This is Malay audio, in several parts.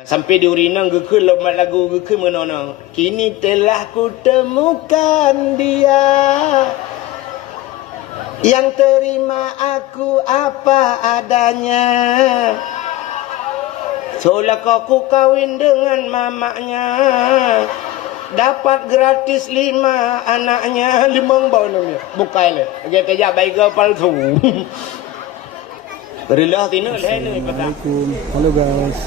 Sampai diurina gekul lomat lagu gekul menono. Kini telah ku temukan dia yang terima aku apa adanya. Seolah ku kawin dengan mamaknya, dapat gratis 5 anaknya. 5 bau namanya. Bukai le. Kita jak baik ke palsu. Berilah tino le ni petang. Assalamualaikum. Halo guys.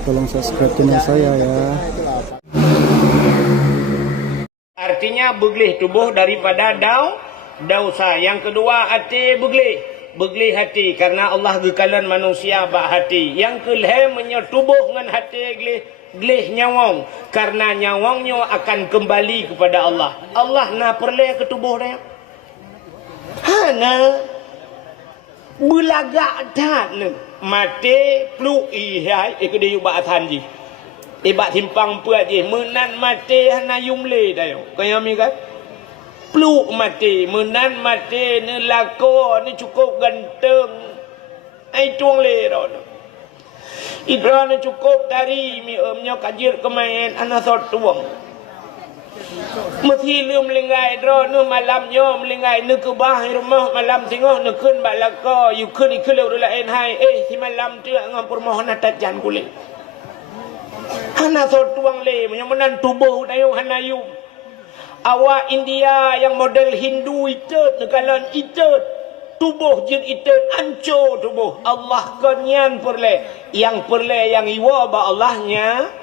Tolong subscribe channel saya ya. Artinya beglih tubuh daripada dosa. Yang kedua hati beglih hati karena Allah gekalan manusia bak hati. Yang kelih menyetubuh dengan hati glih nyawang karena nyawangnya akan kembali kepada Allah. Allah nak perleh ke tubuh dia. Hana belagak dah ni mati pluk ihai ikde ubak thanji. Ibak timpang puat je menan mati hana yumle dah. Kaya mi kan? Pluk mati, menan mati ni lako ni cukup ganteng. Ai tuang le dah. Idra ni cukup dari mi omnya kajir kemain ana sot tuang. Mesti lu melingai dro nu malam nyo melingai nu ke bah rumah malam tengok nu kun bak lako you kun ikul lu lain hai si malam tu ngam permohonan tajan kulit. Hana sot tuang le menan tubuh dayu hanayu. Awak India yang model Hindu itu nekalan itu tubuh jin itu hancur tubuh. Allah konyan perle yang iwa ba Allahnya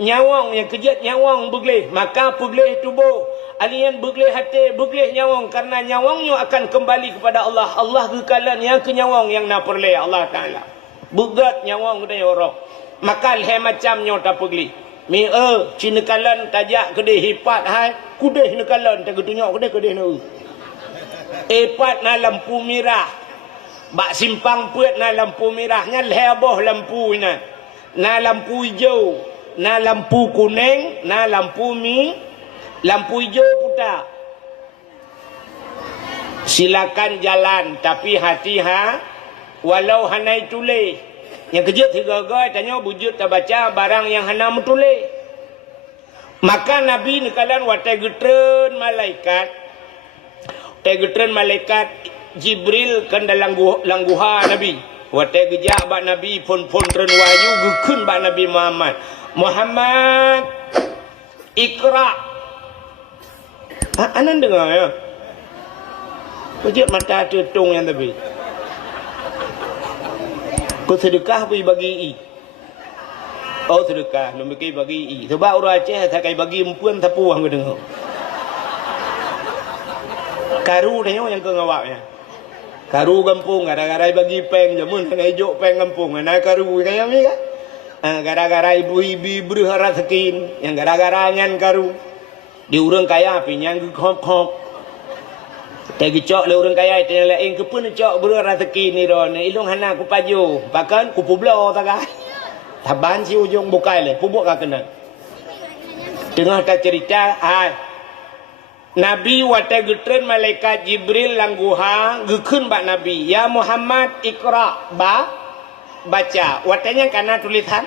nyawang yang kejat nyawang beglih maka beglih tubuh alien beglih hati beglih nyawang karena nyawangnya akan kembali kepada Allah. Allah kekalan yang kenyawang yang nak perle Allah Taala begat nyawang dia orang maka le macamnya tak beglih mi cinekalan tajak kedih hipat hai kudih nekalan tak tunjuk kedih nu epat na lampu merah bak simpang puat na lampu merahnya leboh lampu na lampu hijau na lampu kuning na lampu lampu hijau putar silakan jalan tapi hati walau hanai tulis yang kejut tiga-tiga tanya wujud tak baca barang yang hana metulis. Maka Nabi ni kalian watai getren malaikat Jibril kan dalam langguha Nabi. Watai gejak bak Nabi pun tren wahyu gekun bak Nabi Muhammad Iqra. Anan dengar ya. Wujud mata tutung yang tapi. Kau sedekah pergi bagi Oh sedekah lu bagi sebab orang Aceh tak kai bagi empuan tapuang ke dengar. Karu dia yang kau ngawaknya. Karu kampung gara-gara bagi peng jamun kena hijau peng kampung. Nah karu kayak ni kan. Gara-gara ibu-ibu berharap sekin yang gara-gara nyan karu. Di urang kaya pinyang khop. Tak gecok le orang kaya itu yang lain ke pun cok berharap sekin ni ron. Ilung hana ku paju. Bahkan ku publo tak kah. Taban si ujung bukai le, pubuk kah kena. Tengah tak cerita, Nabi watai getren malaikat Jibril langguha gekun bak Nabi. Ya Muhammad Iqra baca. Watanya kana tulisan.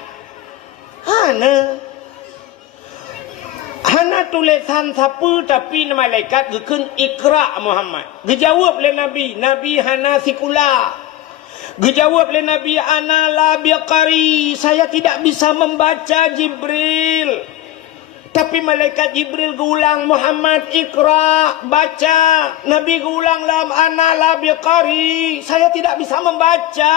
Hana tulisan sapu tapi malaikat gekun Iqra Muhammad. Gejawab le Nabi. Nabi hana sikula. Gejawab oleh Nabi ana la biqari, saya tidak bisa membaca Jibril. Tapi malaikat Jibril gulang Muhammad Iqra baca. Nabi gulang lam ana la biqari, saya tidak bisa membaca.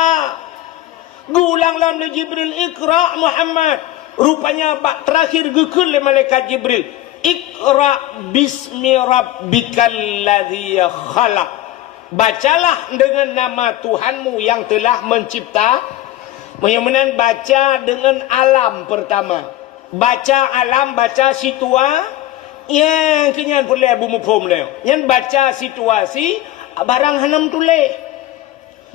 Gulang lam le Jibril Iqra Muhammad. Rupanya bak terakhir gekul le malaikat Jibril. Iqra bismi rabbikal ladzi khalaq. Bacalah dengan nama Tuhanmu yang telah mencipta. Menyamanan baca dengan alam pertama. Baca alam, baca situa. Yang kenyan boleh bumi pom leo. Yang baca situasi barang hanam tulis.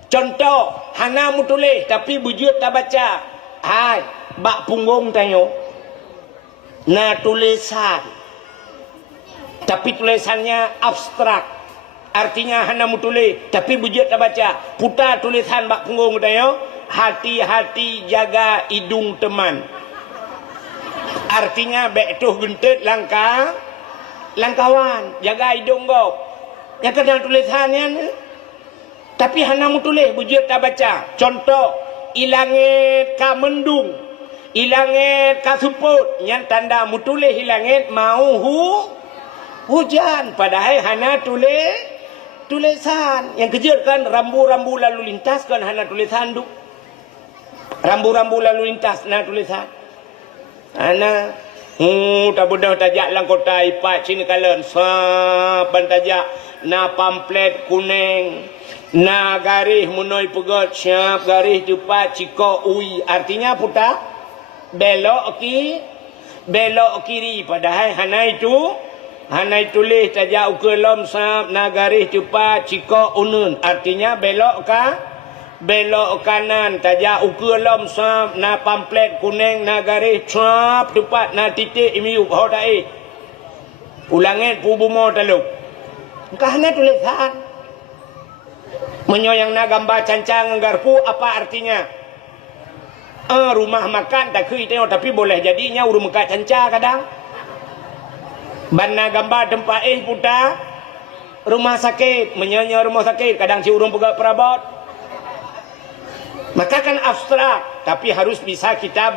Contoh hanam tulis tapi bujut tak baca. Bak punggung tayo. Nah tulisan. Tapi tulisannya abstrak. Artinya hana mutulih tapi bujut tak baca. Putar tulisan bak punggung tayo. Hati-hati jaga hidung teman. Artinya betuh gentet langkawan jaga hidung kau. Yang kena tulisannya ni. Tapi hana mu tulis bujur tak baca. Contoh ilangit ka mendung, ilangit ka suput, yang tanda mu tulis ilangit mau hujan. Padahal hana tulisan. Yang kejut kan rambu-rambu lalu lintas kan hana tulisan tu. Rambu-rambu lalu lintas na tulisan. Ana tak bodoh tajak lang kota ipat sini kalian saban tajak na pamflet kuning na garis munoi pegot siap garis tepat ciko ui artinya putar belok kiri padahal hanai tulis tajak ukelom sap na garis tepat ciko unun artinya belok kanan tajak ukelom sap na pamflet kuning na garis sap tepat na titik imiu hodai ulangit pubumo taluk kahana tulisan menyoyang na gambar cancang garpu apa artinya rumah makan tak kui tengok tapi boleh jadinya urung makan cancang kadang banna gambar tempat putar rumah sakit menyoyang rumah sakit kadang si urung pegat perabot. Maka kan abstrak tapi harus bisa kita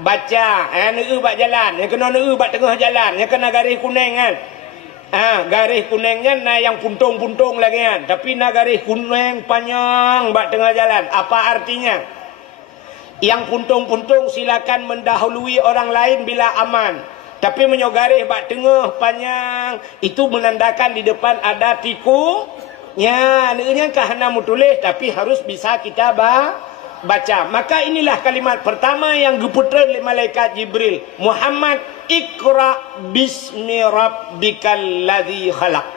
baca. Neu bak jalan, yang kena neu bak tengah jalan, yang kena garis kuning kan. Garis kuningnya na yang puntung-puntung lagi kan. Tapi na garis kuning panjang bak tengah jalan. Apa artinya? Yang puntung-puntung silakan mendahului orang lain bila aman. Tapi menyogaris bak tengah panjang itu menandakan di depan ada tiku. Ya, ini kahana mu tulis tapi harus bisa kita baca. Maka inilah kalimat pertama yang diputar oleh malaikat Jibril. Muhammad Iqra bismi rabbikal ladzi khalaq.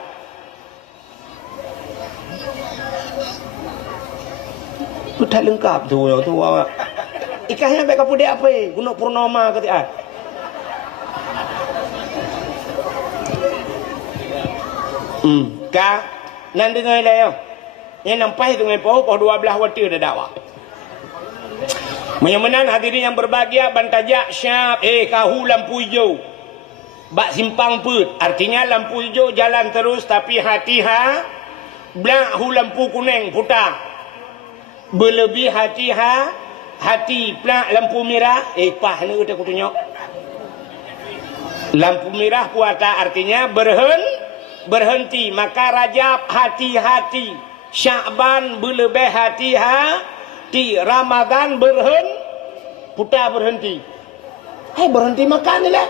Sudah lengkap tu awak. Ikahnya baik apa dia apa? Guna purnama ke tak? Ka nan dengar dah. Yang nampak dengan poh 12 waktu dah dakwah. Menyamanan hadirin yang berbahagia bantajak syab kahu lampu hijau. Bak simpang put. Artinya lampu hijau jalan terus tapi hati blak hu lampu kuning putar. Berlebih hati blak lampu merah pah ni kita tunjuk. Lampu merah puata artinya berhenti. Maka Rajab hati-hati, Sya'ban berlebih hati-hati, Ramadan berhenti. Berhenti makan ni lah.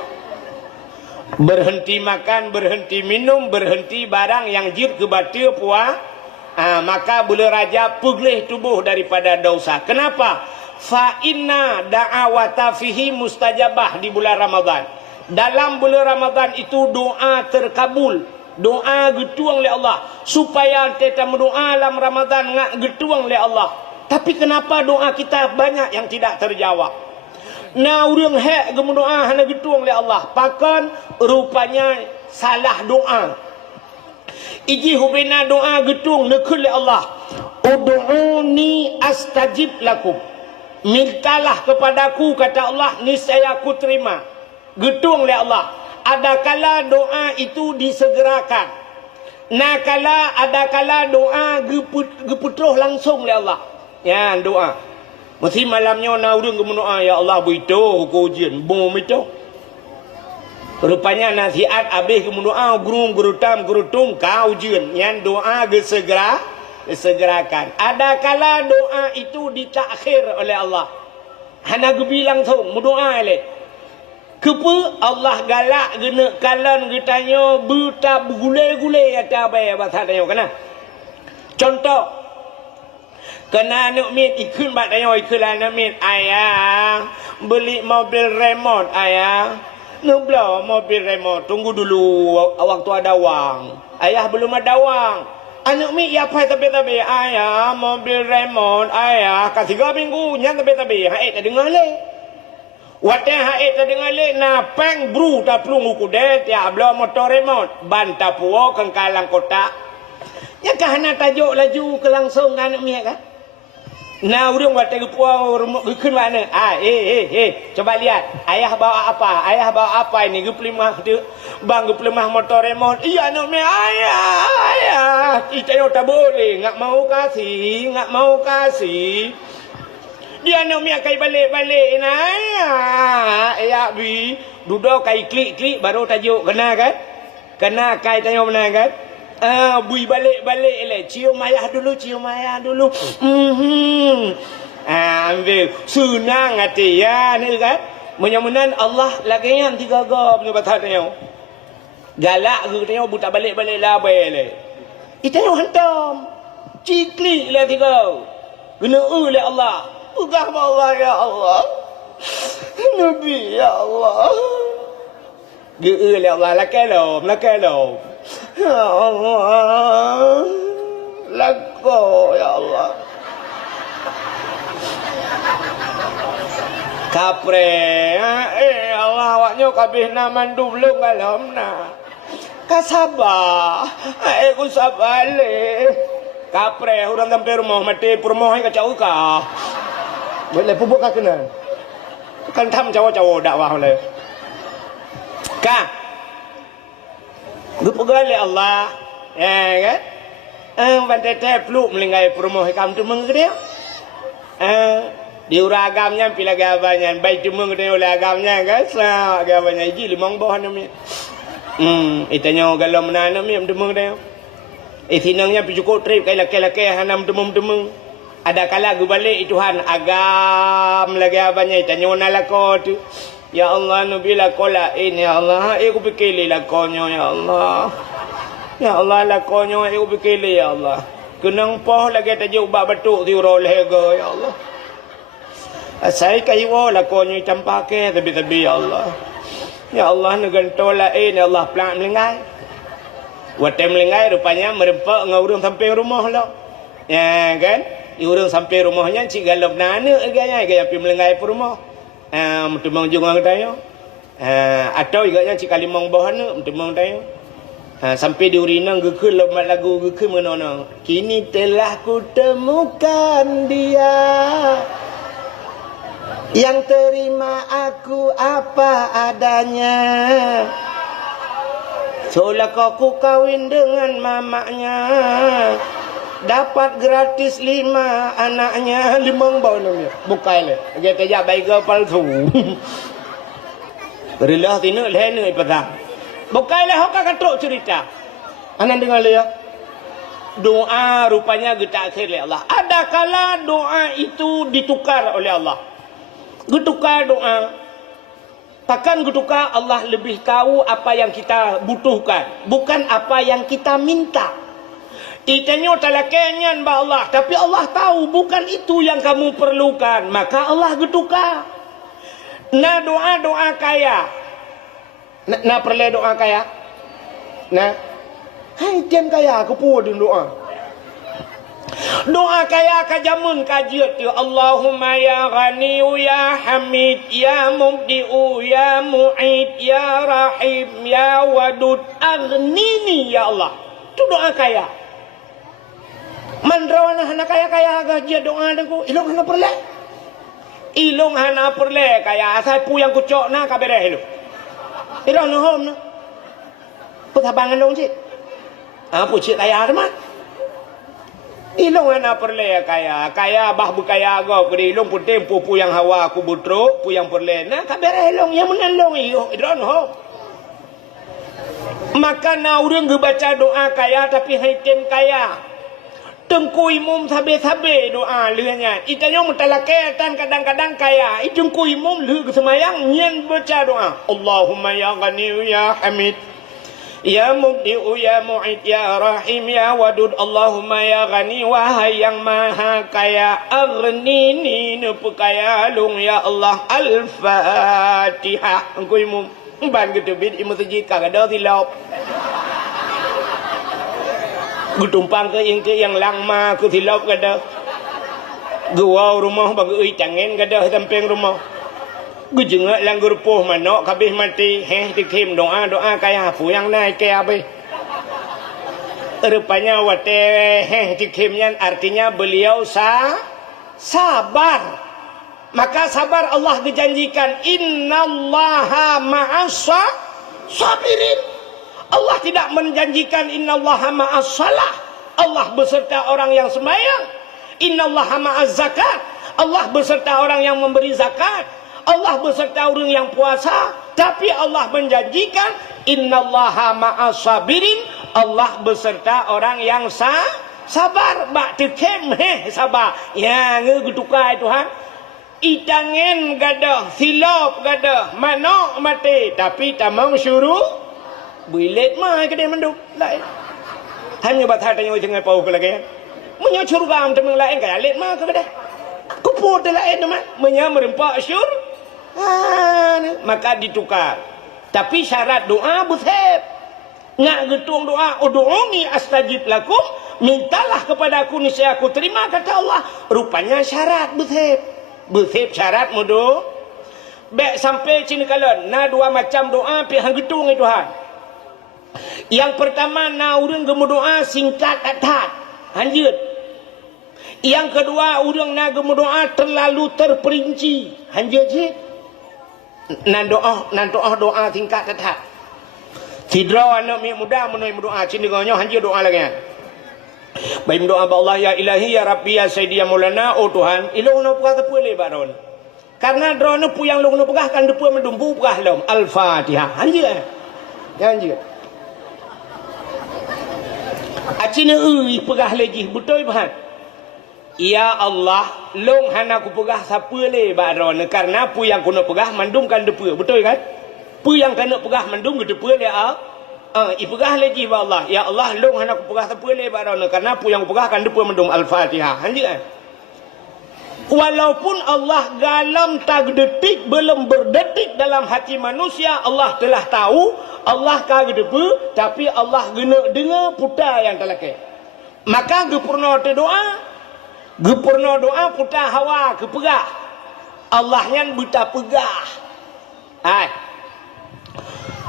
Berhenti makan, berhenti minum, berhenti barang yang jir ke batil maka bulan Rajab pulih tubuh daripada dosa. Kenapa? Fa inna da'awata fihi mustajabah di bulan Ramadan. Dalam bulan Ramadan itu doa terkabul. Doa getuang oleh Allah supaya kita berdoa dalam Ramadan ngak getuang oleh Allah. Tapi kenapa doa kita banyak yang tidak terjawab? Na urang hak gemendoa hana getuang oleh Allah. Pakan rupanya salah doa. Iji hubina doa getuang nekul oleh Allah. Ud'uni astajib lakum. Mintalah kepadaku kata Allah niscaya aku terima. Getuang oleh Allah. Ada kala doa itu disegerakan. Ada kala doa geputruh langsung oleh Allah. Ya, doa. Mesti malamnya na urang gemendoa ya Allah beito ko ujian bom itu. Rupanya nasihat habis gemendoa guru tung ka ujian yang doa gesegerakan. Ada kala doa itu ditakhir oleh Allah. Hana gebilang tu mendoa oleh kepa Allah galak gena kalan getanya buta bergulai-gulai atau apa ya bahasa tanya kena. Contoh kena nak mit ikun bak tanya ikun nak mit ayah beli mobil remote ayah. Nak bela mobil remote tunggu dulu waktu ada wang. Ayah belum ada wang. Anak mi ya apa tapi ayah mobil remote ayah kasih 3 minggu nya tapi tak dengar le. Wateh haid terdengar le na peng bru ta plung ukudet ya bela motor remote ban tapuo kengkalang kota. Ya kahana tajuk laju ke langsung anak mi kan. Nah, urang buat terpuang rumahขึ้นmana? Coba lihat. Ayah bawa apa? Ayah bawa apa ini? Geplimah tu. Bang geplimah motor remon. Iya nak me ayah. Kita yo tak boleh, enggak mau kasih. Dia nak me kai balik nah. Ayah bi duduk kai klik baru tajuk kena kan? Kena kai tanya mana kan? Bui balik le. Cium ayah dulu. Ambil senang hati ya ni kan. Mudah-mudahan Allah lagi yang tiga gam ni batanya. Galak ke tanya buta balik labai le. Itu yang hantam. Cikli le tiga. Kena oleh Allah. Pegah Allah ya Allah. Nabi ya Allah. Ge le Allah la kelom. Ya Allah, lako ya Allah. Kapre, Allah awaknya kabeh naman dulu galamna. Kasabah, aku sabar le. Kapre, orang sampai rumah mati rumah kacau ka. Boleh pupuk kena. Kan tham cawo dakwah le. Ka. Gupugale Allah kan bantai peluk melinggai perumoh kam tu menggedia diuragamnya pila gabannya baik tu menggedia oleh agamnya kan sa agamanya ji limang bawah namanya itanya galau menanam ya tu menggedia sinangnya cukup trip kai laki hanam demung ada kala gubalik Tuhan agam lagi abanya itanya nalako tu. Ya Allah, Nabi lakola ini ya Allah, aku fikir lakonyo ya Allah. Ya Allah lakonyo aku fikir ya Allah. Kenang poh lagi tajuk bab batuk di uroleh go ya Allah. Asai kaiwo lakonyo campake tapi ya Allah. Ya Allah negantola ini ya Allah pelan melengai. Watem melengai rupanya merempak ngurung sampai rumah lah. Ya kan? Urung sampai rumahnya cik galop nana gaya pi melengai per rumah. Mentemang jungang tayo. Atau igaknya cik kalimang bawah ni mentemang tayo. Sampai di urinang gekul lagu gekul menono. Kini telah ku temukan dia yang terima aku apa adanya. Seolah kau kawin dengan mamanya. Dapat gratis 5 anaknya 5 bau namanya. Bukai le. Dia kejap baik ke palsu. Berilah tinu lehne petang. Bukai le hok katrok cerita. Anan dengar le ya. Doa rupanya getak akhir oleh Allah. Ada kala doa itu ditukar oleh Allah. Getukar doa. Takkan getukar Allah lebih tahu apa yang kita butuhkan, bukan apa yang kita minta. Itanya talakanya ba Allah, tapi Allah tahu bukan itu yang kamu perlukan, maka Allah getukar. Na doa kaya. Na perle doa kaya. Nah, hai tian kaya aku pun doa. Doa kaya kajamun kajiat tu Allahumma ya Ghani ya Hamid ya Mubdi'u ya Mu'id ya Rahim ya Wadud aghnini ya Allah. Itu doa kaya. Mandrawana hana kaya gaji doa deku ilong hana perle kaya asal pu yang kucok na kabere helu ilong no hom no putabangan dong cik pu cik kaya arman ilong hana perle kaya bah bukaya go kedi ilong putem pu yang hawa aku butro pu yang perle na kabere ilong yang menandong ilong hom. Maka na urang baca doa kaya tapi haitem kaya. Tengku imum sabe-sabe doa lehnya. Itanya mutalakatan kadang-kadang kaya. Tengku imum leh semayang nyen baca doa. Allahumma ya Ghani ya Hamid. Ya Mubdi'u ya Mu'id ya Rahim ya Wadud. Allahumma ya Ghani wahai yang maha kaya. Aghnini nepekaya lung ya Allah. Al-Fatihah. Tengku imum. Ban ketubit imum sejid kagak silap. Gutumpang ke yang langma ke silap kada. Gua rumah bagi ui cangen kada samping rumah. Gujengak lang gerpoh manok kabeh mati. Dikim doa kaya pu yang naik ke abe. Rupanya wate dikimnya artinya beliau sabar. Maka sabar Allah dijanjikan innallaha ma'as sabirin. Allah tidak menjanjikan innallaha ma'as salah. Allah beserta orang yang sembahyang. Innallaha ma'az zakat. Allah beserta orang yang memberi zakat. Allah beserta orang yang puasa. Tapi Allah menjanjikan innallaha ma'as sabirin. Allah beserta orang yang sabar. Bak tekem sabar. Ya ngegutukai Tuhan. Itangen gadah, silap gadah, manok mati, tapi tamang syuruh bilet mah kedai menduk lain. Hanya batal tanya jangan pau ke lagi. Menyo syurga am temang lain kaya let mah ke kedai. Kuput lain mah menyo merempak syur. Maka ditukar. Tapi syarat doa butheb. Nak getung doa, ud'uni astajib lakum, mintalah kepada aku niscaya aku terima kata Allah. Rupanya syarat butheb. Bersip syarat mudu. Baik sampai cini kalon. Na dua macam doa pi hang getung ni Tuhan. Yang pertama na urang gemu doa singkat atat. Hanjut. Yang kedua urang na gemu doa terlalu terperinci. Hanjut je. Nan doa singkat atat. Tidra anak mi muda menoi doa cini gonyo hanjut doa lagi. Baik doa Allah ya ilahi ya rabbi ya sayyidi ya maulana. Oh Tuhan ilung no pegah tepu le baron karena drone pu yang lung no pegah kan depu mendumpu pegah lom al-fatihah hanje hanje acina pegah lagi betul bahan ya Allah long hana ku pegah siapa le baron karena pu yang kuno pegah mandum kan depu betul kan pu yang kena pegah mandum depu le ipegah lagi ba Allah ya Allah long hana ku pegah tepu le barana karena pu yang pegah kan depu mendum al-fatihah hanjir walaupun Allah galam tak detik belum berdetik dalam hati manusia Allah telah tahu Allah kagak depu tapi Allah gena dengar putar yang telake maka gepurna doa putar hawa ke pegah Allah nyan buta pegah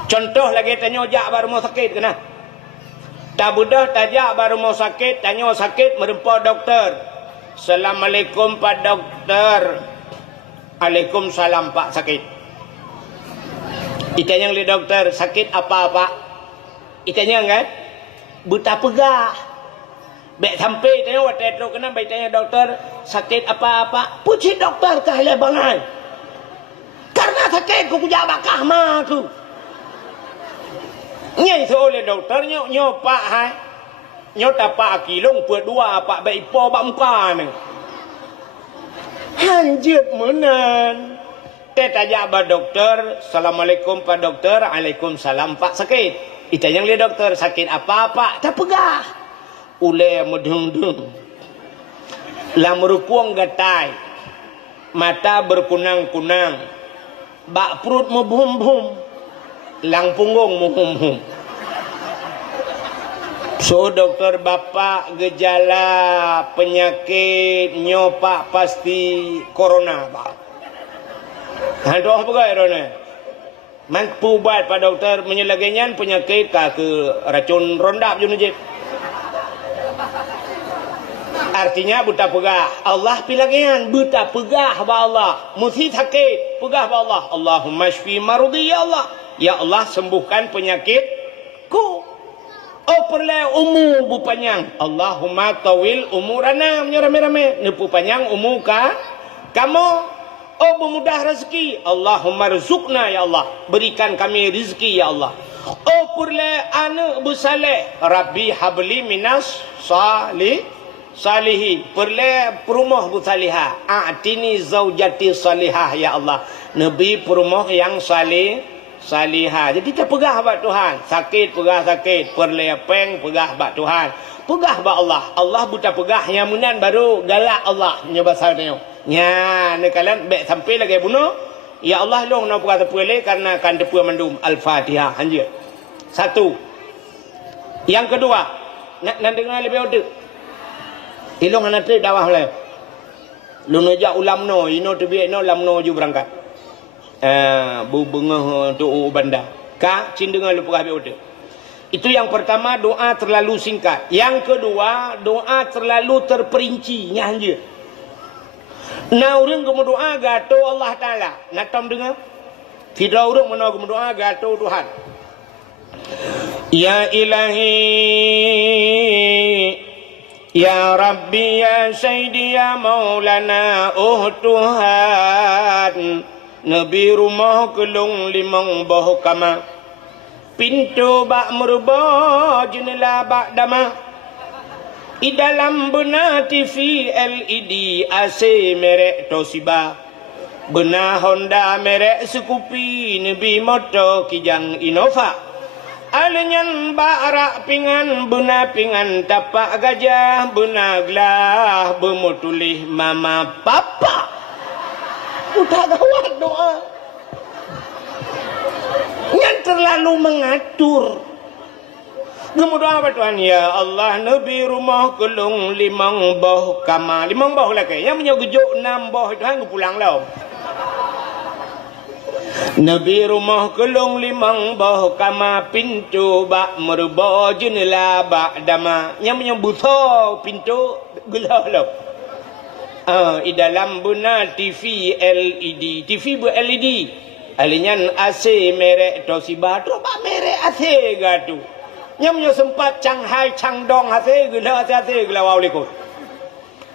contoh lagi tanya jak baru mau sakit kena. Tak budah tajak baru mau sakit, tanya sakit merempa doktor. Assalamualaikum Pak Doktor. Waalaikumsalam Pak sakit. Itanya li doktor sakit apa Pak? Itanya kan buta pegah. Baik sampai tanya waktu itu kena baik tanya doktor sakit apa? Puji doktor kahile bangai. Karena sakit ku kujak bakah mah aku. Nyai seoleh doktor nyo pak hai nyo tapak kilong per dua pak baik po bak muka ni hanjut menan tanya ba doktor assalamualaikum Pak Doktor waalaikumsalam Pak sakit itanya li doktor sakit apa Pak tak pegah ule medung-dung lam rukuang gatai mata berkunang-kunang bak perut membum-bum lang punggung muhum-hum. So dokter bapak gejala penyakit nyopak pasti corona pak. Hantu apa gak corona? Mampu buat pak dokter menyelaginya penyakit ke racun rondap junujib. Artinya buta pegah. Allah pilagian buta pegah ba Allah. Mesti sakit pegah ba Allah. Allahumma shfi marudi ya Allah. Ya Allah sembuhkan penyakitku. Oh perle umur bu panjang. Allahumma tawil umurana rame-rame. Nepu panjang umur kamu. Oh memudah rezeki. Allahumma rizukna ya Allah. Berikan kami rezeki ya Allah. Oh perle anak bersaleh. Rabbi habli minas salihi. Perle perumah bersalihah. A'tini zaujati salihah ya Allah. Nabi perumah yang salihah. Jadi kita pegah bak Tuhan. Sakit pegah sakit. Perlepeng pegah bak Tuhan. Pegah bak Allah. Allah buta pegah yang munan baru galak Allah. Nyoba saya nya ne kalian baik sampai lagi bunuh. Ya Allah long nak pegah tepule karena kan tepu mandum al-Fatihah anjir. Satu. Yang kedua, nak dengar lebih odek. Ilong anak tu dawah le. Lu najak ulam no, ino tu biak no lam no ju berangkat. Bu bengah tu banda. Ka cin dengar lu pegah biak odek. Itu yang pertama, doa terlalu singkat. Yang kedua, doa terlalu terperinci nya anjir. Na urang ke doa gato Allah Taala. Nak tom dengar? Tidak urang mana ke doa gato Tuhan. Ya Ilahi, Ya Rabbi, Ya Sayyidi, Ya Maulana, oh Tuhan, Nabi rumah kelung limang boh kama, pintu bak merubah jendela bak dama, di dalam benar TV LED AC merek Toshiba, benar Honda merek Scoopy, Nabi motor Kijang Innova. Alenyan barak pingan benar pingan tapak gajah benar gelah bermutulih mama papa. Udah gawat doa. Yang terlalu mengatur. Kemudian apa Tuhan? Ya Allah, Nabi rumah kelung limang boh kama. Limang boh lagi. Yang punya gejuk 6 boh Tuhan pulang lah. Nabi rumah kelung limang boh kama, pintu bak merubah jendela bak dama. Yang punya butuh pintu gelah lah. Di dalam benar TV LED. TV ber-LED. Alinyan AC merek Toshiba. Terobak merek AC gatu. Yang punya sempat Shanghai, Changdong AC gelah AC gelah waulikut.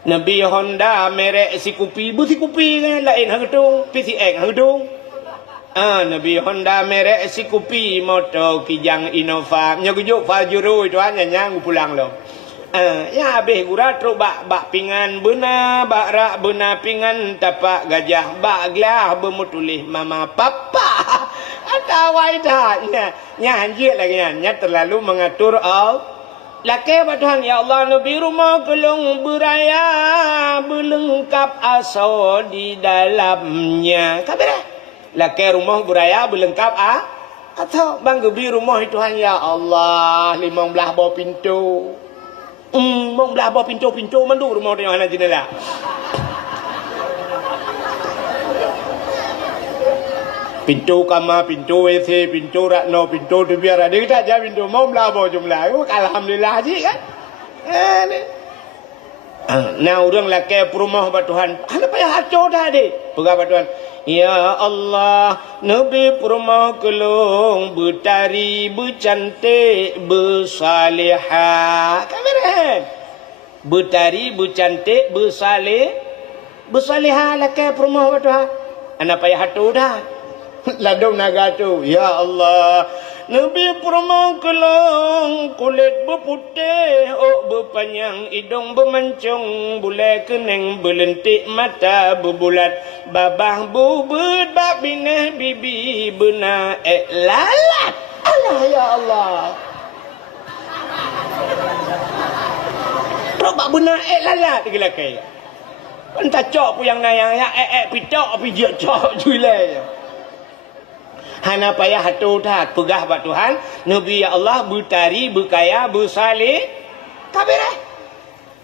Nabi Honda merek Scoopy. Bu Scoopy kan lain hangedung. PCX hangedung. Nabi Honda merek Scoopy motor Kijang Innova. Nyagujuk Fajuru itu hanya nyang pulang lo. Ya habis gura teruk bak pingan benar rak benar pingan tapak gajah bak gelah bermutulih mama papa. Atawai dah nya anjir lagi nya terlalu mengatur laki apa Tuhan? Ya Allah, Nabi rumah kelung beraya berlengkap asal di dalamnya. Kabirah. Laki rumah beraya berlengkap atau bang gebi rumah itu hanya ya Allah 15 bawah pintu. Belah bawah pintu mandu rumah dia mana jendela. Pintu kamar, pintu WC, pintu rakno, pintu tu biar ada kita aja pintu mau belah bawah jumlah. Alhamdulillah haji kan. Nah orang laki perumah buat Tuhan. Apa payah hancur dah deh. Pegang buat Tuhan. Ya Allah, Nabi perumah kelung bertari, bercantik, bersalihah. Kamerahan. Bertari, bercantik, bersalihah laki perumah buat Tuhan. Anak payah hancur dah. Ladung naga tu. Ya Allah, Nabi perumah kelong kulit berputih, berpanjang, hidung bermancung, bulai kening berlentik, mata berbulat, babah bubut, bak bineh bibi benar lalat. Allah ya Allah. Robak benar lalat lelaki. Entah cok pun yang nayang ya pitok pijak cok julai. Hana payah hatu tat pegah buat Tuhan. Nabi ya Allah bertari, berkaya, bersalih. Kabirah.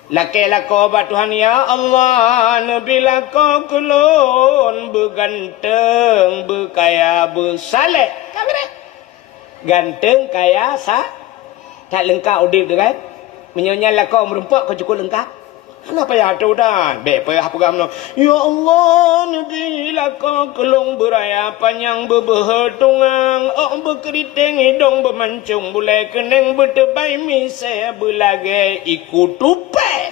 Laki lako buat Tuhan ya Allah. Nabi lako kulun berganteng, berkaya, bersalih. Kabirah. Ganteng, kaya, tak lengkap udip tu kan. Menyonya lako merempak kau cukup lengkap. Kenapa ya tu dah? Baik payah pegang no. Ya Allah, Nabi laka kelong beraya panjang berbertungang, berkeriting hidung bermancung, bulai kening bertebai misai berlagai ikut tupai.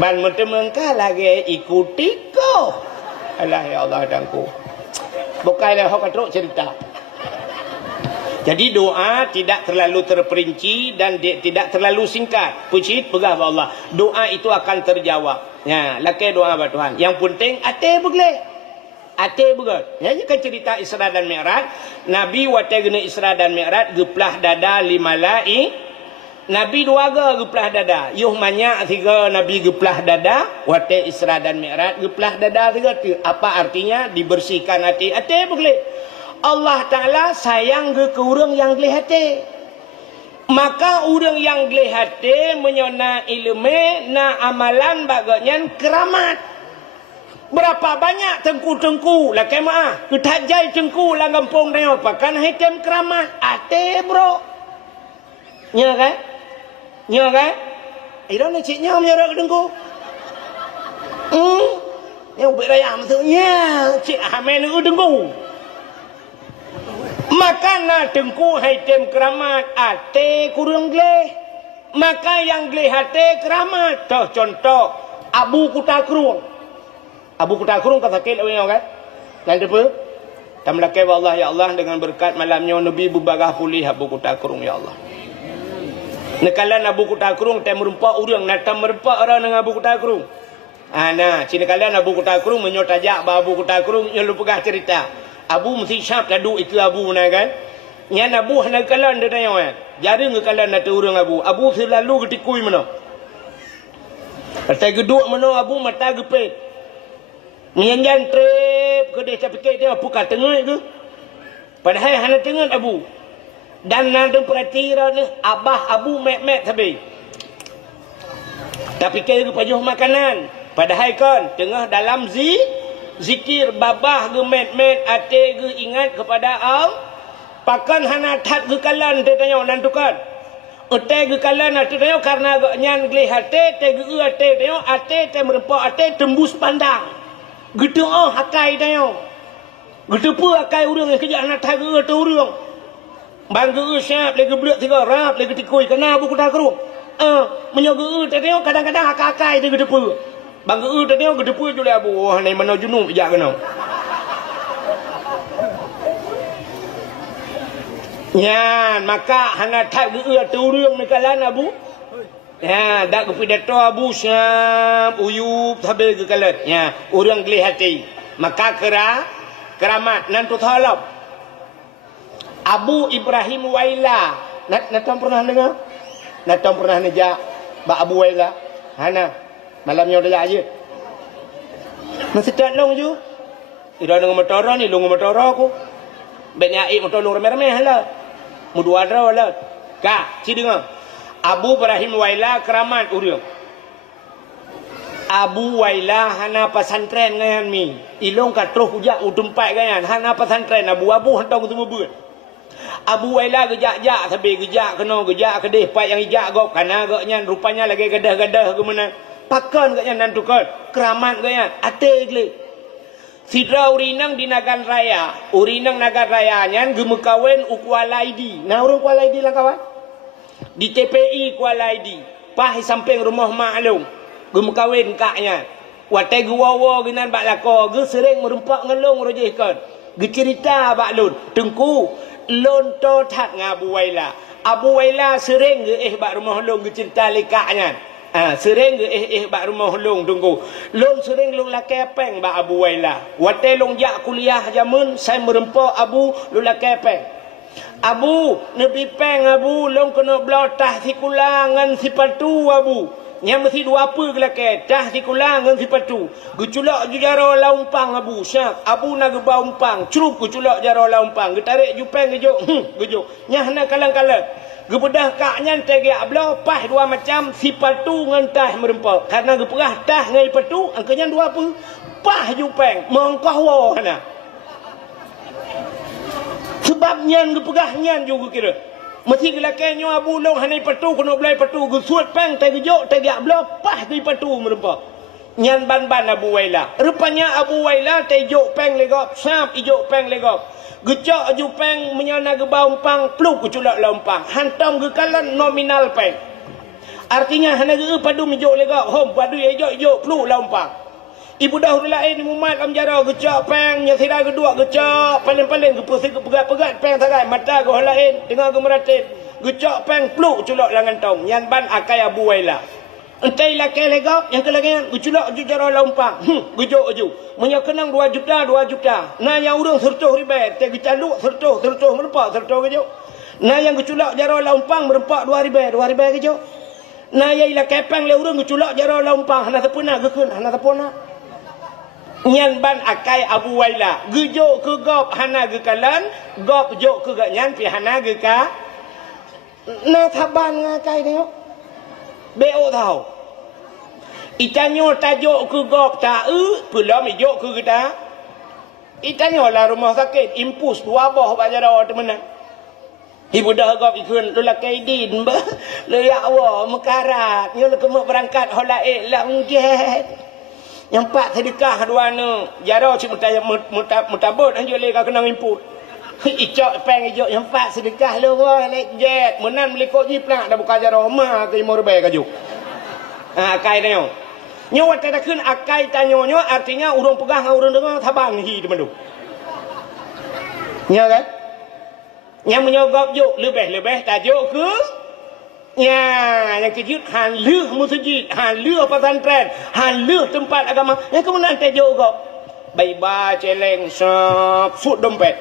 Ban mertemengkah lagi ikut tiko. Alah ya Allah dangku. Bukanlah hok teruk cerita. Jadi doa tidak terlalu terperinci dan tidak terlalu singkat. Puji pegah Allah. Doa itu akan terjawab. Ya, laki doa buat Tuhan. Yang penting ate boleh. Ate boleh. Ya, ini kan cerita Isra dan Mi'raj. Nabi waktu guna Isra dan Mi'raj geplah dada 5 lai. Nabi 2 geplah dada. Yuh banyak 3 Nabi geplah dada. Waktu Isra dan Mi'raj geplah dada 3. Apa artinya? Dibersihkan hati. Ate boleh. Allah Ta'ala sayang ke orang yang gelih hati. Maka orang yang gelih hati menyona ilmu na amalan baganya keramat. Berapa banyak tengku-tengku lah kemah. Ketajai tengku lah kampung dia. Pakan hitam keramat. Ate bro. Nya kan? Nya kan? Ida nak ciknya menyarak ke tengku. Yang beraya maksudnya cik hamil itu dengku. Makana dengku hai tem keramat ate kurang gleh. Maka yang gleh hati keramat. Contoh Abu Kutakrung. Abu Kutakrung kata sakit kan? Dan apa? Tamlakai Allah ya Allah dengan berkat malamnya Nabi berbagah pulih Abu Kutakrung ya Allah. Nekalan Abu Kutakrung tem merempak urang natam merempak orang dengan Abu Kutakrung. Nah, cina kalian Abu Kutakrung menyotajak ba Abu Kutakrung yang lu pegah cerita. Abu mesti syap dadu itu Abu na kan. Nyan Abu hana kalan dia tanya kan. Jadi ngekalan nak urang Abu. Abu selalu getikui mana. Kata geduk mana Abu mata gepet. Nyanjan trip ke desa pikir dia Abu kat tengah itu. Padahal hana tengah Abu. Dan nanti perhatian ni abah Abu mek-mek sabi. Tapi kira pajuh makanan. Padahal kan tengah dalam zikir babah ge met-met ate ge ingat kepada Allah. Pakan hana tat ge kalan te tanya nantukan. Ate ge kalan ate tanya karena ge nyan gleh ate te ge ate tanya ate te merempak ate tembus pandang. Gitu hakai tanya. Gitu pu hakai urang yang kerja hana tat ge ate urang. Bang ge siap lagi blek tiga rap lagi tikui kena Abu Kutakrung. Menyoga tengok kadang-kadang akak-akak itu gedepu. Bang tengok gedepu je le Abu. Wah ni mana junub jak kena. Yan maka hana tak ge turung ni kalan Abu. Ya dak ke pidato Abu Syam uyub sabe ke kalan. Ya urang gelih hati. Maka keramat nantu thalap. Abu Ibrahim Waila. Natam pernah dengar? Natam pernah nejak Bak Abu Waila. Hana. Malamnya udah aja. Masih tak long je. Ida dengan motor ni, long motor aku. Banyak air motor long remeh-remeh lah. Mudua draw lah. Kak, si dengar. Abu Ibrahim Waila keramat uriang. Abu Waila hana pesantren ngayan mi. Ilong kat terus ujak utempat ngayan. Hana pesantren Abu hantang semua buat. Abu Waila gejak-jak sampai gejak kena gejak kedih pak yang ijak gop kana gaknya rupanya lagi gadah-gadah ke mana pakan gaknya nantukan keramat gaknya ate gle sidra urinang di Nagan Raya urinang Nagan Raya nyan gemekawin Kuala ID nah urang Kuala ID lah kawan di TPI Kuala ID pah samping rumah maklum gemekawin kaknya wate guwawa ginan bak lako ge sering merempak ngelong rojehkan ge cerita bak lun tengku lon to tak ngabu Waila. Abu Waila sering ge bak rumah long ge cerita lekaknya. Sering ge bak rumah long tunggu. Long sering long lakai peng bak Abu Waila. Wate long jak kuliah jamun saya merempak Abu lu lakai peng. Abu nebi peng Abu long kena blotah sikulangan sipatu Abu. Yang mesti dua apa ke lakai dah sikulangan sipatu. Geculak jujara laumpang Abu syak. Abu nak gebau umpang. Cerup geculak jara laumpang. Getarik jupeng gejuk. Gejuk. Nyah nak kalang-kalang. Gebedah kaknya tegak belah pah dua macam sipatu ngan tah merempak. Karena geperah tah ngai patu angkanya dua apa? Pah jupeng mongkah wa kana. Sebabnya geperah nyan juga kira. Mesti kelakanya Abu Long hanai patu kena belai patu gesuat peng tai gejuk tai gak belah pah di patu merempak. Nyan ban-ban Abu Waila. Rupanya Abu Waila tai juk peng legop sap ijuk peng legop. Gejak aju peng menyana ge baumpang pluk keculak laumpang. Hantam ge kalan nominal peng. Artinya hana ge padu mijuk legop hom padu ijuk pluk laumpang. Ibu dahulu lain mumat amjara gecak peng yang sira kedua gecak paling-paling ke pusing ke pegat-pegat peng sagai mata ke lain dengar ke meratit gecak peng pluk culak langan tong yang ban akai Abu Waila entai lakai legap yang kelagian geculak jujara laumpang gejuk aju menyakenang 2 juta nah yang urang sertuh ribet te gecaluk sertuh merempak sertuh gejuk nah yang geculak jara laumpang merempak 2 ribet gejuk nah yang lakai peng le urang geculak jara laumpang hana sepuna gekeun hana sepuna nyan ban akai Abu Waila gejuk ke gop hana ge kalan gop jok ke gak nyan pi hana ge ka na thaban ngakai tengok beo tau itanyo tajuk ke gop ta pula mi jok ke kita itanyo lah rumah sakit impus dua boh ba jara temenan ibu dah gop ikun lula kaidin ba le ya wa mekarat nyo le kemak berangkat holaik la ngjet Yang empat sedekah duana. Jara cik mutabut anjur leka kena imput. Icok peng ijok yang empat sedekah lu wah lek jet. Menan beli kok jiplak dah buka jara ma ke 5 ribu kajuk. Akai tanya. Nyo wat tak kun akai tanyonyo artinya urang pegah ngau urang dengar tabang hi di mandu. Nya kan? Yang menyogok juk lebih tajuk ke ya, yang kejut han leuh masjid, han leuh pesantren, han leuh tempat agama. Yang kemudian tajuk kok. Baiba celeng sap sud dompet.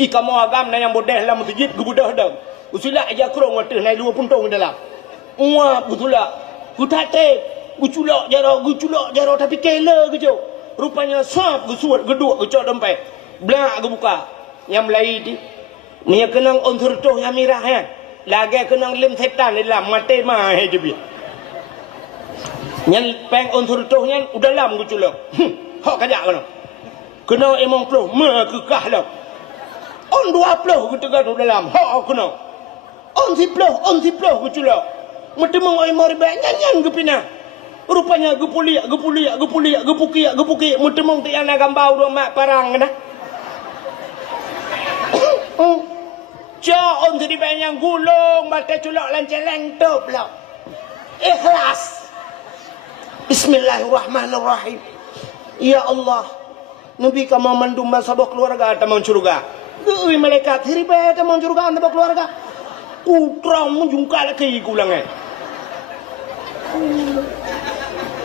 Ikamu agam na yang bodeh dalam masjid gebudah dah. Usulah aja krong wateh nai 2 puntung dalam. Muap gutula. Gutate, guculak jaro tapi kela gejo. Rupanya sap gesuat geduk gecok dompet. Blak gebuka. Yang Melayu ni Mia kenang ontur toh yang mirah ya. Lagi kenang lim setan dalam mati mah je bi. Yang peng ontur toh yang udah lam guculok. Hok kajak kono. Kena emong ploh ma kekah dah. On 20 ketegan dalam. Hok kena. On si ploh guculok. Mati mong oi mori ba nyanyan gepina. Rupanya gepuliak gepuki. Mati mong tiang na gambau do mak parang nah. Cak on tadi banyak gulung batai culak lanceleng tu pula. Ikhlas. Bismillahirrahmanirrahim. Ya Allah. Nabi kamu mandumba sabuk keluarga tamang surga. Ui malaikat hiribe tamang surga anda keluarga. Utram menjungkal ke gulangan.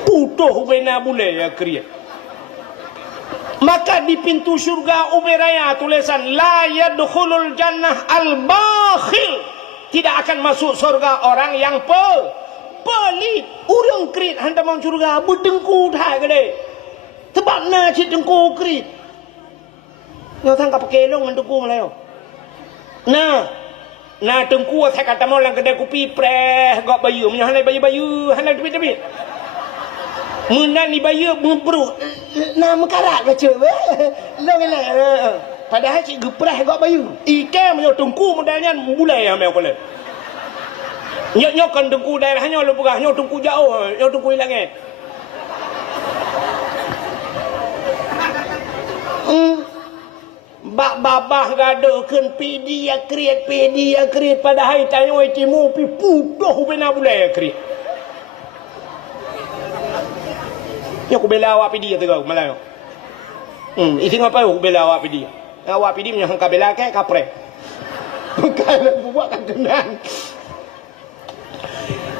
Putuh bena bule ya kriya. Maka di pintu surga Umairaya tulisan la yadkhulul jannah al-bakhil. Tidak akan masuk surga orang yang pelit. Urang krit hantamang surga berdengku dah gede. Tebakna cik dengku krit. Nyo tangkap kelong dengku malayo. Nah dengku saya kata mau lang gede kupi preh gok bayu menyo hanai bayu hanai tepi. Menan ni bayu buru. Nama karat baca Long. Padahal cik geprah gak bayu. Ikan menyo tungku modalnya mulai amel kole. Nyok kan tungku daerahnya lu pegah nyok tungku jauh, nyok tungku hilangnya. Bak babah gadokeun pidi ya kriet padahal tanya oi timu pi putuh bena bulai kriet. Yo aku bela awak pidi tu kau Melayu. Isi ngapa aku bela awak pidi? Awak pidi punya hangka bela ke kapre. Bukan buat kan kenan.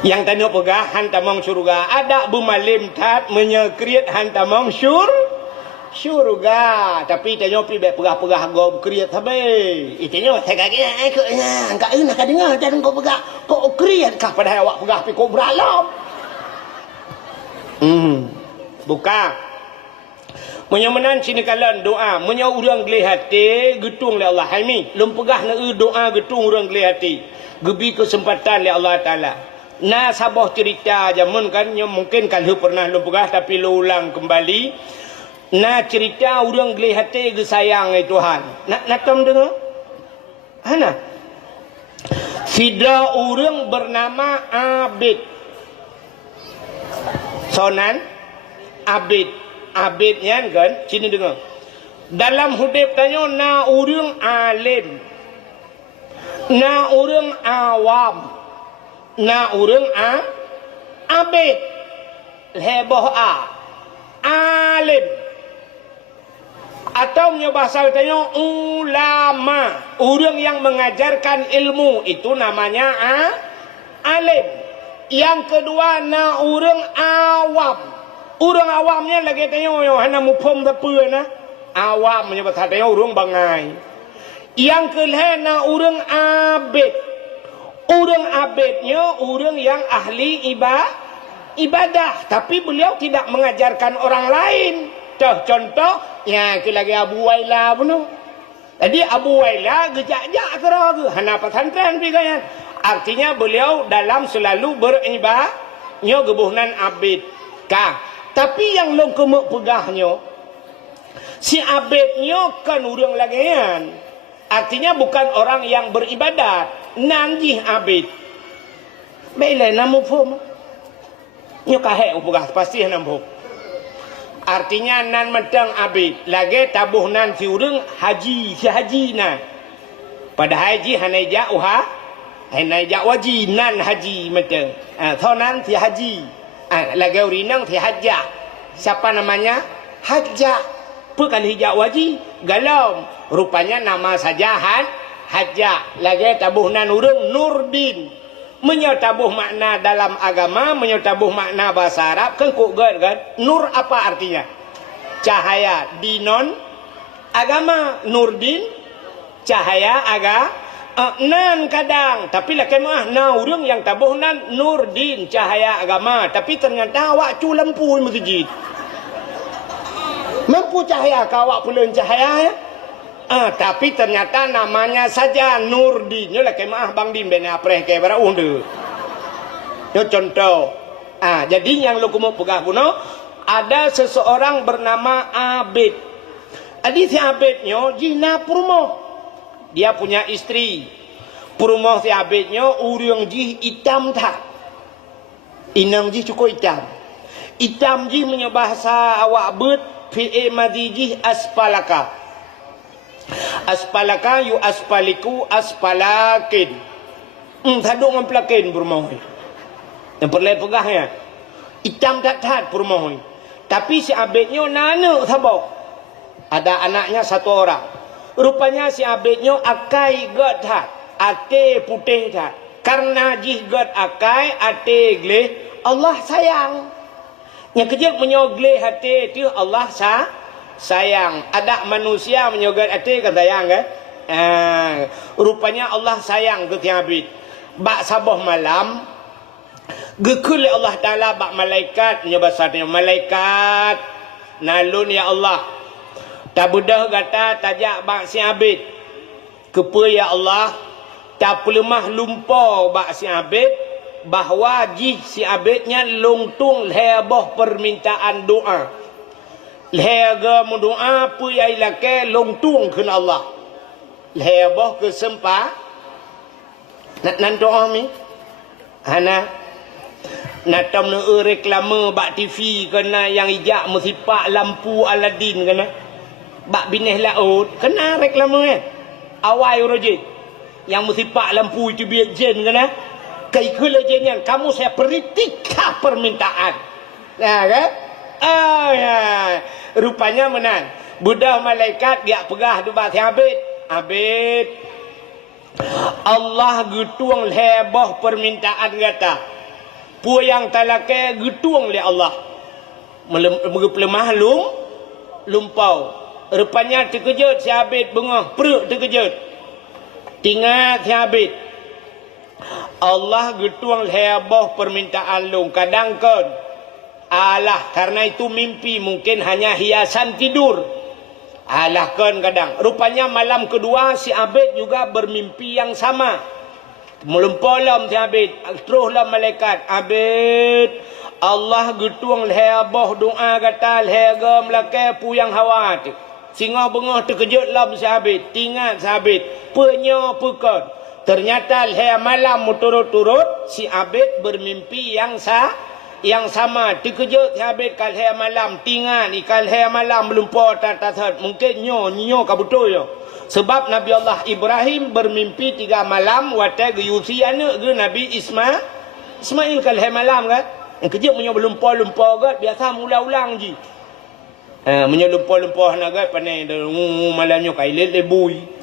Yang tanya pegah hantamang surga ada bumalim tat menyekriat hantamang surga tapi tanya pi pegah-pegah go kriat habe. Itanya saya kaki aku angka nak dengar dan kau pegah kau kriat kah padahal awak pegah pi kau beralam. Buka. Menyemenan sini kalan doa. Menyo urang gelih hati. Getung oleh Allah. Haimi. Lempegah na doa getung urang gelih hati. Gebi kesempatan oleh Allah Ta'ala. Nah sabah cerita zaman kan. Yang mungkin kalau pernah lempegah. Tapi lo ulang kembali. Nah cerita urang gelih hati. Gesayang Tuhan. Nak tam dengar? Hana? Fidra urang bernama Abid. Sonan. Abidnya kan sini dengar dalam hidup tanya na urang alim na urang awam na urang abid heboh alim atau bahasa tanya ulama urang yang mengajarkan ilmu itu namanya alim. Yang kedua na urang awam. Urang awamnya lagi tanya yo hana mupom tapi na awam menyebut tanya urang bangai. Yang kelima na urang abid. Urang abidnya urang yang ahli ibadah tapi beliau tidak mengajarkan orang lain. Contoh ya ke lagi Abu Waila bunuh. Jadi Abu Waila gejak-jak ke hana pesantren pigayan. Artinya beliau dalam selalu beribadah nyo gebuhnan abid kah. Tapi yang long kemek pegahnya si abidnya kan urang lagian. Artinya bukan orang yang beribadat. Nanjih abid. Baiklah namu pun. Nyo kahek pegah pasti namu. Artinya nan medang abid. Lagi tabuh nan si urang haji, si haji nan. Pada haji hanaija uha, hanaija waji nan haji medang. Tho nan si haji. Lagi urinang si hajjah. Siapa namanya? Hajjah. Bukan hijak waji, galau. Rupanya nama saja hajjah. Lagi tabuh nan urang Nurdin. Menyatabuh makna dalam agama, menyatabuh makna bahasa Arab, kan kok kan? Nur apa artinya? Cahaya. Dinon agama, Nurdin cahaya nan kadang, tapi lah kemah na urang yang tabuh nan Nurdin cahaya agama, tapi ternyata awak cu lampu masjid. Mampu cahaya ka awak pula cahaya ya? Tapi ternyata namanya saja Nurdin. Nyo lah kemah Bang Din bena apreh ke bara unde. Nyo contoh. Jadi yang lu kumuk pegah puno, ada seseorang bernama Abid. Adi si Abidnyo jina purmoh. Dia punya istri. Purmoh si Abidnyo urang jih hitam tak. Inang jih cukup hitam. Hitam jih menyo bahasa awak bet fi'e madhi jih aspalaka. Aspalaka yu aspaliku aspalakin. Taduk memplakin purmoh. Yang perlu pegahnya. Hitam tak purmoh. Tapi si Abidnyo nana sabok. Ada anaknya satu orang. Rupanya si Abidnyo akai gad hat. Ate putih hat. Karena jih gad akai ate gleh. Allah sayang. Yang kejap menyogleh hati itu Allah sayang. Ada manusia menyogat hati kan sayang kan? Rupanya Allah sayang ke tiang abid. Bak sabah malam. Gekul Allah Ta'ala bak malaikat. Nyobasatnya malaikat. Nalun ya Allah. Tak budah kata tajak bak si abid. Kepa ya Allah. Tak pelemah lumpau bak si abid. Bahawa jih si abidnya lungtung leboh permintaan doa. Lega mendoa apa yang ilake lungtung ke Allah. Leboh kesempat. Nak doa mi? Hana. Nak tam ne reklame bak TV kena yang ijak musipak lampu Aladin kena. Bak bineh laut kena reklame kan. Awai roje. Yang musipak lampu itu biar jen kena. Kekulajennya kamu saya beri 3 permintaan. Nah kan? Ya. Rupanya menang. Budak malaikat dia pegah tu bak Abid. Abid. Allah getuang leboh permintaan kata. Pu yang talake getuang le Allah. Melemah lumpau. Rupanya terkejut si Abid bengah perut terkejut. Tinggal si Abid. Allah getuang leboh permintaan lu. Kadang kan alah karena itu mimpi mungkin hanya hiasan tidur. Alah kan kadang. Rupanya malam kedua si Abid juga bermimpi yang sama. Melempolam si Abid. Teruslah malaikat. Abid. Allah getuang leboh doa kata lega melake puyang hawat. Singa bengah terkejut lam si Abid. Tinggal si Abid. Penyo pekon. Ternyata malam turut-turut si Abid bermimpi yang sama. Terkejut si Abid kal malam tinggal ikal malam melumpur tatat. Mungkin nyo kabuto yo. Sebab Nabi Allah Ibrahim bermimpi 3 malam watai geyusi anak ke Nabi Ismail kal malam kan. Yang kejut menyo melumpur kan biasa mula ulang ji. Menyo lumpur nak kan panai malamnya kailil lebui.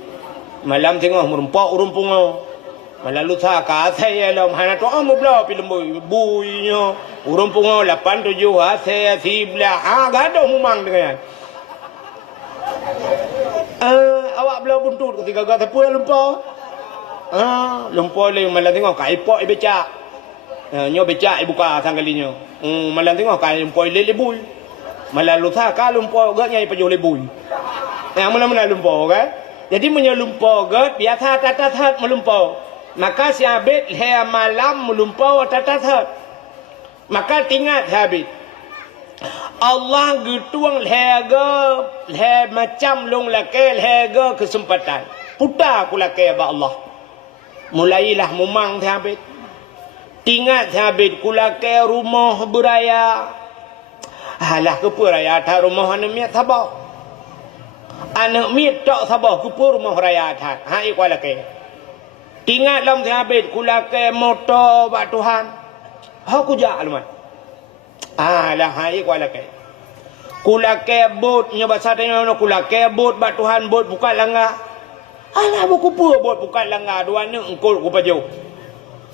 Malam tengah merempak urumpunga. Malam lusa ka saya lam hana to amu bla film buinya. Urumpunga 8 7 saya sibla. Gadoh mumang dengan. Awak bela buntut ketika kata puan lumpur. Lumpur le malam tengah kai pok becak. Nyo becak ibu ka sangkalinya. Malam tengah kai lumpur le lebui. Malam lusa ka lumpur gaknya pejuh lebui. Mana-mana lumpur kan? Jadi menyelumpau get biasa tatat melumpau. Maka si Abid malam melumpau tatat. Maka tinggal si Abid. Allah getuang lega macam long lake lega kesempatan. Putar ku lake ba Allah. Mulailah memang si Abid. Tinggal si Abid ku lake rumah beraya. Alah kepa raya atas rumah anak miat sabah. Anak miat tak sabah kepa rumah raya atas. Ha ikwala ke. Tingat lam habis kula ke motor bak Tuhan. Ha ku jak lumat. Alah ha ikwala ke. Kula ke bot nya bahasa tanya kula ke bot bak Tuhan bot buka langgar. Alah buku bot buka langgar dua ni engkol ku paju.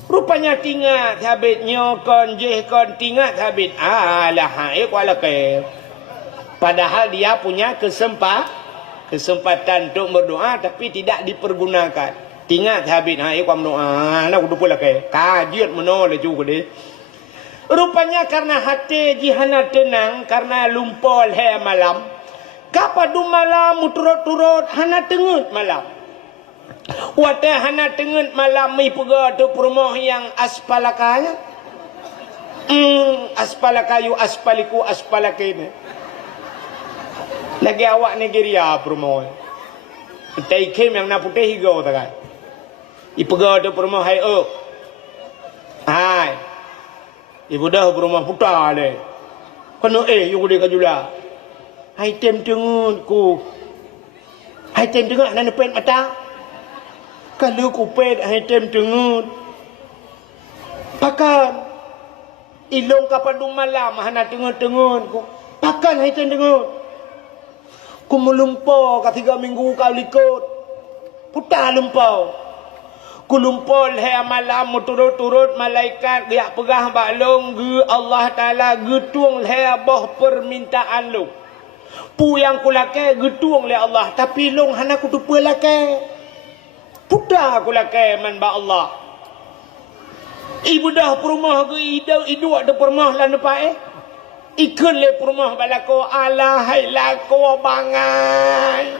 Rupanya tingat habisnya kon jeh kon tingat habis. Alah haik wala ke. Padahal dia punya kesempatan untuk berdoa tapi tidak dipergunakan. Tingat habis haik kuam doa. Nak kudu pula ke. Kajiat menoleh juga deh. Rupanya karena hati jihana tenang karena lumpol he malam. Kapadu malam muturut-turut hana tengut malam. Wata hana tengut malam mi pega tu perumah yang aspalakanya. Aspalakayu aspaliku aspalakene. Lagi awak Nigeria perumah. Tai kem yang nak putih higau tak kan. Ipega tu perumah hai hai. Ibu dah perumah putar le. Kena you dia kajula. Hai tem tengut ku. Hai tem tengut nak pen mata. Kalau kupet item tengut. Pakan. Ilong kapadu malam hana tengut-tengut ku. Pakan item tengut. Ku melumpau ka 3 minggu kau likut. Putar lumpau. Ku lumpau he malam turut-turut malaikat dia pegah balong ge Allah Taala getung he boh permintaan lu. Pu yang kulake getung le Allah tapi long hana kutu pelake. Pudah aku lakai man ba Allah. Ibu dah perumah ke idu ada perumah lan depan Ikun le perumah balako alahai lako bangai.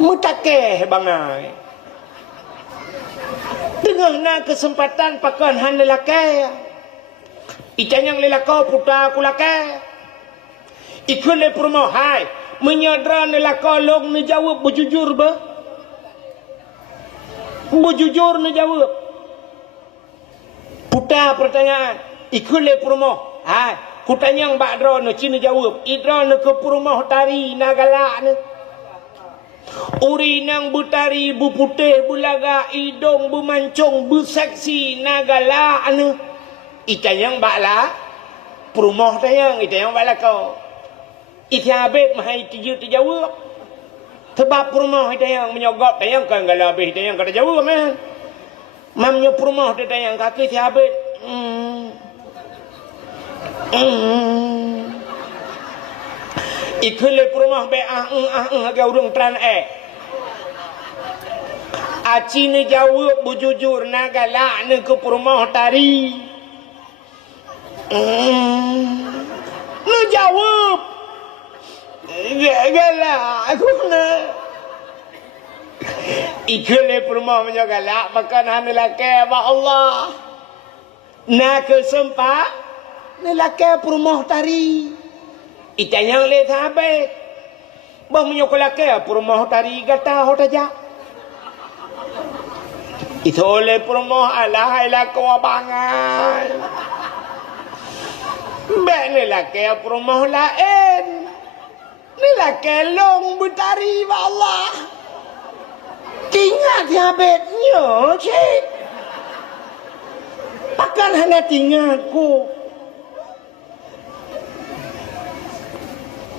Mutakeh bangai. Tengah na kesempatan pakan han lelakai. Icanyang lelako pudah aku lakai. Ikun le perumah hai. Menyadara nelaka long ni jawab berjujur ba? Berjujur ni jawab. Putar pertanyaan. Ikut le perumah. Ku tanya yang bakdra ni cina jawab. Idra ni ke perumah tari nagalak ni. Uri nang butari buputih bulaga idong bumancung buseksi nagalak ni. Itanyang bakla perumah tayang itanyang bakla kau. Itiabet mahai tiju terjawab. Sebab perumah kita yang menyogok tayang kan kalau habis tayang kata jawab man. Mamnya perumah kita yang kaki tiabet. Ikhle perumah be agak urung tran Aci ni jawab bujujur nagalak ni ke perumah tari. Ni jawab. Galak aku kena. Ikhle perumah menyogalak makan hana laki ba Allah. Nak kesempat ni laki perumah tari. Itanya le sahabat. Bah menyokol laki perumah tari gata hotaja. Itu oleh perumah alahai laki bangai. Bek ni laki perumah lain. Inilah kelong bertari ba Allah. Tingat habitnya, cik. Pakan hanya tingatku.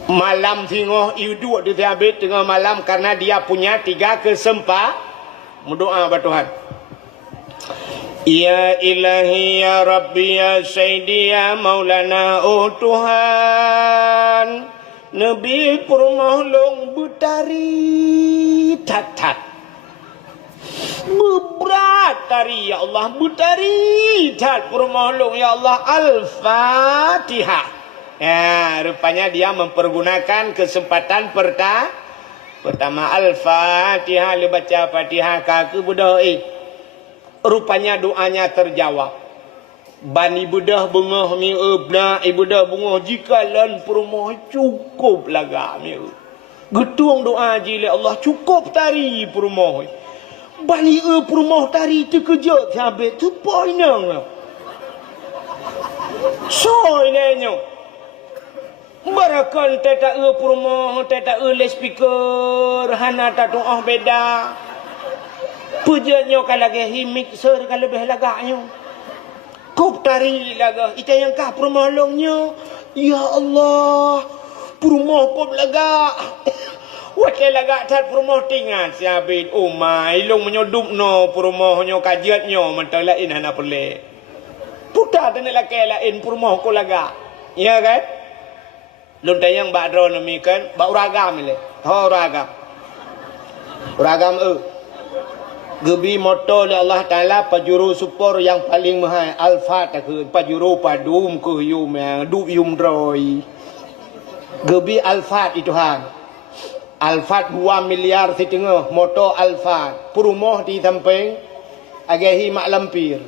Malam tengok idu di habit tengah malam karena dia punya 3 kesempatan berdoa kepada Tuhan. Ya ilahi ya Rabbi ya Sayyidi ya Maulana oh Tuhan. Nabi perumah long butari tat-tat. Berat tari ya Allah butari tat perumah long ya Allah Al-Fatihah. Ya, rupanya dia mempergunakan kesempatan pertama Al-Fatihah le baca Fatihah kaki berdoa. Rupanya doanya terjawab. Bani bedah bengah mi ebna ibu dah bengah jika lan perumah cukup laga mi. Getuang doa jile Allah cukup tari perumah. Bani perumah tari terkejut sampai tu poinang. Soy lenyo. Barakan teta perumoh, teta speaker, hana ta doa beda. Pujanyo kalage himik ser kalebeh lagaknyo. Kop tari laga, ita yang kah perumoh longnya. Ya Allah, perumoh kop laga. Wakil laga tat perumoh tingan siabit umai long menyodup no perumohnya kajiatnya mentalain hana pelek. Putar dan laki lain perumoh ko laga. Ya kan? Lunta yang badro nami kan, ba uragam le. Ha uragam. Uragam Gebi moto oleh Allah Ta'ala pajuru support yang paling mahal Al-Fat ke pajuru padum ke yum yang du yum droi. Gebi Al-Fat itu hang. Al-Fat 2 miliar setengah moto Al-Fat. Perumoh di samping agahi mak lampir.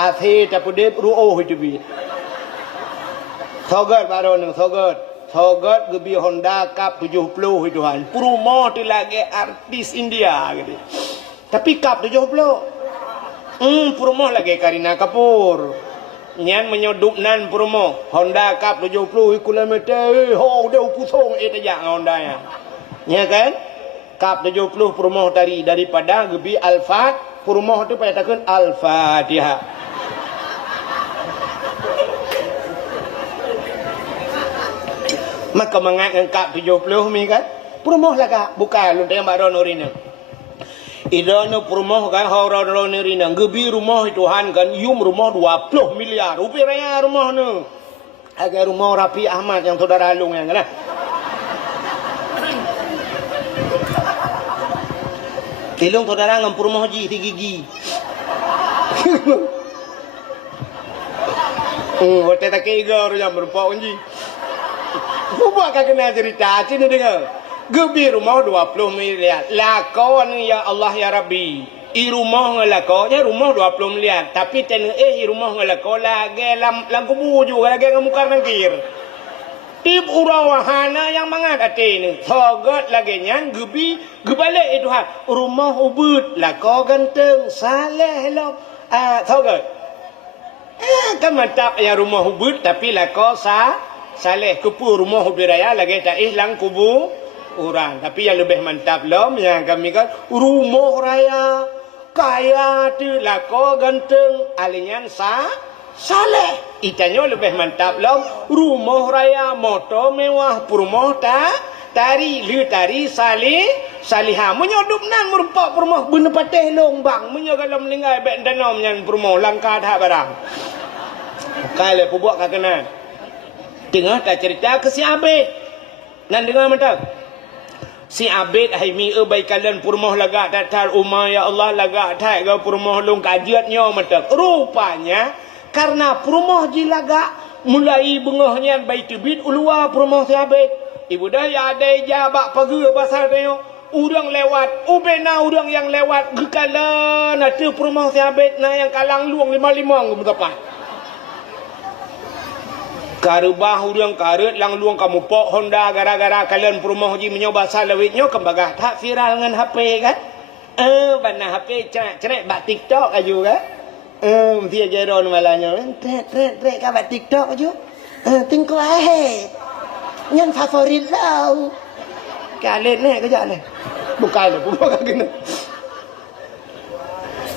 Athe tapudep ruoh itu bi. Thogat baru nang thogat gebi Honda Cup 70 itu hang. Perumoh tu lagi artis India gitu. Tapi kap 70. Perumoh lagi Karina Kapoor. Nyan menyodup nan perumoh. Honda Cup 70 kilometer. Ho dia pusong tajak Honda ya. Ya kan? Kap 70 perumoh daripada gebi Al-Fat. Perumoh tu payah takun Al-Fatihah. Maka mengat kap 70 mi kan? Perumoh lagak bukan luntai baron orina. Idana perumoh kan horon rina gebi rumah Tuhan kan yum rumah 20 miliar rupiah raya rumah nu agar rumah Rafi Ahmad yang saudara Alung yang kan tilung saudara ngam perumoh ji gigi hotel tak kira yang berupa unji buat kena cerita sini dengar. Gebi rumah 20 miliar. Lakon ya Allah ya Rabbi. I rumah ngelako, ya rumah 20 miliar. Tapi tenu i rumah ngelako lagi lagu buju lagi ngemukar nangkir. Tip urawahana yang mangat ati ni. Thogot lagi nyan gebi gebalik itu ha. Rumah ubud lako ganteng saleh lo. Thogot. Kan mantap ya rumah ubud tapi lako saleh kupu rumah ubud raya lagi tak lang kubu orang. Tapi yang lebih mantap lom yang kami kan rumah raya kaya tu lako ganteng alinyan saleh. Itanya lebih mantap lom rumah raya motor mewah perumah tari salihah menyodup nan merupak perumah bener patih longbang menyogalam linggai bek danom yang perumah langkah dah barang. Kale pubuak kakenan. Tengah tak cerita ke si Abid. Nan dengar mantap. Si Abid haimi baikalan purmoh lagak tatar umma ya Allah lagak tak ga purmoh long kajiatnya matak. Rupanya karena purmoh ji lagak mulai bengahnya baik tibit ulua purmoh si Abid. Ibu dah ya ada jabak pagi pasal teo. Urang lewat, ubena urang yang lewat gekalan atu purmoh si Abid na yang kalang luang 55 ngum tepat. Karubah urang karut lang luang kamu pok Honda gara-gara kalian perumoh ji menyoba salawitnya kembagah tak viral dengan HP kan? Bana HP cerai bak TikTok aja kan? Dia jeron malanya trek ka bak TikTok aja. Tingko yang favorit lau. Kalian ni kerja ni. Bukan kena.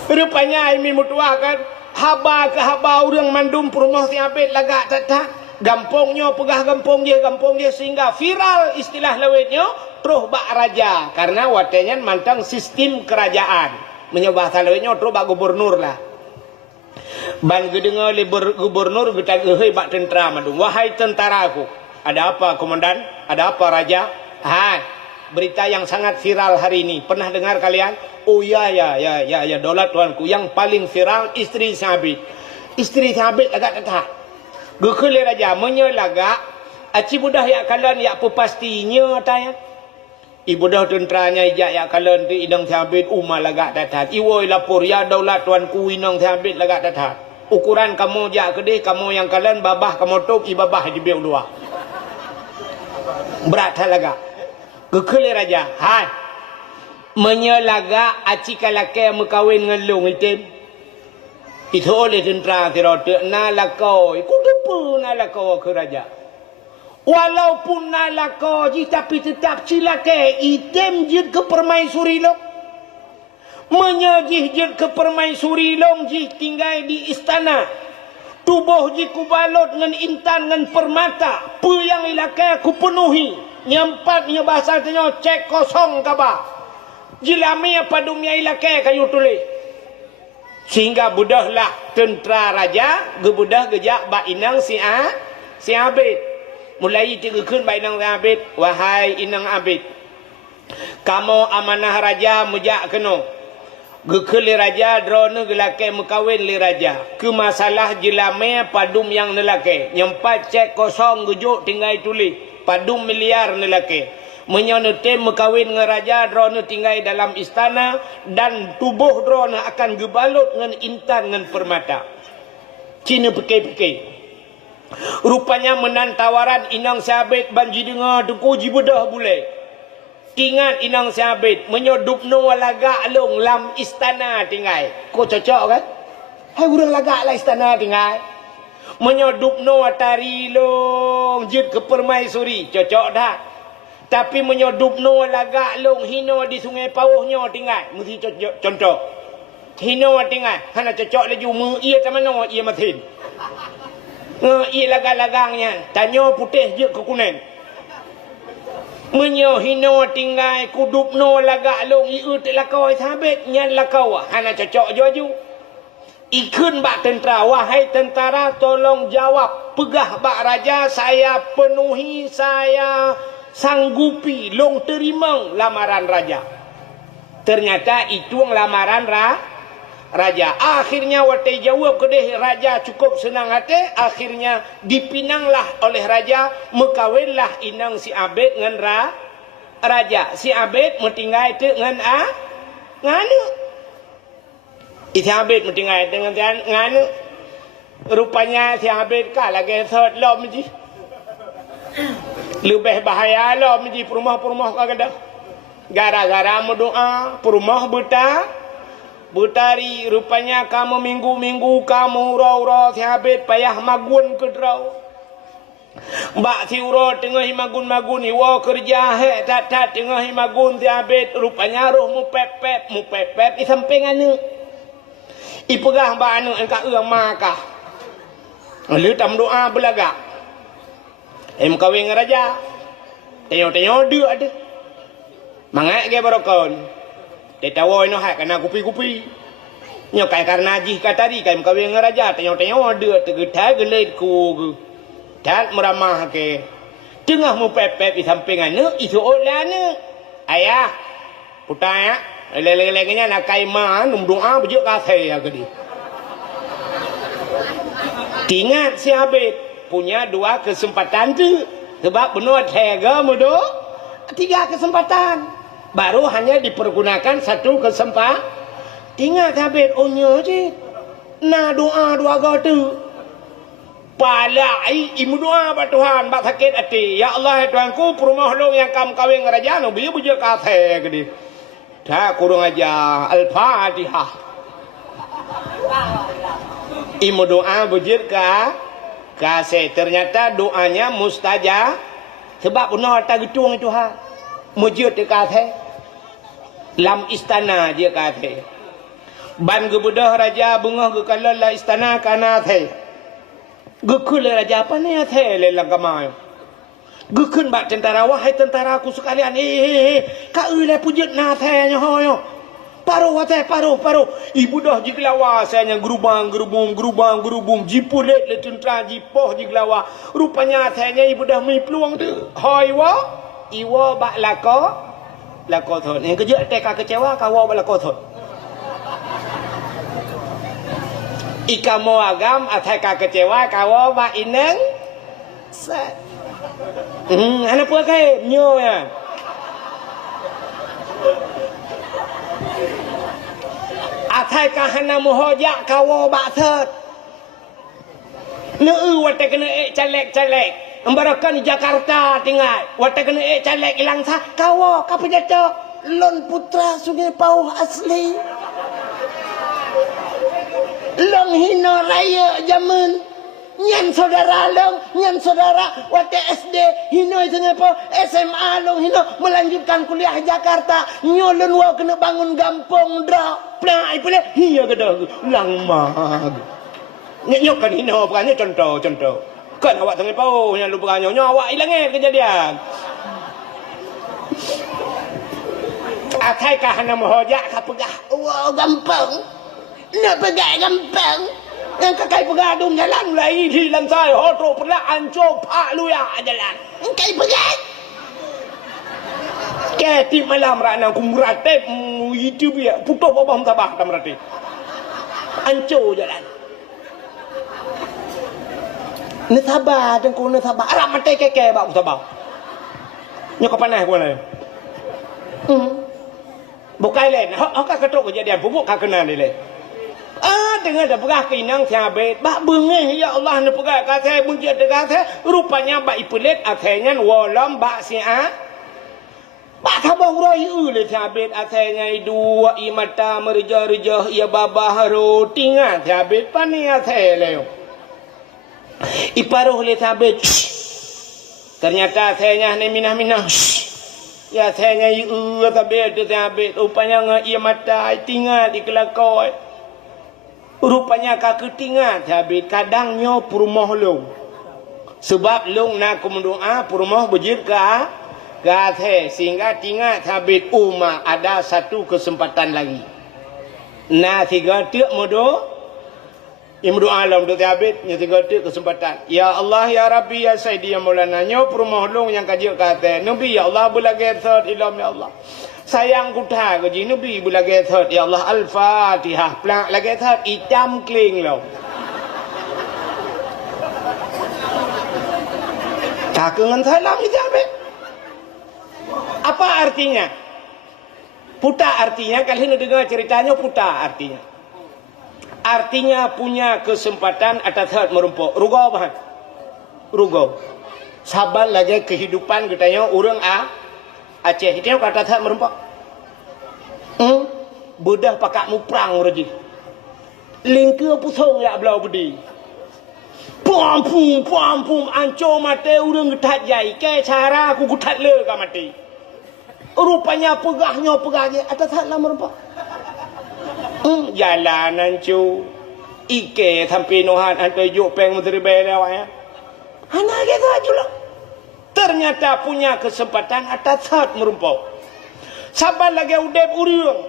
Rupanya ini mutua kan haba ke haba urang mandum perumoh si Abid lagak tak gampongnya pegah gampong dia sehingga viral istilah lawitnya terus bak raja karena watenya mantang sistem kerajaan menyebah salawitnya terus bak gubernur lah ban gedengar li gubernur kita gehei bak tentera madung wahai tentaraku ada apa komandan ada apa raja berita yang sangat viral hari ini pernah dengar kalian oh ya daulat tuanku yang paling viral istri Sabit agak tetap Gukuli raja menyelaga aci budah ya kalian ya pastinya tanya ibu dah tenteranya ya kalian di idang Sabit umma lagak datat iwoi lapor ya daulat tuanku inang Sabit lagak datat ukuran kamu jak kedih kamu yang kalian babah kamu tok ibabah di biau dua berat lagak Gukuli raja menyelaga aci kalake mekawin ngelung itim Itu oleh tentera tirote nalakau. Kudupu nalakau ke raja. Walaupun nalakau ji tapi tetap cilake item jid ke permaisuri lo. Menyajih jid ke permaisuri long ji tinggal di istana. Tubuh ji ku balot dengan intan dengan permata. Apa yang ilake ku penuhi. Nyampatnya bahasa tanya cek kosong kaba. Jilami apa dunia ilake kayu tulis. Sehingga budahlah tentera raja gebudah gejak bak inang si Abid. Mulai tiga kun bak inang si Abid. Wahai inang Abid, kamu amanah raja mujak kena. Gekeli raja drone gelake mukawin li raja. Ke masalah jilame padum yang nelake. Nyempat cek kosong gejuk tinggal tulis. Padum miliar nelake. Menyonetem mukawin dengan raja drone tinggal dalam istana. Dan tubuh drone akan gebalut dengan intan dengan permata. Cina pekei-pekei. Rupanya menan tawaran inang sahabat banji dengar duku jibedah boleh. Ingat inang sahabat menyoduk no lagak long lam istana tinggal. Kau cocok kan? Hai urang lagak lah istana tinggal. Menyoduk no atari long jid ke permaisuri. Cocok dah. Tapi menyoduk no lagak long hino di sungai pauhnya tinggal. Mesti cocok. Contoh. Hino tinggal. Hana cocok lagi mu ia sama no ia matin. Ia lagak-lagangnya. Tanya putih je ke kuning. Menyo hino tinggal kudup no lagak long iu telakau sahabat nyan lakau hana cocok joju. Ikun bak tentera, wahai tentara tolong jawab. Pegah bak raja saya penuhi, saya sanggupi long terima lamaran raja. Ternyata itu lamaran raja. Akhirnya waktu jawab kedeh raja cukup senang hati. Akhirnya dipinanglah oleh raja. Mekawinlah inang si Abid dengan raja. Si Abid mentinggal itu dengan nganu. Si Abid mentinggal dengan nganu. Rupanya si Abid kalah gesot lo menji. Lebih bahaya lo menji perumah-perumah kagak. Gara-gara mendoa perumah Butari, rupanya kamu minggu-minggu kamu ura-ura si Abid payah magun ke draw. Mbak si ura tengah magun-magun iwa kerja tak tengah magun si Abid. Rupanya roh mu pepet di samping anu. Ipegah mbak anu engkau makah. Lalu tam doa belagak. Kawin raja. Tengok-tengok dia ada. Mangat ke barokon. Dia tahu ini hak kena kupi-kupi. Nyokai karena jih katari kai mkawin raja tengok-tengok dia tergetar gelit ku. Tak meramah ke. Tengah mu pepet di samping anu isu olana. Ayah. Putai lele-lelenya nak kai ma num doa bejuk kasih ya gedi. Ingat si Abid punya dua kesempatan tu. Sebab benar tega mudo 3 kesempatan. Baru hanya dipergunakan 1 kesempatan. Tinggal habis onyo je. Na doa dua gotu. Palai imu doa ba Tuhan ba sakit hati. Ya Allah Tuhanku perumah lo yang kamu kawin raja no biar bujuk kate gede. Tak kurang aja Al-Fatihah. Imu doa bujuk kase. Ternyata doanya mustajab. Sebab benar tak gedung itu ha. Mujud dia kata lam istana dia kata ban gebudah raja bungah gekala la istana kana the gekul raja apa ni the lelang kamai gekun bak tentara wahai tentara aku sekalian ka ule pujud na the nyo paro wate paro ibu dah jiglawa saya gerubang jipulet le tentara jipoh jiglawa rupanya thenya ibu dah mai peluang tu hoi wa iwo bak lako thon. Yang kerja teka kecewa kawa bak lako thon. Ika mo agam ateka kecewa kawa bak ineng set. Ana puak kai nyo ya. Ateka hana mohojak kawa bak thet. Neu wate kena calek. Membarakan di Jakarta tinggal. Wata kena caleg hilang sah. Kawa, kapa jatuh? Lon putra Sungai Pauh asli. Long hina raya zaman. Nyan saudara long, nyan saudara waktu SD hina Singapura, SMA long hina melanjutkan kuliah Jakarta. Nyolon wa kena bangun gampong dah. Plai pula hia kedah lang mag. Nyok kan hina bukannya contoh. Kan awak Singapura yang lupa nyonya awak hilangnya kejadian. Akai kah hana mohojak kah pegah. Wow gampang. Nak pegah gampang. Yang kakai pegadung jalan mulai hilang saya hotro pernah ancok pak lu ya jalan kakai pegat keti malam rana kumrate itu dia putus babam tabah tamrate ancok jalan ne sabar dengku ne sabar arah mate keke bak sabar nyok panas gua lah bukai lain hok ketok kejadian bubuk kah kenal ni dengan dah perah keinang sahabat bak bengeh ya Allah nak perah kata bunjat kata rupanya bak ipelit akhirnya walam bak si'a bak sabang rai le sahabat akhirnya dua imata merja-rejah ya babah ro tingat sahabat pani akhir iparuh le sahabat ternyata akhirnya ni minah-minah ya akhirnya sahabat rupanya ia mata tingat dikelakoi rupanya kaki tinggal habis kadangnya perumah long sebab long nak mendoa perumah berjir ke sehingga tinggal habis umma ada satu kesempatan lagi nah tiga tiap modo yang berdoa alam tu habis nya tiga tiap kesempatan ya Allah ya Rabbi ya Sayyidi ya Maulana nyo perumah long yang kaji kata nabi ya Allah bulaga third ilam ya Allah sayang kutha ko ji nabi bulage thot ya Allah al-fatihah plak lage thot itam kling lo kakengan salam ijabe apa artinya puta artinya kalian dengar ceritanya puta artinya punya kesempatan atas thot merumpok rugo apa rugo sabar lagi kehidupan katanya orang Aceh itu kata tak merempak. Bedah pakak mu perang raji. Lingkir pusong ya belau bedi. Pum ancor mati urang getat jai. Ke cara aku getat le ka mati. Rupanya pegahnya atas tak lah merempak. Jalan ancur. Ike sampai nohan antai juk peng menteri bela ya. Hana gitu aja lah. Ternyata punya kesempatan atas saat merumpau. Sabar lagi udep uriung.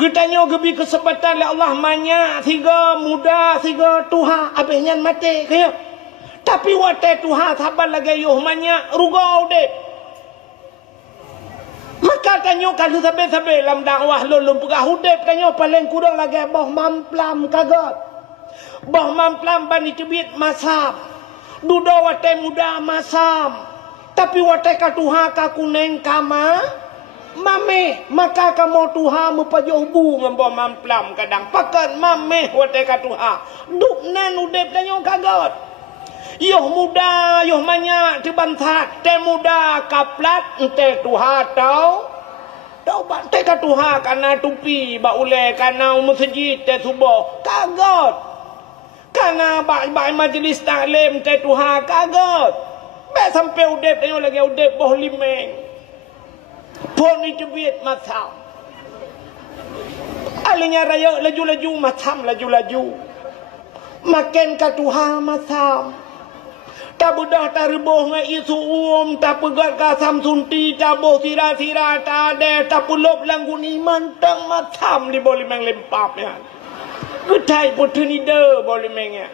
Getanya gebi kesempatan le Allah manya tiga muda tiga tuha habisnya mati kaya. Tapi wate tuha sabar lagi yuh manya ruga udep. Maka tanyo kalau sampai dalam dakwah lulum pegah udep tanyo paling kurang lagi boh mamplam kagot. Boh mamplam bani cebit masam. Duda wate muda masam. Tapi wateka tuha ka kuneng kama mame maka kamu tuha mepajoh bu ngambo mamplam kadang pakan mame wateka tuha duk nan udep tanyo kagot yoh muda yoh manya dibantat te muda kaplat ente tuha tau ba te ka tuha kana tupi ba ule kana masjid te subuh kagot kana ba majlis taklim te tuha kagot Baik sampai udep tengok lagi udep boh limeng. Pon itu biat macam. Alinya raya laju-laju macam laju-laju. Makin katuha macam. Tak budah tak reboh ngai isu tak pegat kasam sunti tak boh sira-sira tak ada tak pulop langgun iman tang macam di boh limeng lempap ya. Gedai putuni de boh limengnya.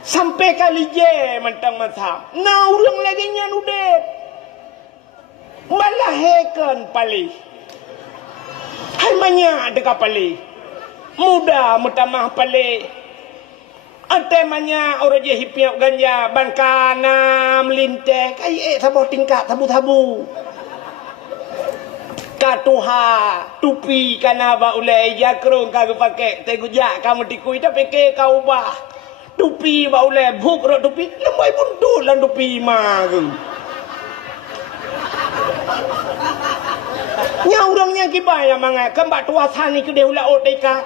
Sampai kali je mentang macam nah urang lagi nyan udep malah hekan pali hai manya dekat pali muda mutamah pali ante manya orang je hipiak ganja ban kana melintek ai sabah tingkat tabu-tabu katuha tupi kana ba ulai jakrong kau pakai tegujak kamu tikui tapi ke kau bah tupi bau le buk ro tupi lembai pun tu lan tupi ma ke nya urangnya kibai ya manga kembak tuasan ni ke deula oteka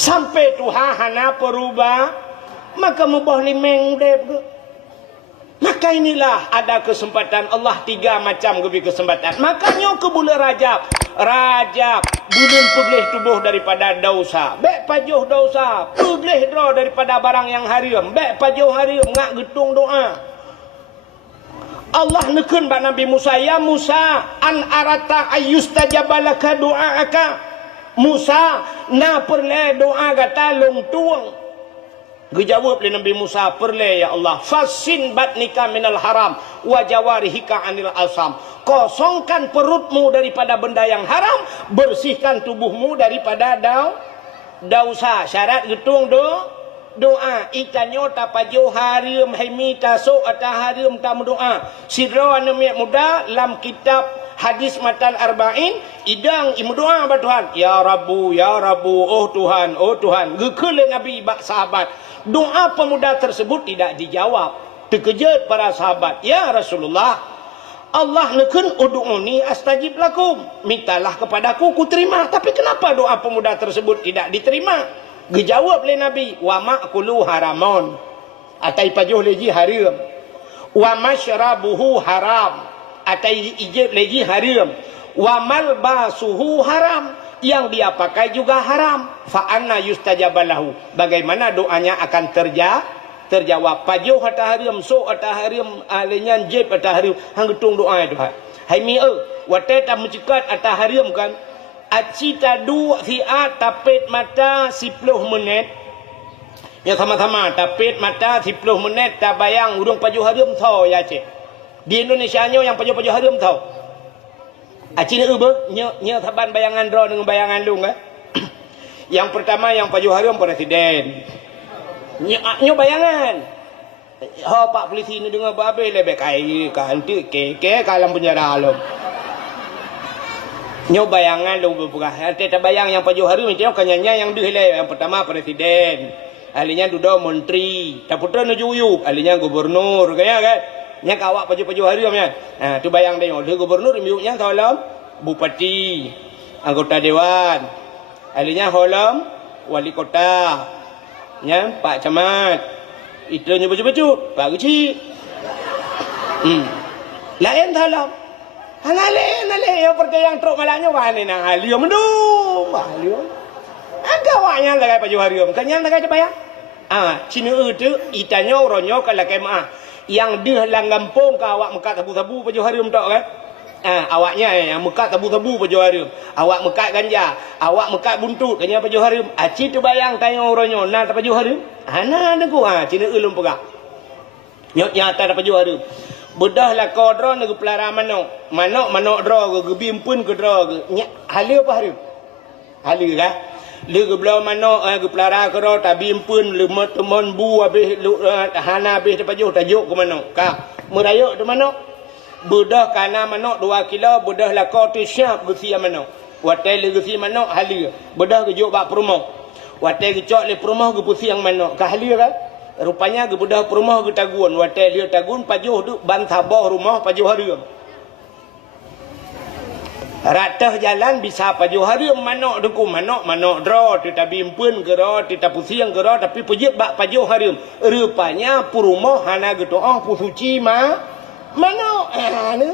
Sampai Tuhan hana perubah, maka mubah limeng dep ke. Maka inilah ada kesempatan Allah 3 macam lebih kesempatan. Makanya ke bulan Rajab. Rajab bulan pebelih tubuh daripada dosa. Baik pajuh dosa. Pebelih draw daripada barang yang haram. Baik pajuh haram. Ngak getung doa. Allah nekun bak Nabi Musa. Ya Musa. An arata ayyustajabalaka doa'aka. Musa. Na perle doa kata long tuang. Dijawab oleh Nabi Musa, perle ya Allah, fasin batnika minal haram wa jawarihika anil asam. Kosongkan perutmu daripada benda yang haram, bersihkan tubuhmu daripada dosa. Syarat getung doa. Ikanyo tapajo harim haimi tasuk atah harim tam doa. Sidra anamiak muda lam kitab hadis matan arba'in idang imu doa ba Tuhan. Ya Rabbu, oh Tuhan, oh Tuhan. Gekele Nabi bak sahabat. Doa pemuda tersebut tidak dijawab. Terkejut para sahabat. Ya Rasulullah, Allah nekun ud'uni astajib lakum. Mintalah kepadaku, ku terima. Tapi kenapa doa pemuda tersebut tidak diterima? Dijawab oleh Nabi, wa ma'kulu haramon. Atai pajuh leji haram. Wa masyrabuhu haram. Atai ijib leji haram. Wa malbasuhu haram. Yang dia pakai juga haram. Fa'anna yustajabalahu. Bagaimana doanya akan terjawab. Pajuh atau haram, so atau haram, alinyan jib atau haram. Hang getung doa itu. Hai mi'e, watai tak mencekat atau haram kan. Acita dua fi'at tapit mata 10 menit. Yang sama-sama tapit mata 10 menit. Tak bayang udung pajuh haram tau ya cik. Di Indonesia yang pajuh-pajuh haram tau. Acina ubah, nya taban bayangan draw dengan bayangan lung kan. Yang pertama yang pajuh haram presiden. Nya bayangan. Ha pak polisi ni dengar babe lebih kai kanti keke kalam penjara alam. Nya bayangan lu berah. Ada bayang yang pajuh haram itu kanyanya yang dihile. Yang pertama presiden. Ahlinya duda menteri. Tak putra nujuyup. Ahlinya gubernur kaya kan. Nya kawak pajuh-pajuh haram kan. Ha tu bayang dia. Dia gubernur miuknya tolong bupati, anggota dewan. Ahlinya holam wali kota. Nya pak camat. Itu nya baju-baju pak kecil. Lain tolong. Nale yang percaya yang truk malaknya wani nang halium mendung. Halium. Agawanya lagai pajuh haram. Kanya lagai bayang. Cina itu itanyo ronyo kalau kemah. Yang dia lang gampung ke awak mekat tabu-tabu pajuh haram tak kan? Awaknya yang mekat tabu-tabu pajuh haram. Awak mekat ganja, awak mekat buntut kanya pajuh haram. Aci tu bayang tanya orangnya nak pajuh haram. Ana deku cina ulum pegak. Nyata pajuh haram. Bedah lah kau draw nak pelara manok draw ke bimpun ke draw ke. Halia apa haram? Halia kan? Lu ke belah manok ke pelara ke draw tak bimpun lu teman bu habis hana habis pajuh tajuk ke manok. Kak merayuk tu manok. Bedah kana manok 2 kilo, bedah lah kau tu siap gesi manok. Watai le gesi manok halia. Bedah ke juk bak perumah. Watai ke cok le perumah ke pusi yang manok. Ka halia kan? Rupanya ke bedah perumah ke tagun. Watai dia tagun pajuh tu bantabah rumah pajuh haram. Ratah jalan bisa pajuh haram manok deku manok draw tita bimpun ke draw tita pusing ke draw tapi pujit bak pajuh haram. Rupanya perumah hana gitu pusuci manok ni.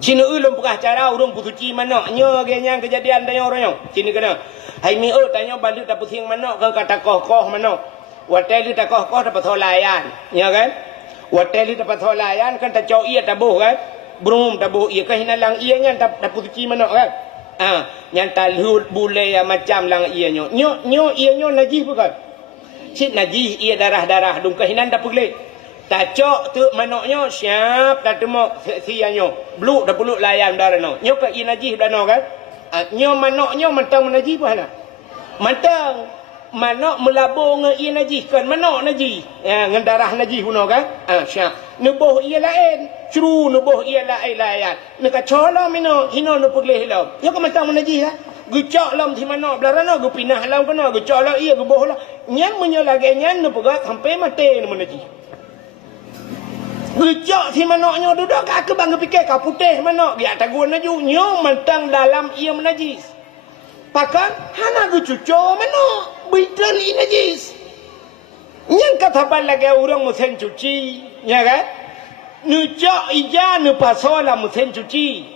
Cina ulum pekah cara urung pusuci manok nya genya kejadian tanya orangnya. Cina kena. Hai mi tanya balik tak pusing manok ke kata koh manok. Watai li tak koh dapat holayan, ya kan? Watai li dapat holayan kan tak cau ia tabuh kan? Berum tabuh ia kan hinalang ia nya tak pusuci manok kan? Yang talhud bule yang macam lang ia nyo. Nyo ia nyo najis bukan? Cik najis ia darah dung kahinan tak pulih. Tak cok tu manoknya siap tak temuk sianyo. Bluk dah peluk layan darah no. Nyo ka ia najis dah no kan? Nyo manoknya mentang najis apa? Mentang manok melabur dengan ia najis kan manok najis dengan darah najis puno kan siap nubuh ia lain curu nubuh ia lain nak cola mino hino nu pergi hilau yo ka matang najis ha gecak lam thi manok belarana gu pinah lam kana gecak la ia gu boh la nyang menyo lagi nyang nu pegat sampai mati nu najis gecak thi manoknya duduk ka bang pikir ka putih manok dia tagun naju nyo mentang dalam ia menajis Pakan hana gu cuco mana bidan li najis. Yang kata lagi orang musim cuci, ya kan? Nu cok ija nu pasola musim cuci.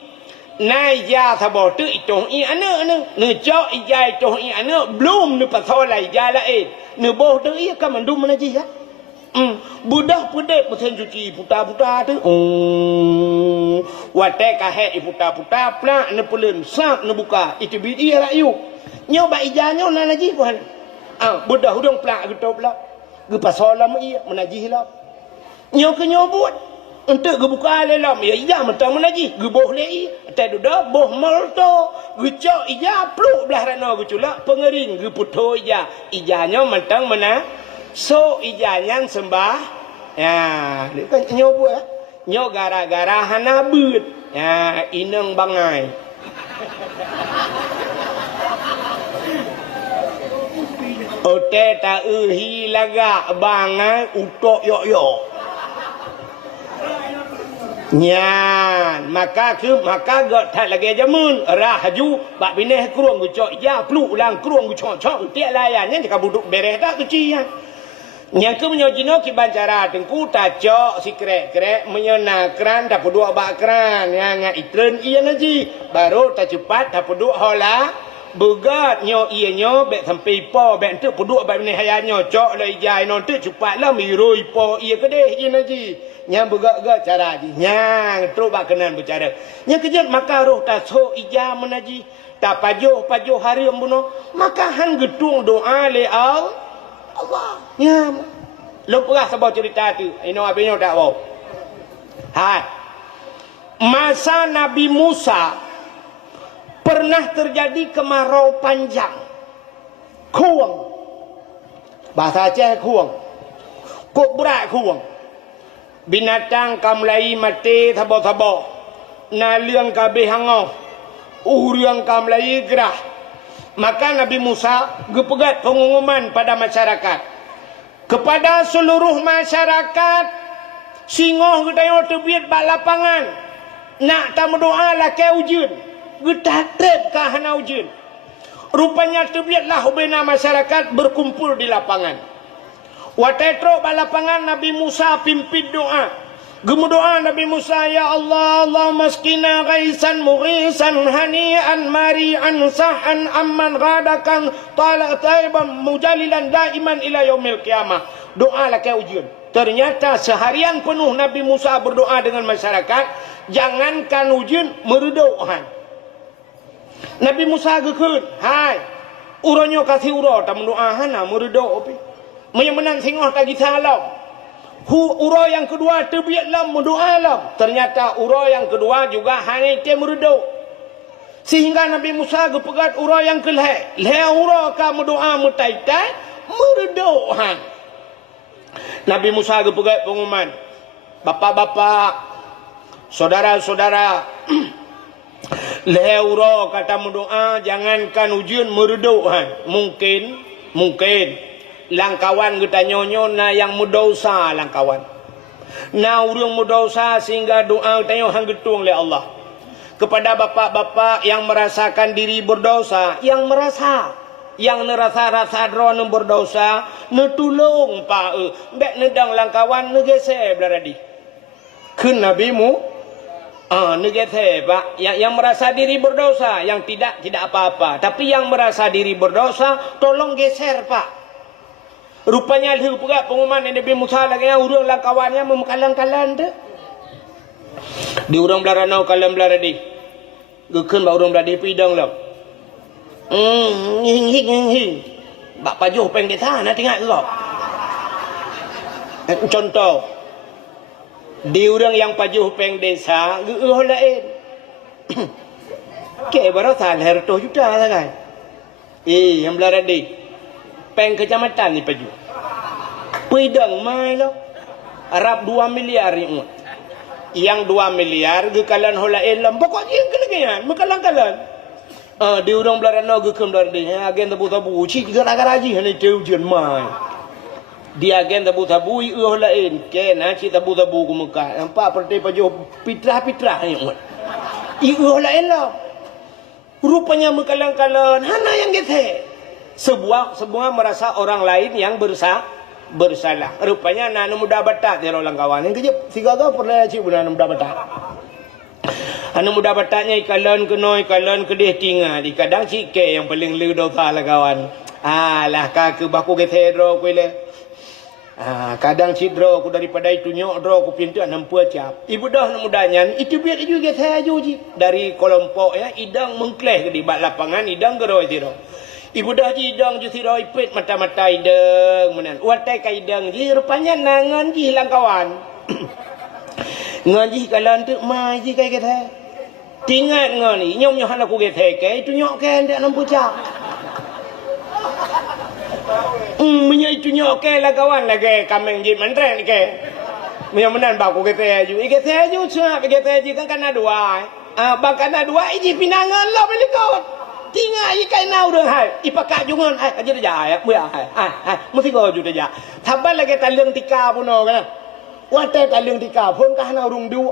Na ija sabot tu itu i ane nu cok ija itu i ane belum nu pasola ija lain. Nu boh tu ia kan mandum najis ya. Budak pedek musim cuci puta-puta tu. Watek kahe puta-puta plak ne pelem sak ne buka. Itu bidi rayu. Nyo ba ija nyo na najis puan. Budak hudung plak gitu plak. Ge pasolam ia menajis lah. Nyo ke nyo buat. Untuk ge buka lelam ya ija mentang menajis. Ge boh lei. Tak duda boh malto. Ge cok ija pluk belah rana ge culak pengering ge puto ija. Ija nyo mentang mana? So ija yang sembah. Ya, ni kan nyo buat. Nyo gara-gara hana beut. Ya, inang bangai. Ote ta uhi laga bangai utok yok-yok. Nyan, maka gak tak lagi jamun rahaju bak bineh keruang gucok ya pluk ulang keruang gucok tiak layan yang cakap buduk beres tak tuci ya. Yang ke menyojino ki bancara tengku tacok si krek-krek menyenakran tak peduk bakran yang itren iya naji baru tak cepat tak peduk hola begat nyo iya nyo bek sampai po bek tu peduk bak bineh hayanyo cok lai jai non tu cepat lah miroi po iya kedeh iya naji. Yang begak-gak cara di yang terus bak kenan bercara yang kejat maka roh tak so ija menaji tak pajuh hari embuno maka han gedung doa le Allah ya lupa sebab cerita tu ino abinyo tak bau hai masa Nabi Musa pernah terjadi kemarau panjang kuang bahasa Aceh kuang kok berat kuang binatang kamlai mati thabo-thabo na liang kabeh hangau uriang kamlai gerah maka Nabi Musa gepegat pengumuman pada masyarakat kepada seluruh masyarakat singoh getayo tebiat bak lapangan nak tamu doa lah ke ujun getatrep ka hana ujun rupanya tebiatlah bena masyarakat berkumpul di lapangan. Watetro balapangan Nabi Musa pimpin doa. Gemu doa Nabi Musa ya Allah Allahumma askina ghaisan mughisan hani'an mari'an sahan amman ghadakan talak taiban mujalilan daiman ila yaumil qiyamah. Doa lah ke ujian. Ternyata seharian penuh Nabi Musa berdoa dengan masyarakat, jangankan ujian meredohan. Nabi Musa gekun, hai uronyo kasih uro tak mendoahan meredo opi. Menang singoh tagi salam. Uro yang kedua terbiat lam mendoa lam. Ternyata uro yang kedua juga hanya dia meredo. Sehingga Nabi Musa gepegat uro yang keleh. Leh uro ka mendoa mutaitai meredo han. Nabi Musa gepegat pengumuman. Bapak-bapak, saudara-saudara, leh uro kata mendoa jangankan ujian meredo han. Mungkin langkawan kita nyonyo na yang mudosa langkawan na urang mudosa sehingga doa kita hang getung oleh Allah kepada bapak-bapak yang merasakan diri berdosa yang nerasa rasa drone berdosa netulung pa bek nedang langkawan negese beradi keun nabimu negese pak yang merasa diri berdosa yang tidak apa-apa tapi yang merasa diri berdosa tolong geser pak. Rupanya lihu pula pengumuman Nabi Musa lagi yang urang langkawannya memekalang-kalang tu. Di urang belarana kalam belaradi. Gekeun ba urang beladi pidang lah. Hing. Bak pajuh peng kita nak tengok kau. Contoh. Di urang yang pajuh peng desa, geuh lain. Ke barasa herto juta lah kan. Yang belaradi. Peng kecamatan ni paju. Pidang mai lo. Arab 2 miliar ni. Yang 2 miliar gekalan holain lam. Pokoknya yang kelegian. Mekalang-kalang. Di urang belarana gekeun belaradi. Agen tabu-tabu. Cik gara-gara haji. Hanya jauh jen mai. Di agen tabu-tabu. Iuh lain. Kena cik tabu-tabu ke Mekah. Nampak perti paju. Pitrah-pitrah ni. Iuh lain lam. Rupanya mekalan-kalan hana yang gethe. Semua merasa orang lain yang bersalah. Rupanya anak muda batat dia orang kawan. Yang kejap sigaga pernah cik bulan muda batat. Anak muda batatnya ikalan kedih tinggal. Kadang cike yang paling lu dosa lah kawan. Lah kaki baku gethe dro kuile. Kadang cidro aku daripada itu nyok dro aku pintu nampu cap. Ibu dah nak mudanya itu biar itu get saya juji dari kelompok ya idang mengkleh di bak lapangan idang geroi tiro. Ibu dah idang ju tiro ipit mata-mata idang menan. Watai ka idang ji rupanya nangan ji hilang kawan. Ngaji kalan tu mai ji kai get saya. Tingat ngani nyom nyohan aku get saya ke itu nyok ke ndak nampu cap. Punya itu nyok lah kawan lagi kameng ji mentren ke. Punya menan baku kita aju. Kita aju cuma kita aju kan dua. Bahkan dua iji pinangan lah beli kau. Tinggal ikai nau dah hai. Ipakak jungan hai aja dah ya. Buya hai. Mesti kau juga dah. Tabar lagi talung tika pun kan. Watai talung tika pun kah nau rung du.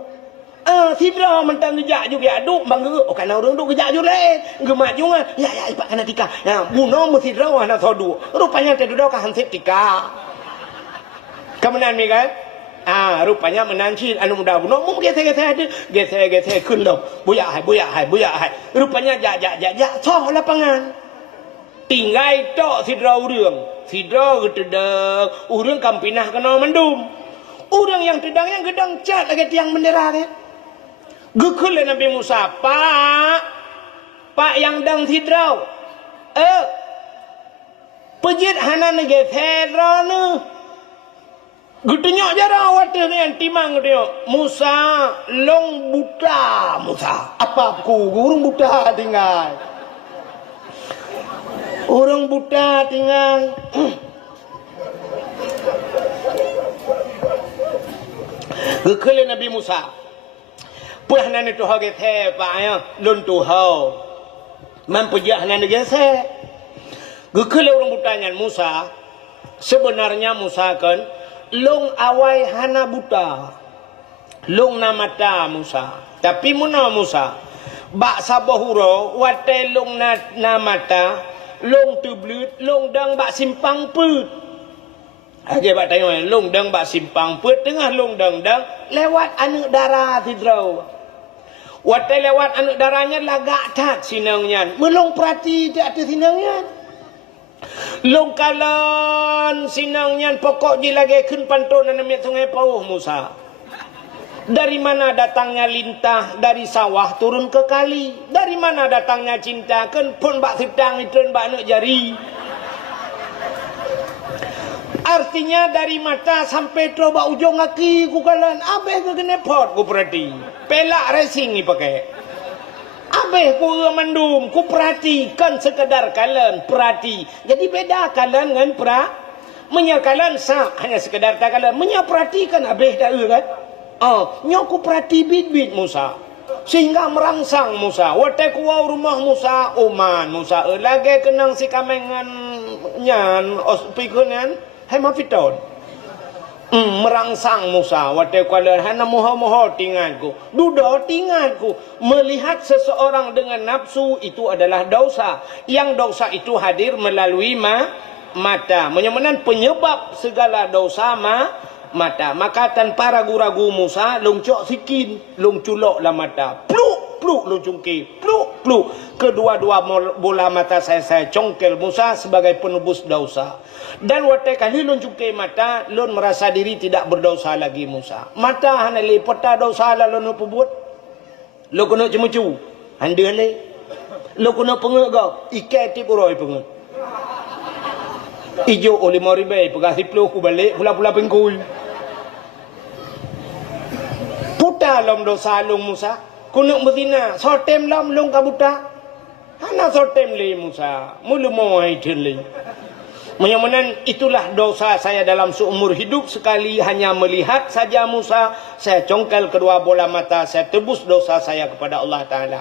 Sibra mentang gejak juga aduk bangga. Oh kana orang duk gejak juga gemak jungan. Ya ipak kana tika. Ya buno mesti draw ana sodu. Rupanya te duduk ka hansip tika. Kemenan mi kan? Rupanya menanci anu muda buno mu gese-gese ada. Gese kun dah. Buya hai. Rupanya jak soh lapangan. Tinggal tok sidra urang. Sidra gedeg. Urang kampinah kena mendum. Urang yang tedang yang gedang cat lagi tiang bendera kan. Gekul Nabi Musa, Pak yang dang sidrau. Pejit hana nege thera ne. Gutunyok jara wate ne timang dia. Musa long buta Musa. Apa ku urang buta tinggal. Urang buta tinggal. Gekul Nabi Musa. Puah nana tu hage the pa ya lon tu hau man pujah nana gese gekele orang butanya Musa sebenarnya Musa kan long awai hana buta long na mata Musa tapi muna Musa bak sabahuro wate long na mata long tu blut long dang bak simpang put aja bak tanya long dang bak simpang put tengah long dang lewat anu darah tidrau. Watai lewat anak darahnya lagak tak sinangnya. Melong perhati tak ada sinangnya. Long kalan sinangnya pokok je lagi kun pantun dan namanya sungai Pauh Musa. Dari mana datangnya lintah dari sawah turun ke kali. Dari mana datangnya cinta kan pun bak sedang itu bak nak jari. Artinya dari mata sampai coba ujung kaki ku kalan abeh ke kena pot ku perhati. Pelak racing ni pakai. Abeh ku mendum ku perhatikan sekedar kalan perhati. Jadi beda kalan dengan menyakalan sak hanya sekedar tak kalan menyaperhatikan abeh dah kan. Nyok ku perhati bit-bit Musa. Sehingga merangsang Musa. Watai ku rumah Musa Oman Musa lagi kenang si kamengan nyan ospikunan hai mafiton. Merangsang Musa watai kuala hana moho-moho tinggalku. Duda tinggalku melihat seseorang dengan nafsu itu adalah dosa. Yang dosa itu hadir melalui mata. Menyamanan penyebab segala dosa mata. Maka tanpa ragu-ragu Musa longcok sikin, longculok lah mata. Pluk lu cungki, pluk. Kedua-dua bola mata saya congkel Musa sebagai penebus dosa. Dan watai kali lun cungki mata, lun merasa diri tidak berdosa lagi Musa. Mata hana le peta dosa lah lun buat. Lu kena cemucu, hande le. Lu kena pengek kau, ikai tip uroi pengek. Ijo oleh moribai pegasi pelu ku balik pula-pula pengkul. Puta lom dosa lung Musa. Kunuk berzina, sotem lam long kabuta. Hana sotem le Musa, mulu mohai le. Menyamanan itulah dosa saya dalam seumur hidup sekali hanya melihat saja Musa, saya congkel kedua bola mata, saya tebus dosa saya kepada Allah Taala.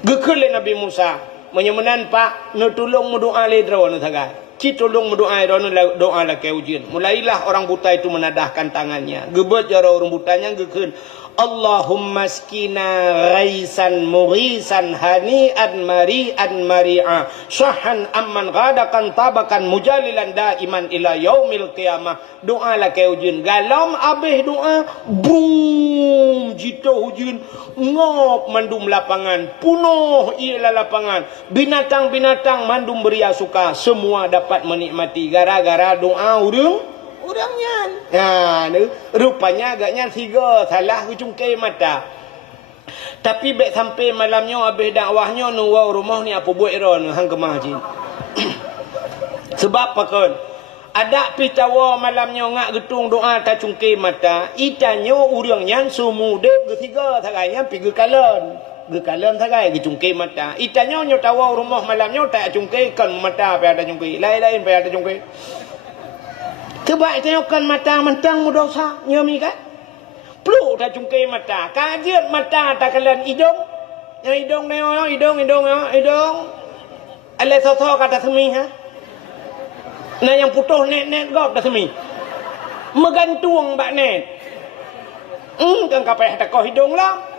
Gekele Nabi Musa, menyamanan Pak, nu tulung mu doa le draw nu sagai. Ci tolong berdoa doa lah ke ujian. Mulailah orang buta itu menadahkan tangannya. Gebet jara orang butanya gekeun. Allahumma skina ghaisan mughisan hani'an mari'an mari'a syahan amman ghadakan tabakan mujalilan daiman ila yaumil qiyamah. Doa lah ke ujian. Galam habis doa, boom, jito hujan ngop mandum lapangan, punuh ialah lapangan. Binatang-binatang mandum beria suka, semua dapat menikmati gara-gara doa orangnya. Nah, rupanya agaknya 3 salah cungkai mata. Tapi baik sampai malamnya habis dakwahnya nuwa rumah ni apa buat ron hang kemah jin. Sebab apa kan? Ada pitawa malamnya ngak getung doa tak cungkai mata. Itanya orangnya sumudep ketiga sagaya pergi kalon. Gekalan sagai gecungkai mata. Itanya nyo tawa rumah malamnya tak cungkai kan mata pe ada cungkai. Lain-lain pe ada cungkai. Sebab itanya kan mata mentang mudosa nyami kan. Perlu tak cungkai mata. Kajian mata tak kalan hidung. Yang hidung ni hidung. Alai so kata semi ha. Nah yang putus net gop dah semi. Megantung bak net. Kan kapai tak hidung lah.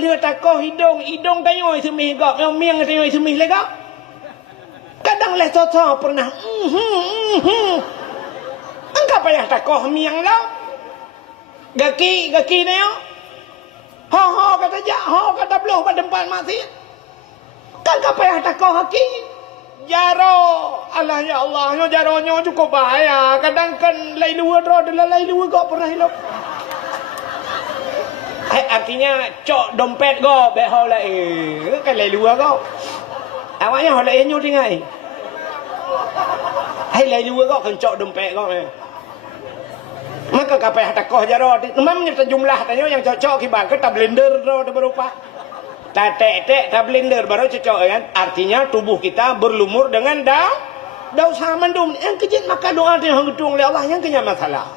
Lia takoh hidung tayo semi gop, miang tayo semi lega. Kadang le so pernah. Angka payah takoh miang lah. Gaki ni yo. Ho kata ja, ho kata beluh pada tempat masih. Kan payah takoh haki. Jaro, Allah ya Allah, yo jaronyo cukup bahaya. Kadang kan lai luar gop pernah hilang. Artinya cok dompet go be ho la kan lai luar go. Awaknya ho la nyu tingai. Hai lai luar go kan cok dompet go. Maka kapai takoh jaro. Memangnya jumlah tanya yang cocok kibar ke tab blender ro berupa. Ta tek tab blender baru cocok kan. Artinya tubuh kita berlumur dengan dosa mendum. Yang kejit maka doa dia hang gedung oleh Allah yang kenya masalah.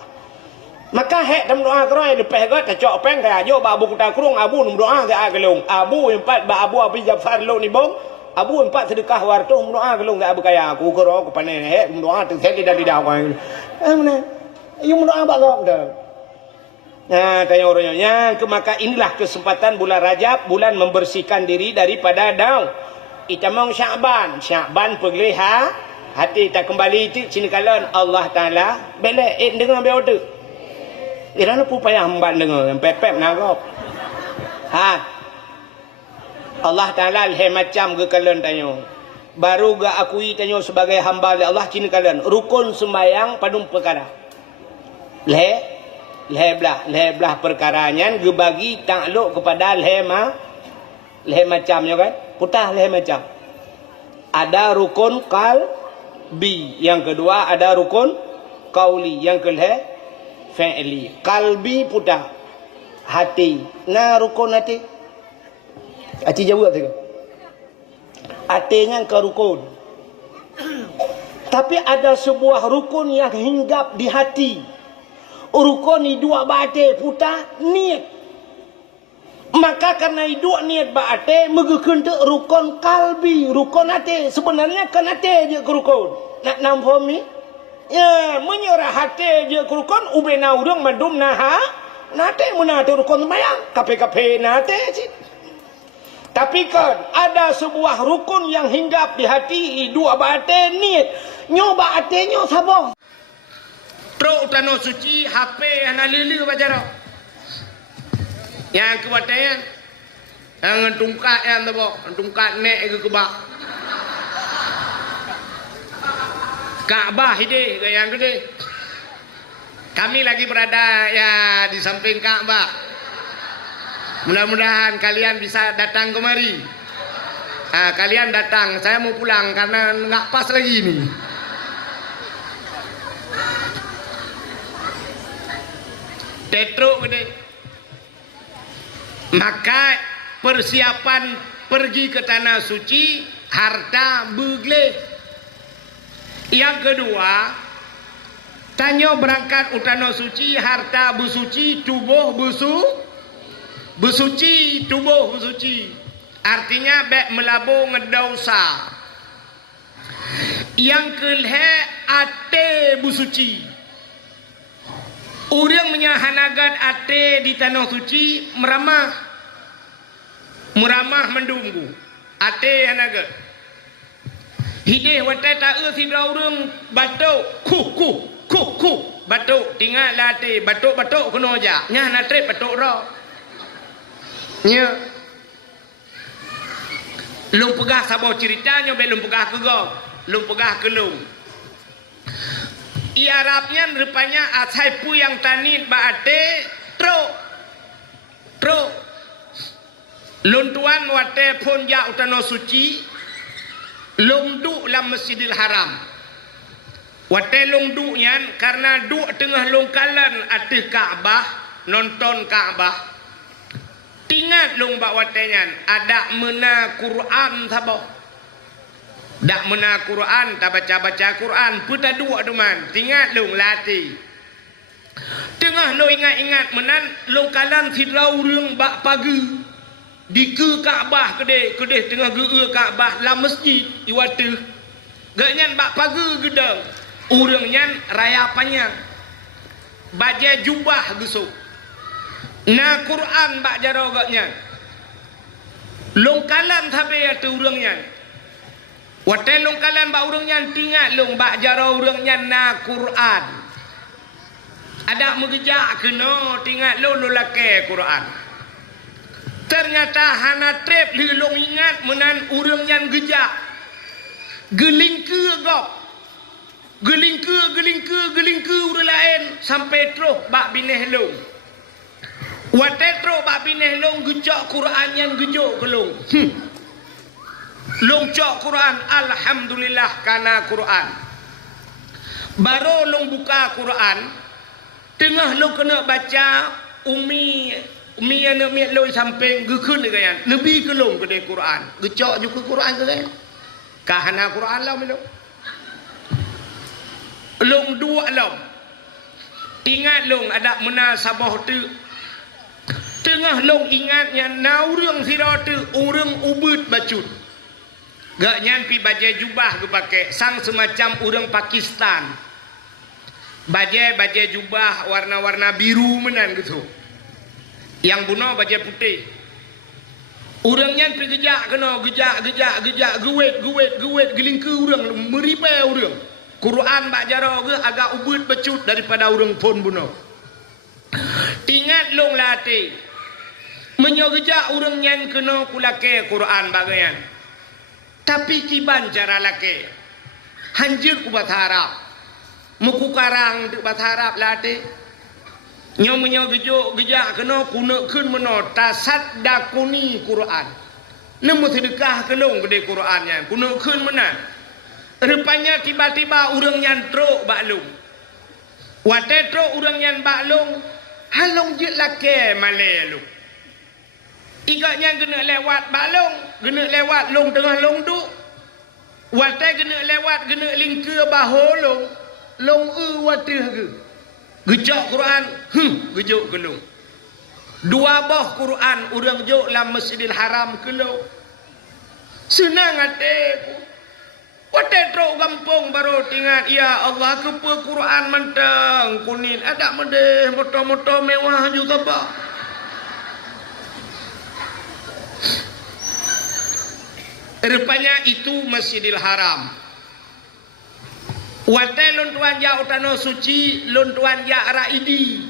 Maka hek dalam doa kerana lepas ke tak cok peng kaya jo ba abu kita kurung abu num doa ke agelung abu empat ba abu abi Jafar lo ni bom abu empat sedekah warto num doa gelung ke abu kaya aku kero aku panen hek num doa tu saya tidak kan mana you doa ba gok dah. Nah tanya orangnya ke maka inilah kesempatan bulan Rajab, bulan membersihkan diri daripada daun. Itamong Sya'ban pegliha hati tak kembali itu sini kalon Allah Taala belek dengan beode. Irana pun payah hambat dengar yang pepep nagop. Allah Taala leh macam ke kalian tanya. Baru ga akui tanya sebagai hamba Allah cina kalian. Rukun sembahyang padum perkara. Leh belah perkaranya ge bagi takluk kepada leh macamnya kan. Putah leh macam. Ada rukun qalbi, yang kedua ada rukun qauli, yang kelih fi'li. Kalbi putah hati. Nah rukun hati. Hati jawab tu. Hatinya ke rukun. Tapi ada sebuah rukun yang hinggap di hati. Rukun ni dua bate putah niat. Maka karena dua niat bate megekun tu rukun kalbi, rukun hati. Sebenarnya kan hati je ke rukun. Nak nampak ni? Ya, menyerah hati je kurukon ubena urang madum naha nate munate rukun sembahyang kape nate cik. Tapi kan ada sebuah rukun yang hinggap di hati dua bate niat nyoba hatinya sabar truk tanah suci HP ana lili bacara yang kebatanya yang tungkat yang tabo tungkat nek ke kebak Kaabah ini yang gede. Kami lagi berada ya di samping Kaabah. Mudah-mudahan kalian bisa datang kemari. Kalian datang, saya mau pulang karena nggak pas lagi ini. Tetruk gede. Maka persiapan pergi ke tanah suci, harta begleh. Yang kedua, tanya berangkat utana suci, harta bersuci, tubuh bersuci, tubuh bersuci. Artinya bek melabur ngedosa. Yang kelhe ate busuci. Orang menyahanagat ate di tanah suci meramah mendunggu. Ate hanagat. Hidih watai ta'u sidra orang batuk kuh batuk tinggal ate batuk kena aja. Nyah natre batuk roh. Nya. Lung pegah sabau ceritanya belum pegah ke gau. Lung pegah ke lung. I Arabnya rupanya asai pu yang tanit baate tro lun tuan wate pun ya utano suci lung du lam Masjidil Haram wate lung du yan karena du tengah lung kalan atih Kaabah nonton Kaabah tingat lung bak wate yan ada mena Quran sabah. Dak mena Quran, tak baca Quran, puta dua teman, tingat long lati. Tengah lo ingat menan long kalan sidrau reung bak pagi. Di ke Kaabah kedeh tengah ge Kaabah la masjid iwatu. Ganyan bak pagi gedang. Urang nyan raya panjang. Baca jubah gesuk. Na Quran bak jaro gaknya. Long kalan thabe atu urang nyan. Watai long kalan ba urang nyan tingat long ba jaro urang nyan na Quran. Ada mengejak kena tingat long lake Quran. Ternyata hana trep li long ingat menan urang nyan gejak. Gelingke gok. Gelingke urang lain sampai terus bak bineh long. Watai terus bak bineh long gejak Quran nyan gejuk ke long. Long cok Quran, alhamdulillah karena Quran. Baru long buka Quran, tengah long kena baca umi anak miat loi samping gekun ke kan. Nabi ke long ke Quran. Gecok juga Quran ke kan. Kahana Quran lah melo. Long dua long. Ingat long ada munasabah tu. Tengah long ingatnya naurang sira tu urang ubud bacut. Gak nyampi bajai jubah ke pakai sang semacam orang Pakistan. Bajai jubah warna-warna biru menan gitu. Yang bunuh bajai putih. Orang nyampi gejak kena gejak gewet gelingke orang meripai orang. Quran bak jaro ke agak ubud becut daripada orang pun bunuh. Ingat long latih. Menyogejak orang nyan kena kulake Quran bagayan. Tapi kiban cara laki hanjir ku bahasa Arab muku karang tu bahasa Arab lati nyomenyo gejak kena kuna kun meno tasad dakuni Quran nemu sedekah kelong gede Qurannya kuna kun menan rupanya tiba-tiba urang nyan truk baklung wate truk urang nyan baklung halong jit laki malelu igaknya kena lewat balong, kena lewat long tengah long duk. Watai kena lewat kena lingke bahu long watai ke. Gejak Quran, gejuk ke long. Dua boh Quran urang juk lam Masjidil Haram ke long. Senang hati ku. Watai truk kampung baru tingat ya Allah kepa Quran mantang kunin ada medeh motor-motor mewah juga bah. Rupanya itu Masjidil Haram. Watai lon tuan ja utano suci, lon tuan ja raidi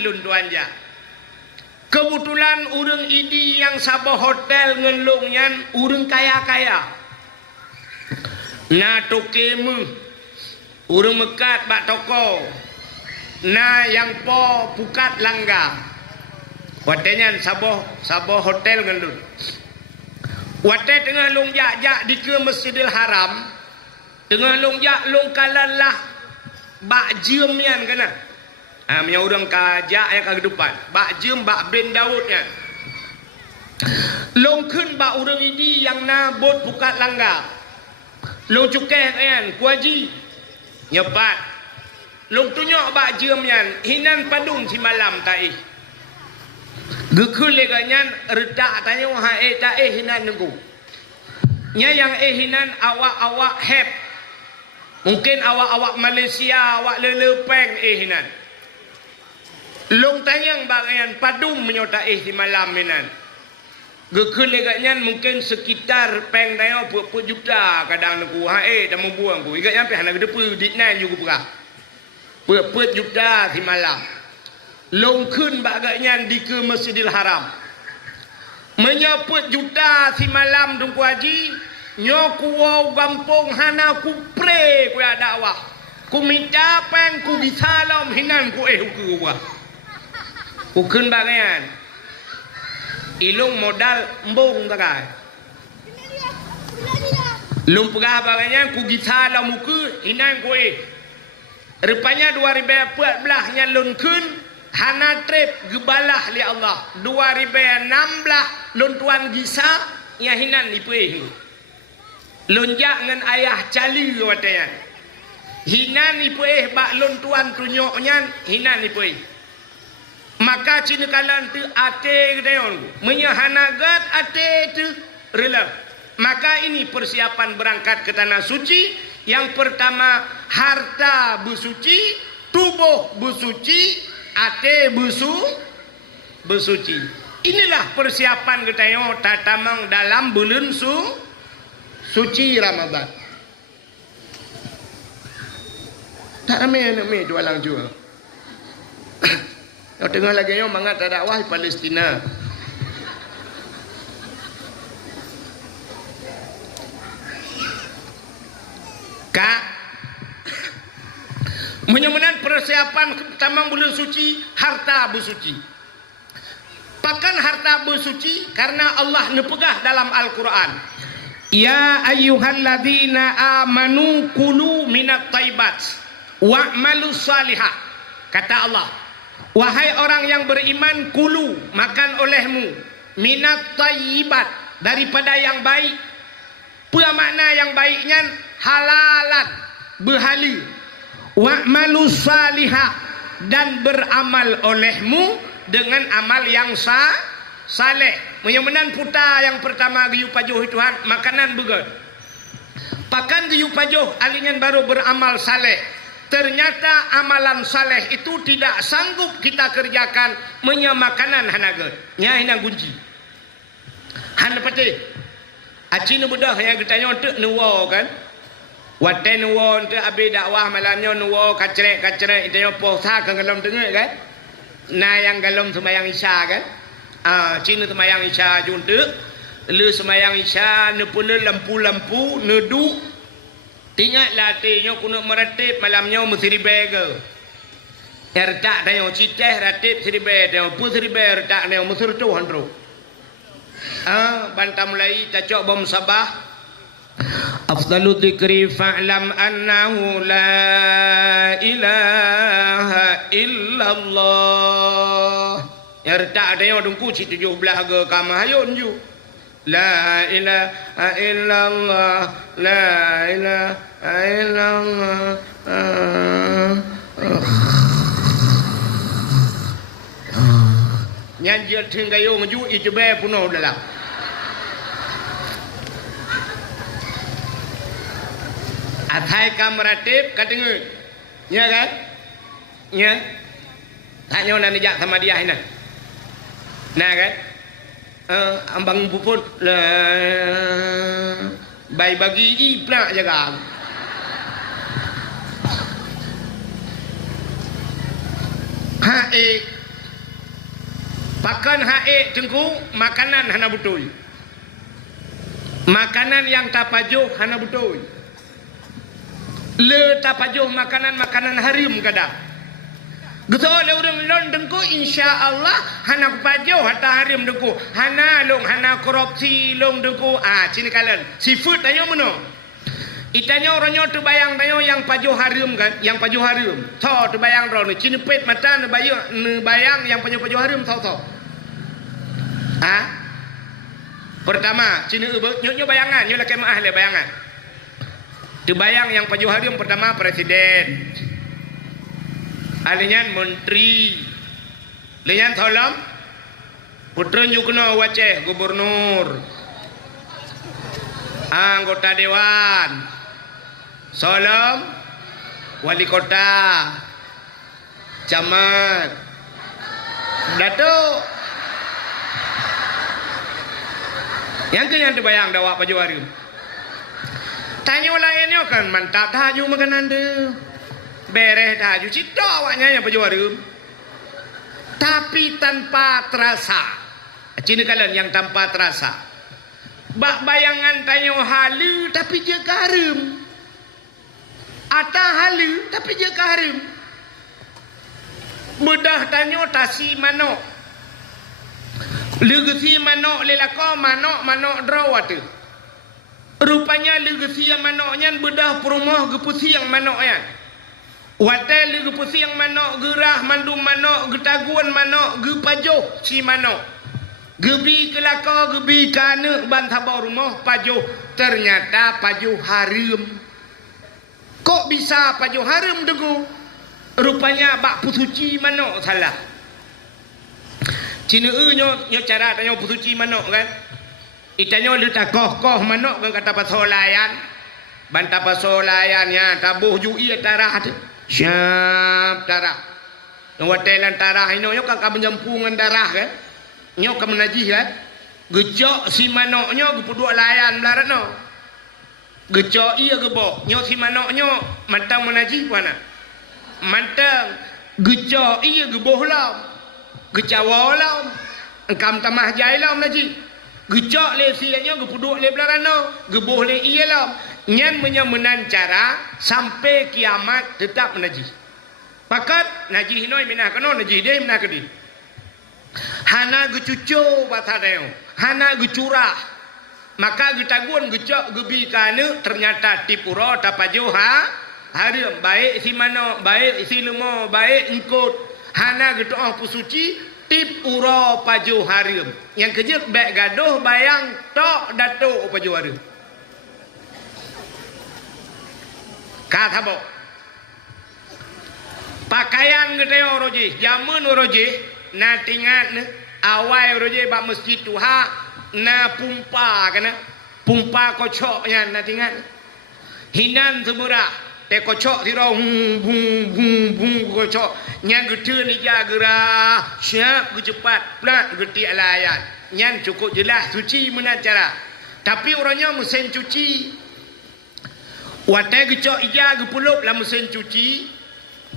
lon tuan ja. Kebetulan urang idi yang sabah hotel ngelungnya urang kaya-kaya. Na tokemu urang mekat bak toko. Na yang po pukat langgar. Watenya sabah hotel ngelun. Watai tengah long jak di ke Masjidil Haram, tengah long kalan lah bak jem yan kana. Punya orang kajak yang ke depan, bak jem bak ben Daudnya. Long kun bak orang ini yang nabot pukat langgar. Long cukeh kan, kuaji nyepat. Long tunjuk bak jem yan, hinan padung si malam tai. Gekul leganyan redak tanya wahai tae hinan nunggu. nya yang hinan awak-awak heb. Mungkin awak-awak Malaysia, awak lelepeng hinan. Long tanyang bagian padum menyota di malam minan. Gekun legaknya mungkin sekitar peng dayo put juta kadang aku dah mau buang ku. Ikat sampai hana gede pu ditnan juga pura. Put juta di malam. Long kun bagaknya di ke Masjidil Haram. Menyaput juta si malam dungku haji. Nyoku wau gampung hana ku pre ku ada awak. Ku minta peng ku bisalam hinan ku ku wah. Ukun bagian ilung modal embung takai lung pegah bagian ku gitala muku hinan kue rupanya 2014 nya lun kun hana trip gebalah li Allah 2016 lun tuan gisa nya hinan ipue lun jak ngan ayah cali watayan hinan ipue bak lun tuan tunyoknya hinan ipue. Maka cina kalan tu ate kedayon menyahanagat ate tu relap. Maka ini persiapan berangkat ke tanah suci. Yang pertama harta bersuci, tubuh bersuci, ate bersuci. Inilah persiapan kedayon tatamang dalam bulan suci Ramadan. Tak ramai dua lang jual. Yang tengah lagi yang mangat dakwah Palestina. Kak, menyamanan persiapan tamang bulan suci harta bersuci. Pakan harta bersuci karena Allah nepegah dalam Al-Quran. Ya ayyuhalladzina amanu kulu minat taibat wa'malu salihah. Kata Allah, wahai orang yang beriman, kulu makan olehmu minat tayyibat daripada yang baik. Apa makna yang baiknya? Halalan, berhala. Wa'malu salihah, dan beramal olehmu dengan amal yang saleh. Menyamanan putar yang pertama giyu pajuh Tuhan makanan begat. Pakan giyu pajuh alingan baru beramal saleh. Ternyata amalan saleh itu tidak sanggup kita kerjakan menyamakanan hanagat. Nya hina kunci. Han pate. Aci nu bedah yang kita nyotek nuwa kan. Waten nuwa untuk abi dakwah malamnya nuwa kacrek itu nyopo sa ke galom tengah kan. Nah yang galom sembahyang isya kan. Cina sembahyang isya juntuk. Lu sembahyang isya nu pun lampu-lampu nedu. Tingat latihnya kuno meratip malamnya mesti ribega. Ertak dah citeh ratip seribega, pu seribega ertak dah mesti tu handro. Bantah mulai tacok bom sabah. Afdalu dzikri fa'lam annahu la ilaha illallah. Ertak dah dungku ci 17 ga kamahayun ju. La ilaha illallah, la ilaha illallah. Nyanjir tinggayo maju itu be puno dalam. Athai kamratip katengeu. Nya kan? Nya. Tanya nak dijak sama dia ini. Nah kan? Ambang puput bayi bagi iprak jaga. Hae pakan hae tengku makanan hana betul. Makanan yang tapajuh hana betul. Le tapajuh makanan harim kadang. Gitu oleh orang London ko insya-Allah hana pajuh hatta harim deku. Hana long hana korupsi long deku. Cini kalian. Seafood ayo meno. Itanya orangnya tu bayang tayo yang pajuh harim kan, yang pajuh harim. Tho tu bayang ro ni cini pet mata ni bayang yang pajuh harim tho. Pertama cini nyo bayangan, nyo laki maah le bayangan. Tu bayang yang pajuh harim pertama presiden. Alinyan menteri, linyan tolong, putran juga waceh gubernur, anggota dewan, Solom, wali kota, camat, datuk. Yang kenyang terbayang dakwah Pak Juwarim. Tanya lainnya kan mantap tahaju makanan dia. Beres tahaju cita awaknya yang Pak Juwarim. Tapi tanpa terasa. Cina kalian yang tanpa terasa. Bak bayangan tanya halu tapi dia garam. Atau halu tapi dia garam. Bedah tanya tasi manok. Legasi manok lelako manok drawat tu. Rupanya legasi yang manoknya bedah perumah gepusi yang manoknya. Watai legepusi yang manok gerah mandum manok getaguan manok gepajoh si manok. Gebi kelaka gebi kana bantabau rumah pajoh ternyata pajoh haram. Kok bisa pajoh haram degu? Rupanya bak pusuci manok salah. Cina nyo cara tanya pusuci manok kan. Itanya letak koh manok kan kata pasal layan. Banta pasal layan ya tabuh jui tarah tu. Siap darah. Ngwatelan darah ini nyo kan menjampungan darah kan. Nyo kan menajih kan. Gejok si manoknya gepuduk layan melarat no. Gejok iya gebok. Nyo si manoknya mantang menajih mana? Mantang gejok iya geboh lam. Gecawa lam. Engkam tamah jai lam menajih. Gejok le sianya gepuduk le melarat no. Geboh le iya lam. Nyan menyemenan cara sampai kiamat tetap menajih. Pakat najih noi minah kano najih dia minah kedi. Hana gecucu batadeo, hana gecurah. Maka getaguan gecok gebi kana ternyata tipuro tapajoha haram baik si mano baik si lemo baik engkot. Hana getoah pusuci tip uro pajo haram. Yang kejut baik gaduh bayang tok datuk pajo haram. Kata bo pakaian gede oroji jamun oroji na tingat awai oroji bak masjid tuha na pumpa kana pumpa kocoknya na tingat hinan semurah te kocok tiro bung kocok nya gede ni jagera siap cepat plat gede alayan nyan cukup jelas suci menacara tapi orangnya mesin cuci. Watai gecok ija gepulup lah mesin cuci.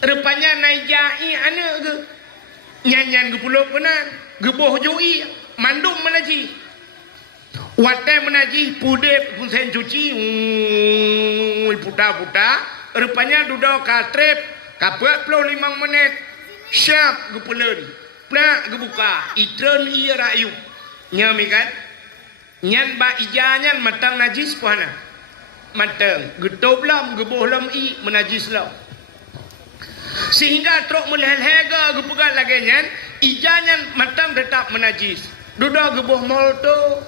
Rupanya naijai ana ke. Nyanyan gepulup benar. Geboh jui. Mandum menaji. Watai menaji pudep mesin cuci. Puta-puta. Rupanya duduk katrep. Kapet 45 menit. Syap gepulun. Plak gebuka. Itren iya rayu. Nyami kan. Nyan ba ija nyan matang najis puana. Matang getop lam geboh lam i menajis lam sehingga truk melhel-hega gepegat lagi nyan ijanyan matang tetap menajis duda geboh molto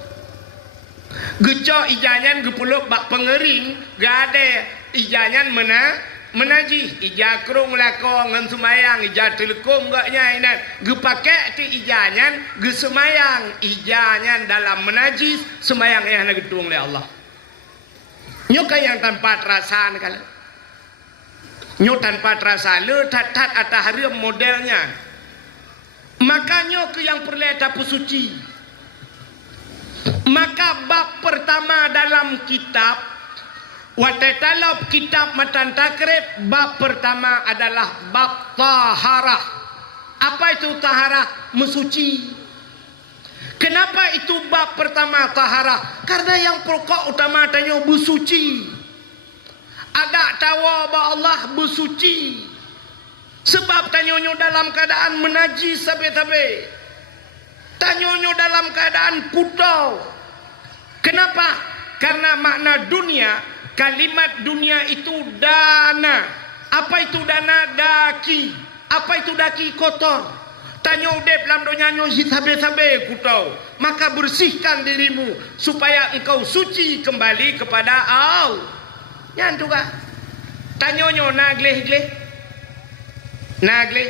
gecok ijanyan gepuluk bak pengering gade ijanyan menajis ija krung lako ngan sumayang ija telekom gaknya inan gepake ti ijanyan gesemayang ijanyan dalam menajis semayang yang nak getung oleh Allah. Nyoka yang tanpa terasa kan. Nyok tanpa terasa le tat-tat atah haram modelnya. Maka nyok yang perleta pusuci. Maka bab pertama dalam kitab watetalab kitab matan takrib bab pertama adalah bab taharah. Apa itu taharah? Mesuci. Kenapa itu bab pertama taharah? Karena yang pokok utama tanya bersuci. Agak tawa ba Allah bersuci. Sebab tanyonyo dalam keadaan menajis sabe-sabe. Tanyonyo dalam keadaan putau. Kenapa? Karena makna dunia, kalimat dunia itu dana. Apa itu dana? Daki. Apa itu daki? Kotor. Tanya udep lam donya nyo sabe-sabe kutau. Maka bersihkan dirimu supaya engkau suci kembali kepada Allah. Yan juga. Tanya nyo nagleh-gleh. Nagleh.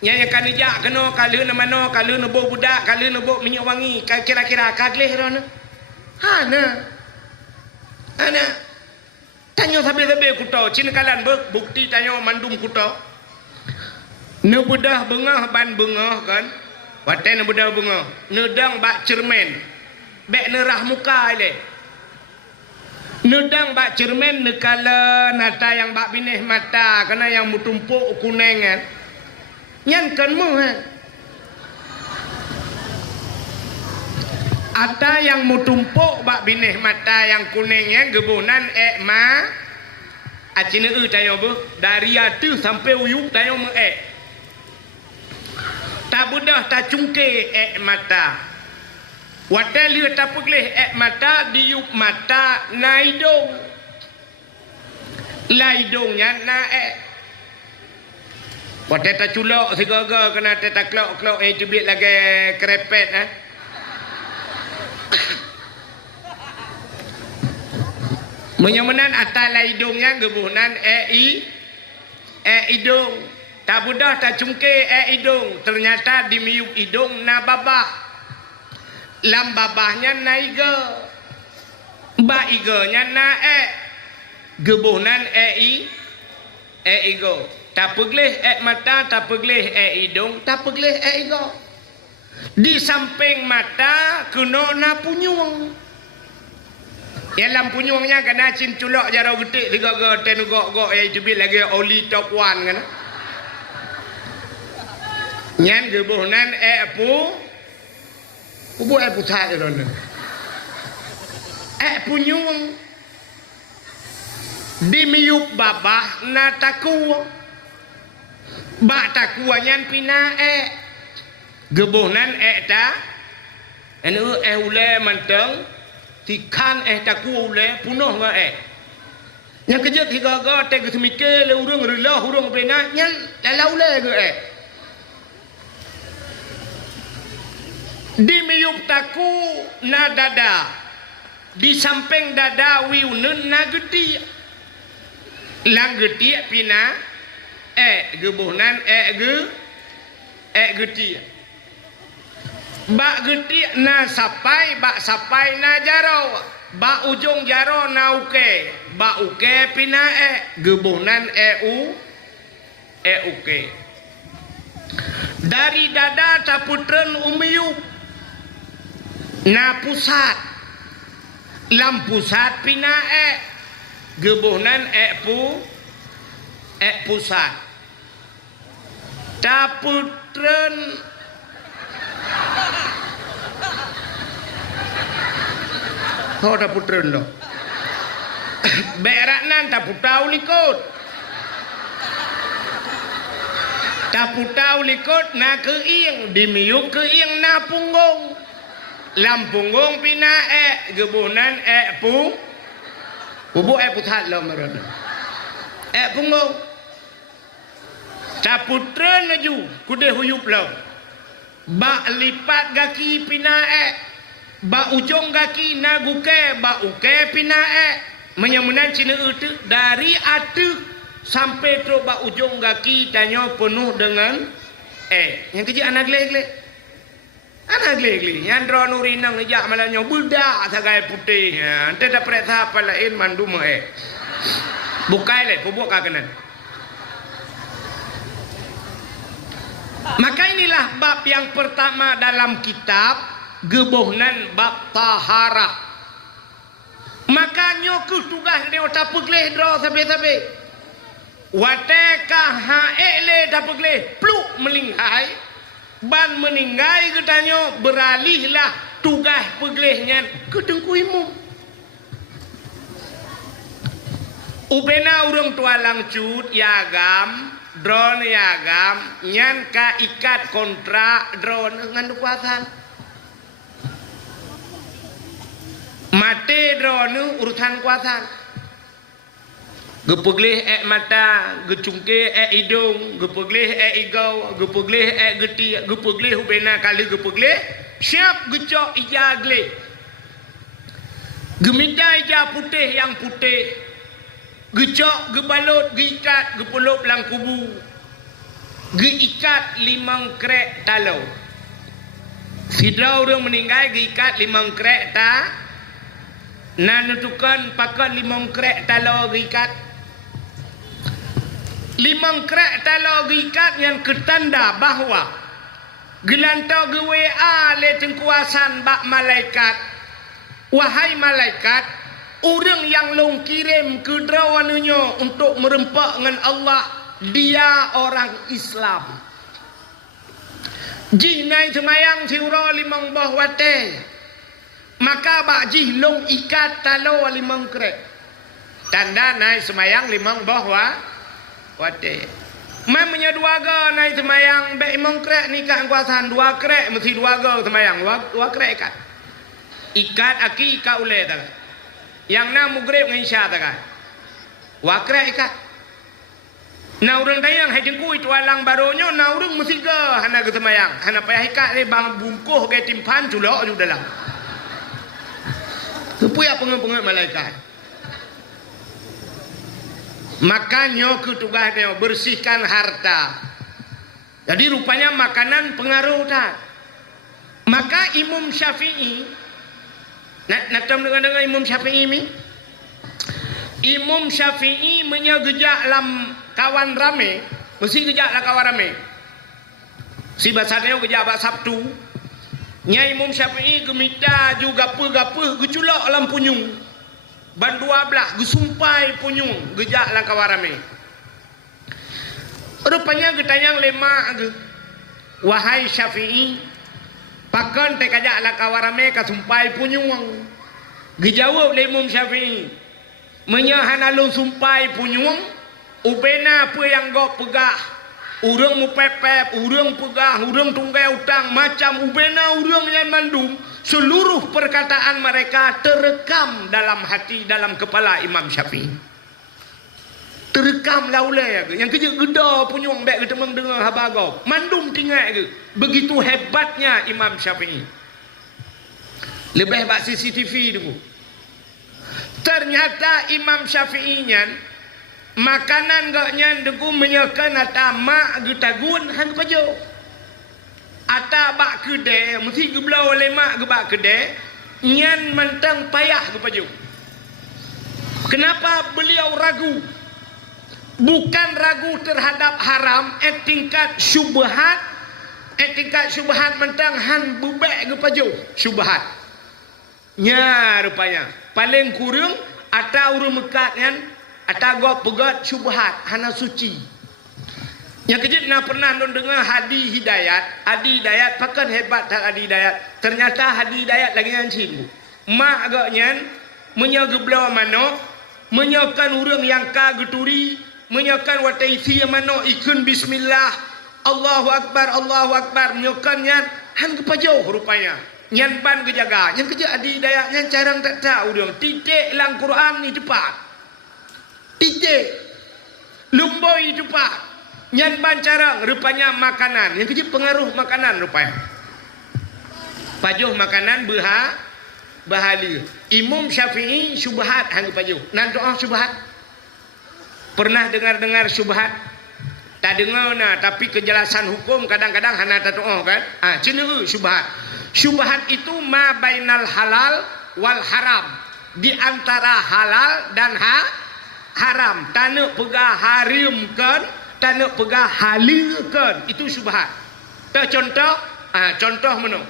Nyanya kanija kena kalau na mano kalau na bo budak kalau na bo minyak wangi kira-kira kagleh rono. Ha na. Ana tanyo sabe-sabe kuto cinkalan bukti tanyo mandum kuto. Ne bedah bengah ban bengah kan. Waten bedah bengah. Nedang bak cermen. Bek nerah muka ile. Nedang bak cermen nekala nata yang bak binih mata kena yang mutumpuk kuning kan. Nyan kan mu kan. Ata yang mutumpuk bak binih mata yang kuningnya gebunan ma acina tayo bu dari atu sampai uyuk tayo me tak budah tak cungke mata watel liu tak pegleh mata diup mata naidong laidongnya na watel tak culok segaga kena tak klok itu bilik lagi kerepet menyamanan atas laidongnya gebunan hidung tak budah tak cungke hidung ternyata di miuk hidung na babah lam babahnya na iga ba iganya na gebunan igo tak pegleh mata tak pegleh hidung tak pegleh igo di samping mata kena na punyung. Yang lampunyungnya kena cinculok jarau getik tiga ten gok itu bil lagi oli top one kan. Nyan gebuhnan pubu pusat itu nih. Punyung di miuk babah na taku. Bak taku nyan pina gebuhnan ta. Anu ule manteng. Tikan taku ule punuh nga yang kerja tiga ga teg semike le urang rela urang pena nyan lalau le ge di miyuk taku na dada di samping dada wiunun na gedi lang gedi pina gebuhnan gedi bak getik na sapai bak sapai na jaro bak ujung jaro na uke bak uke pina gebuhnan uke dari dada taputren umiyuk na pusat lam pusat pina gebuhnan pusat taputren dah putren lo. Berak nan tak putau likut. Tak putau likut na keing di miuk keing na punggung. Lam punggung pina gebunan pubu pusat lo merana. Punggung. Tak putren laju kude huyup lo. Bak lipat gaki pina ba ujung gaki na guke ba uke pina menyamunan cina itu dari atu sampai tu ba ujung gaki tanyo penuh dengan yang kerja anak glek yang dro nurinang ngejak malanyo budak sagai putih ante dah pereta apa lain mandum bukai le pubuk kakenan. Maka inilah bab yang pertama dalam kitab gebuhnan bab taharah. Maka nyoku tugas dia tak pegleh dro sabe-sabe. Wateka haele tak pegleh pluk melingkai ban meninggai getanyo beralihlah tugas peglehnya ke tengkuimu. Ubena urang tua langcut yagam drone yagam nyan ka ikat kontrak drone ngan kuasan mate drone urusan kuasan gepegleh mata gecungke hidung gepegleh igau gepegleh geti gepegleh ubena kali gepegleh siap gecok ijagle gemida ija putih yang putih gecok, gebalut, geikat, gepulup lang kubu. Geikat limang krek talau. Sidra orang meninggal geikat limang krek Nanutukan pakai limong krek talo rikat. Limong krek talo rikat yang ketanda bahawa gelantau ge WA le tengkuasan bak malaikat. Wahai malaikat, orang yang long kirim ke drawanunya untuk merempak dengan Allah, dia orang Islam. Jih nai semayang siura limong boh wate. Maka bak jih long ikat talo limong krek. Tanda nai semayang limong boh wate. Mamanya dua ga nai semayang be limong krek nikah kuasaan dua krek mesti dua ga semayang dua krek ikat. Ikat aki ikat ule tak. Yang na mugrib dengan isya tak. Wa krek ikat. Na urang tayang hai jengku itu alang baronyo na urang mesti ga hana ke semayang. Hana payah ikat le bang bungkuh ke timpan culok ju dalam. Supaya pengen-pengen malaikat. Makanya tugasnya bersihkan harta. Jadi rupanya makanan pengaruh tak. Maka Imam Syafi'i, nak dengar Imam Syafi'i ni? Imam Syafi'i menyegejak dalam kawan rame, mesti gejak lah kawan rame. Si basarnya gejak bak Sabtu. Nyai Imam Syafi'i gemita juga gapa geculak dalam punyung. Ban 12 gesumpai punyung gejak lah kawarame. Rupanya getanyang lemak ge. Wahai Syafi'i, pakan te kajak lah kawarame kasumpai punyung. Gejawab le Imam Syafi'i. Menyahan alun sumpai punyung, ubena apa yang go pegah. Urang mu pepep, urang pegah, urang tunggai utang macam ubena urang yang mandum. Seluruh perkataan mereka terekam dalam hati, dalam kepala Imam Syafi'i. Terekam laulai ke. Yang kerja geda punyung bek kita mendengar habagau. Mandum tinggal ke. Begitu hebatnya Imam Syafi'i. Lebih bak CCTV dulu. Ternyata Imam Syafi'inya makanan gaknya deku menyakan ata mak getagun hang pajo. Ata bak kedai mesti geblau oleh mak ge bak kedai nyan mentang payah ge pajo. Kenapa beliau ragu? Bukan ragu terhadap haram, tingkat syubhat, tingkat syubhat mentang han bubek ge pajo. Syubhat. Nya rupanya paling kurang ata urang mekat kan atau gop pegat syubhat hana suci. Yang kejut nak pernah dengar Hadi Hidayat. Hadi Hidayat pakan hebat tak Hadi Hidayat. Ternyata Hadi Hidayat lagi ngancin. Mak agaknya menyageblau mano, menyakan urang yang ka geturi, menyakan wataisi mano ikun bismillah, Allahu akbar, menyakannya han kepajau rupanya. Nyan ban kejaga, yang kejut Hadi Hidayat yang carang tak tahu urang. Titik lang Quran ni cepat. Titik lumboi cepat. Nyan ban carang rupanya makanan. Yang kerja pengaruh makanan rupanya. Pajuh makanan bahali. Imam Syafi'i syubhat hang pajuh. Nan doa syubhat. Pernah dengar syubhat? Tak dengar nah, tapi kejelasan hukum kadang-kadang hana tak doa kan? Cenderung syubhat. Syubhat itu ma bainal halal wal haram. Di antara halal dan haram. Tanah pegah harimkan, tanah pegah halilkan, itu syubhat. Contoh mana?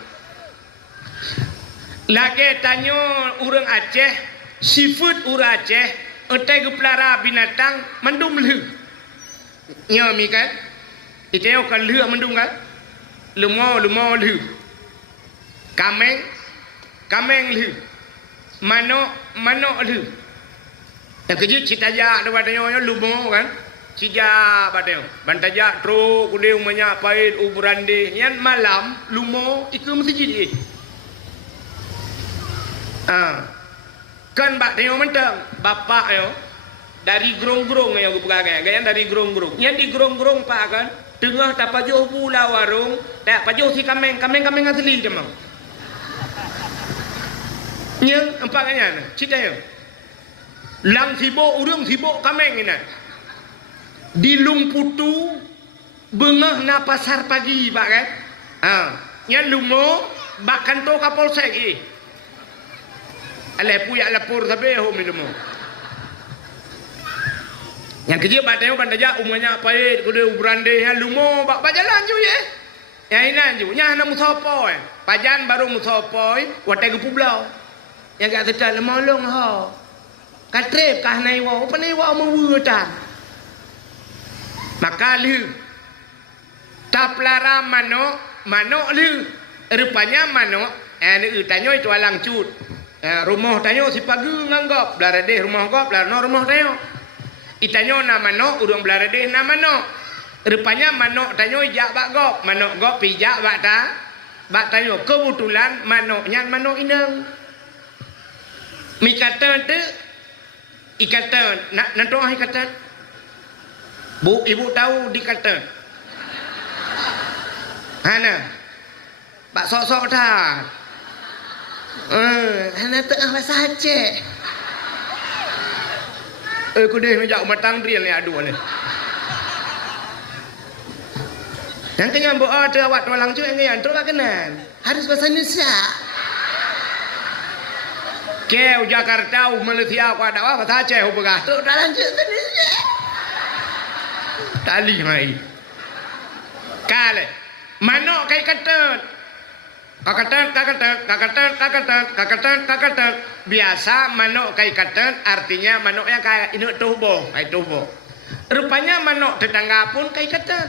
Lagi tanya orang Aceh, seafood orang Aceh, entai gepelara binatang mendung leh. Nya mi kan? Itu kan leh mendung kan? Lemau leh. Kameng leh. Mano leh. Yang kejut cita jak dekat tanya lumo kan? Cija padeo. Bantaja tro kudeu banyak pahit ubrande. Yang malam lumo ikut mesti jadi. Kan bak tanya mentang bapak yo dari gerong-gerong yang pegang kan dari gerong-gerong. Yang di gerong-gerong pak kan tengah tak pajuh pula warung, tak pajuh si kameng asli cemang. Yang empaknya cita yo. Lang sibuk urang sibuk kameng ini. Di Lumputu bengah na pasar pagi pak kan. Nya lumo bak kantor Kapolsek Alai puyak lapur sampai home itu mau. Yang kerja batang bandar umumnya apa kudu berande lumo bak jalan ju ye. Yang inan ju nya nak musapoi. Pajan baru musapoi watai ke publau. Yang kat sedar lemolong ha. Katrep kah nai wa, apa nai wa mau tan. Maka lu taplara manok lu rupanya manok ni tanyo itu alang cut. Rumah tanyo si pagi nganggap belarade rumah gop belarno rumah tanyo. Itanyo na manok urang belarade na manok. Rupanya manok tanyo ijak bak gop, manok gop pijak bak tanyo. Kebetulan manoknya manok inang. Mikatan tu ikatan nak doa ikatan. Bu ibu tahu dikatan. Hana. Pak sok-sok dah. Hana tengah bahasa Aceh. Aku deh ngejak matang rian ni adu ni. Yang kenyang buat awak tulang tu yang tu lah kenan. Harus bahasa Indonesia. Kau Jakarta, Malaysia, kau ada apa bahasa Aceh, kau begah. Tu dalam bahasa Indonesia. Tali mai. Kale. Manok kai kata. Kakatan. Biasa manok kai katan artinya manok yang kayak ini tubuh, kai tubuh. Rupanya manok tetangga pun kai katan.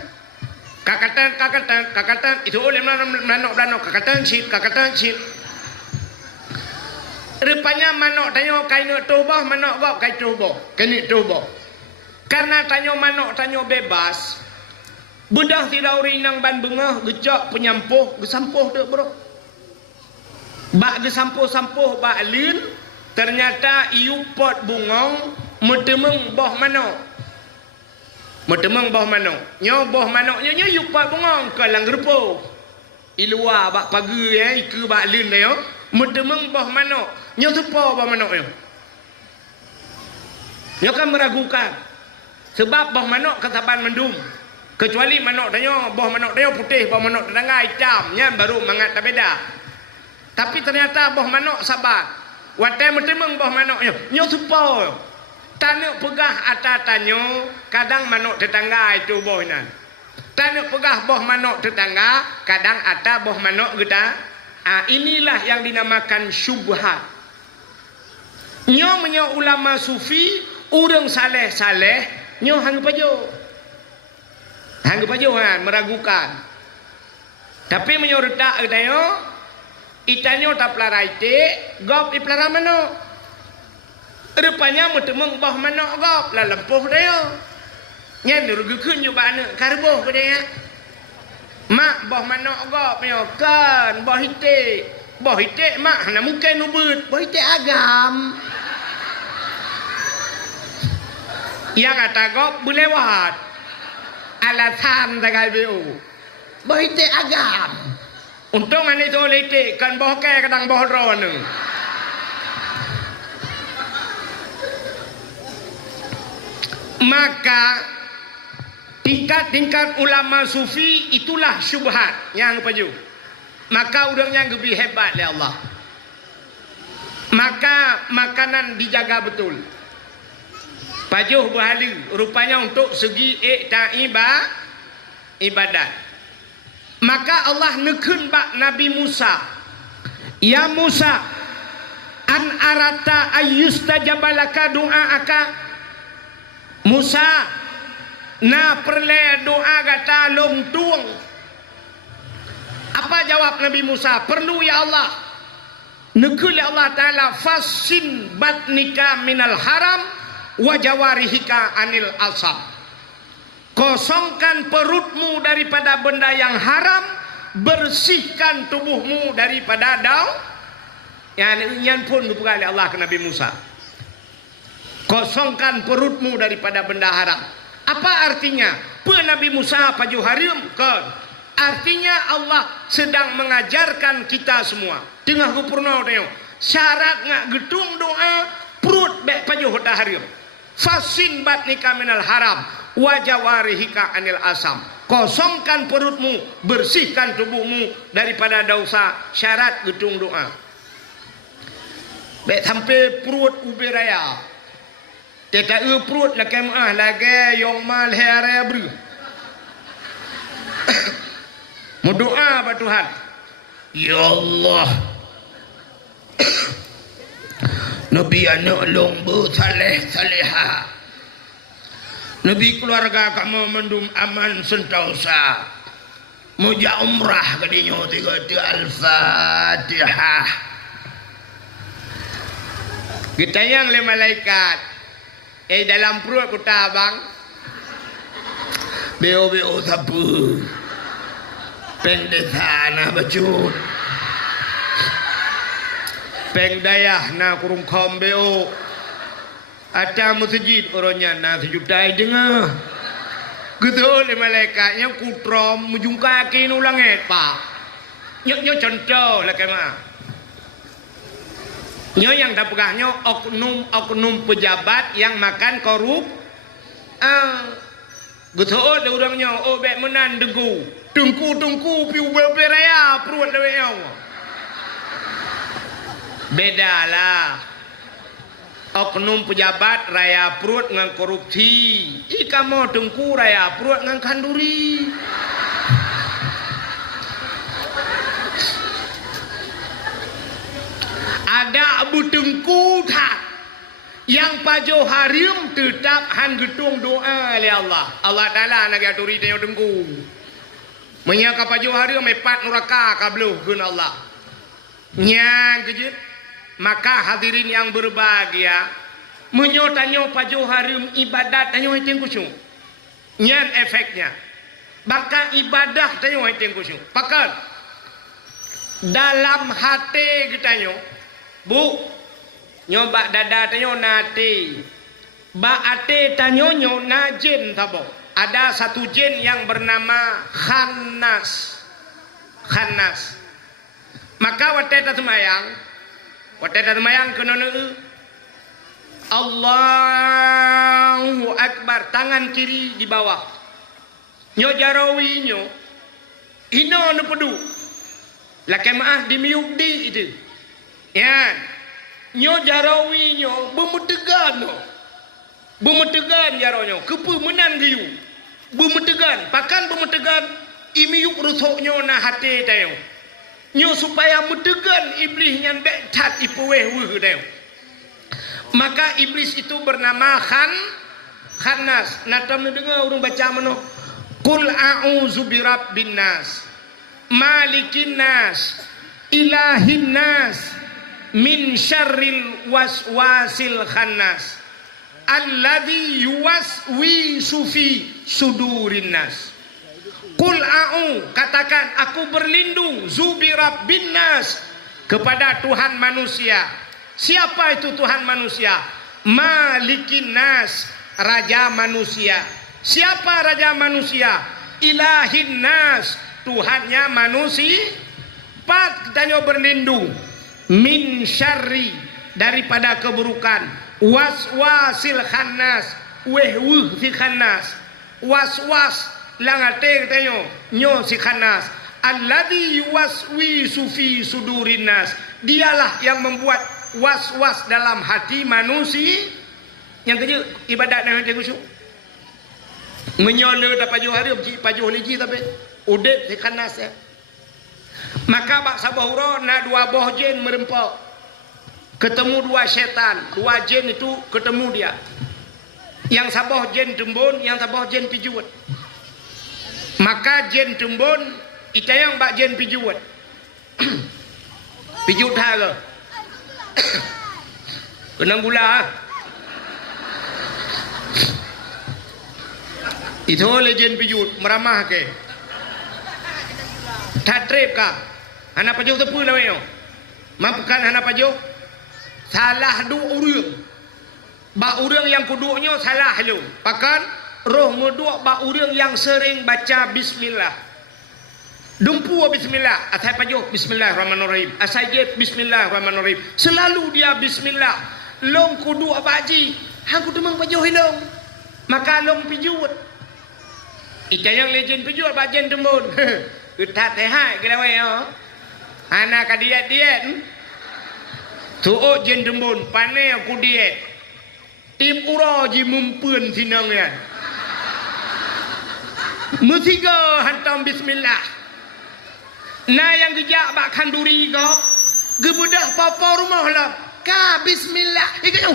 Kakatan itu oleh manok kakatan cip. Rupanya manok tanyo kai ini tubuh, manok gop kai tubuh, kini tubuh. Karena tanyo manok tanyo bebas. Budak tidak urinang ban bengah gecak penyampuh gesampuh dek bro. Bak gesampuh-sampuh bak lin ternyata iu pot bungong metemeng boh manok. Metemeng boh manok. Nyo boh manoknya nyo iu pot bungong kalang gerpo. Ilua bak pagi iku bak lin yo metemeng boh manok. Nyo sepo boh manok yo. Nyo kan meragukan. Sebab boh manok ketaban mendum. Kecuali manok danyo, boh manok danyo putih, boh manok tetangga hitamnya baru mangat tak beda. Tapi ternyata boh manok sabar. Watai metemeng boh manok nyo supo. Tanuk pegah atas tanyo, kadang manok tetangga itu boh nan. Tanuk pegah boh manok tetangga, kadang atas boh manok kita. Inilah yang dinamakan syubhat. Nyo ulama sufi, urang saleh-saleh, nyo hang pajo. Anggap aja meragukan. Tapi menurut tak katanya, itanyo tak pelarai te, gop di pelara manok. Rupanya mutemeng boh manok gop, lah lempuh dia. Nyan dirugukun juga anak karboh dia. Mak boh manok gop, kan boh hite mak na mungkin nubut, boh hite agam. Yang kata gop belewat. Alasan tagal biu. Bohite agam. Untung ani tu lete kan boh ke kadang boh ron. Maka tingkat-tingkat ulama sufi itulah syubhat yang paju. Maka urangnya lebih hebat oleh Allah. Maka makanan dijaga betul. Pajuh berhala rupanya untuk segi ibadat. Maka Allah nekun bak Nabi Musa. Ya Musa, an arata ayyustajabalaka du'aaka. Musa, na perle doa kata long tuang. Apa jawab Nabi Musa? Perlu ya Allah. Nekun ya Allah Ta'ala fasin batnika minal haram wajawarihika anil asam. Kosongkan perutmu daripada benda yang haram, bersihkan tubuhmu daripada daun. Yang pun dibuka oleh Allah ke Nabi Musa. Kosongkan perutmu daripada benda haram. Apa artinya? Nabi Musa paju harim kan? Artinya Allah sedang mengajarkan kita semua. Tengah kupurna tengok. Syarat ngak gedung doa perut bek paju hoda harim. Fasin batnika minal haram wajawarihika anil asam. Kosongkan perutmu, bersihkan tubuhmu daripada dosa. Syarat gedung doa. Bek sampai perut ubi raya. Tidak perut lah kemah lagi yang mal hari beri. Berdoa pada Tuhan. Ya Allah. Nabi anak lomba saleh-saleha. Nabi keluarga kamu mendum aman sentosa. Muja umrah kadinya 3 Al-Fatihah. Kita yang le malaikat. Dalam perut kita bang. Beo-beo sapu. Peng desa na baju. Peng dayah na kurung kom beo. Ada masjid orangnya na sejudai dengar. Gitu le malaikat yang kutrom mujung kaki nulang pak. Nyok contoh lah kemah. Nyo yang dah pegahnya oknum pejabat yang makan korup. Betul ada orangnya bek menan degu. Tungku piu beraya perut dia. Bedalah. Oknum pejabat raya perut ngan korupsi. Kamu tungku raya perut ngan kanduri. Ada Abu Tengku tak yang pajo harim tetap han gedung doa oleh Allah. Allah Taala nak aturi dia tengku. Menyaka pajo harim mepat neraka kabluh gun Allah. Nyang kejut. Maka hadirin yang berbahagia, menyotanyo pajo harim ibadat tanyo hiteng kusyuk. Nyan efeknya. Bahkan ibadah tanyo hiteng kusyuk. Pakat dalam hati kita nyo bu nyoba dada tanyo nati ba ate tanyo nyo na jin tabo. Ada satu jin yang bernama Khannas. Maka wateta semayang kena Allahu Akbar, tangan kiri di bawah. Nyo jarawi nyo ino no pedu lakai maah di miuk di itu ya. Nyo jarawi nyo bemetegan jaronyo kepu menan giyu bemetegan pakan bemetegan imiuk rusuk nyo na hati tayo nyo supaya metegan iblis nyan becat ipuweh dayo. Maka iblis itu bernama Khannas. Natam dengar orang baca mano Qul a'udzu birabbin nas malikin nas ilahin nas min syarril waswasil khannas alladzi yuwaswisu fi sudurin nas. Qul a'u, katakan aku berlindung zubirabbin nas kepada Tuhan manusia. Siapa itu Tuhan manusia? Malikin nas, raja manusia. Siapa raja manusia? Ilahin nas, Tuhannya manusia. Pat kita berlindung min syarri, daripada keburukan. Waswasil khannas, wehwuh si khannas. Waswas langate kita nyo si khannas. Alladzi yuwaswisu fi sudurin nas, dialah yang membuat was-was dalam hati manusia. Yang kerja ibadat dengan dia khusyuk menyola dapat pajuh hari pajuh lagi tapi udep si khannas ya. Maka bak sabahura na dua boh jin merempak ketemu dua syaitan, dua jin itu ketemu dia. Yang sabah jin tembun, yang sabah jin pijuat. Maka jin tembun itayang bak jin pijuat. Pijut ha. Kenang gula. Itu legend pijut meramah ke. Tatrep ka. Hana pajo tepu lah yo. Mampukan hana pajo. Salah du urang. Ba urang yang kuduknya salah lu. Pakan roh muduk ba urang yang sering baca bismillah. Dumpu bismillah, atai pajo bismillahirrahmanirrahim. Asai je bismillahirrahmanirrahim. Selalu dia bismillah. Long kudu abaji, hang kudu mang pajo hilong. Maka long pijut. Ika yang legend pijut bajen tembun. Utat hai ke lawe yo. Anak kadiat diet. tuo jen dembun pane aku diet tim uro ji mumpun sinang ya musiga hantam bismillah na yang gejak bak kanduri ko gebudah papa rumah lah ka bismillah ikanya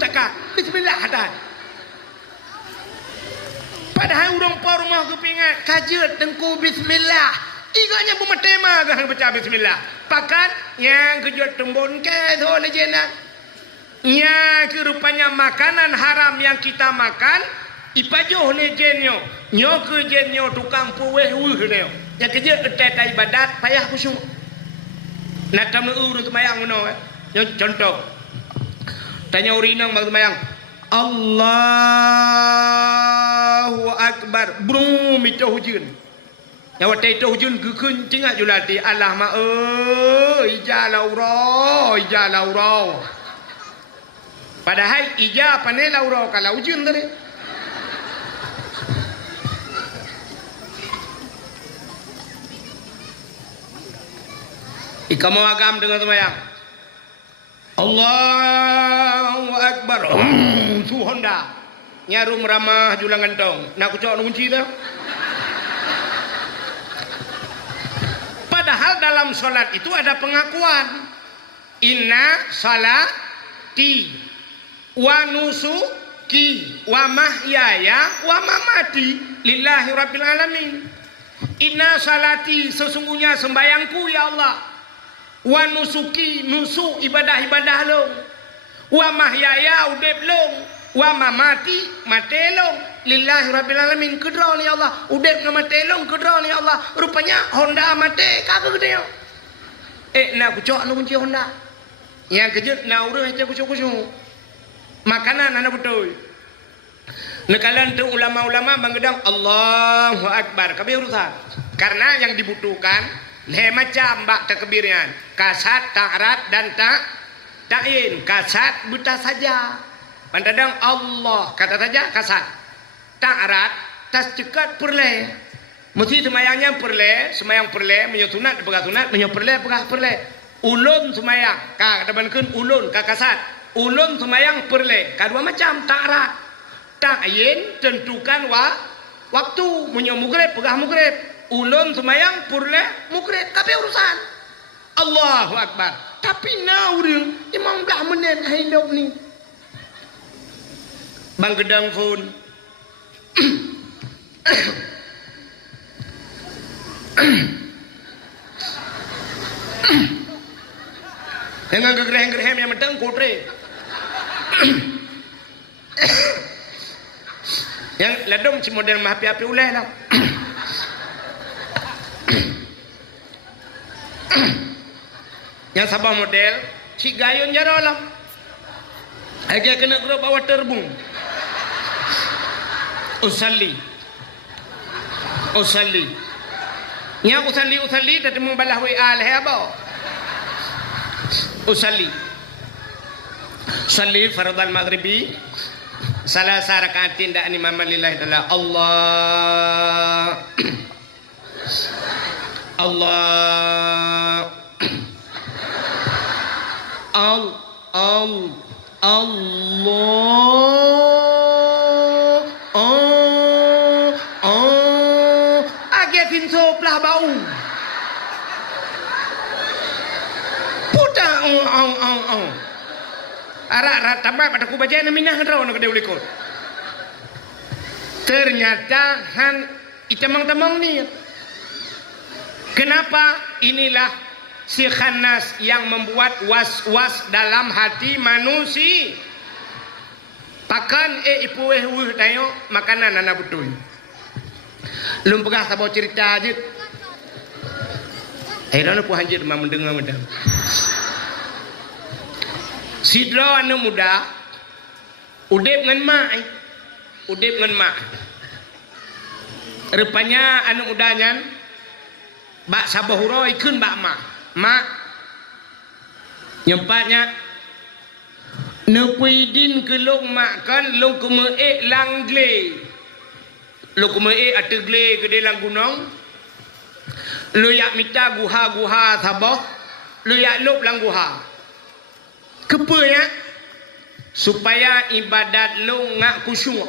takak bismillah hadan padahal urang pa rumah kepingat kajet tengku bismillah iganya bumatema gah baca bismillah pakan yang kejut tembon ke thole jenak nya kerupanya makanan haram yang kita makan ipajoh ne jenyo nyo ke jenyo tukang puweh neo ya kerja etet ibadat payah khusyuk nak tamu urut mayang ngono yo contoh tanya urinang bang mayang Allahu Akbar brum itu hujun nyawa itu hujun gukun tinggal julati Allah ma ija lauro padahal ija pane lauro kalau hujun tadi ikamu agam dengan semayang Allahu Akbar su Honda nyarum ramah julang gantong nak kucok kunci dah padahal dalam solat itu ada pengakuan inna salati wa nusuki wa mahyaya wa mamati lillahi rabbil alamin inna salati sesungguhnya sembayangku ya Allah wa nusuki nusu ibadah-ibadah long wa mahyaya udep long wa mamati mate long lillahi rabbil alamin kedra ni Allah udep nama mate long kedra ni Allah rupanya Honda mate kagak gede nak kucok nu kunci Honda yang kejut na urang aja kucok makanan anak betul nekalan tu ulama-ulama mengedang Allahu Akbar kabeh urusan karena yang dibutuhkan macam bak takbirnya kasat ta'rat dan ta'in kasat buta saja pandang Allah kata saja kasat ta'rat tas cekat perle mesti semayangnya perle semayang perle menyotunat pegang sunat menyoperle pegang perle ulun semayang ka kata bankeun ulun ka kasat ulun semayang perle kadua macam ta'rat ta'in tentukan waktu menyomugreb pegang mugreb ulun semayang purle mukred kabeh urusan Allahu Akbar tapi na urang 15 menit hidup ni bang gedang phone dengan gegereh-gerehem yang medang kotre yang ladom si model mah api-api uleh lah yang sabah model si gayun jaro lah agak kena grup bawa terbung usalli nya usalli tadi membalah WA leh apa usalli fardal maghribi salasa rakaatin da imam lillahi taala Allah agak pintu belah bau puta arak tambah pada ku baca minah rau nak dia ulikut ternyata han itamang-tamang ni kenapa inilah si khannas yang membuat was-was dalam hati manusia pakan ipueh dayo makanan anak betul belum pegah sabau cerita aja akhirnya aku hanjir mah mendengar sidro anu muda udep ngan mak rupanya anu mudanya bak sabahuro ikun bak mak nyempatnya nepuidin ke long mak kan long kume langle lo kume ategle ke dalam gunung lo yak mita guha sabah lo yak lop lang guha Kepa ya? Supaya ibadat lo ngak khusyuk.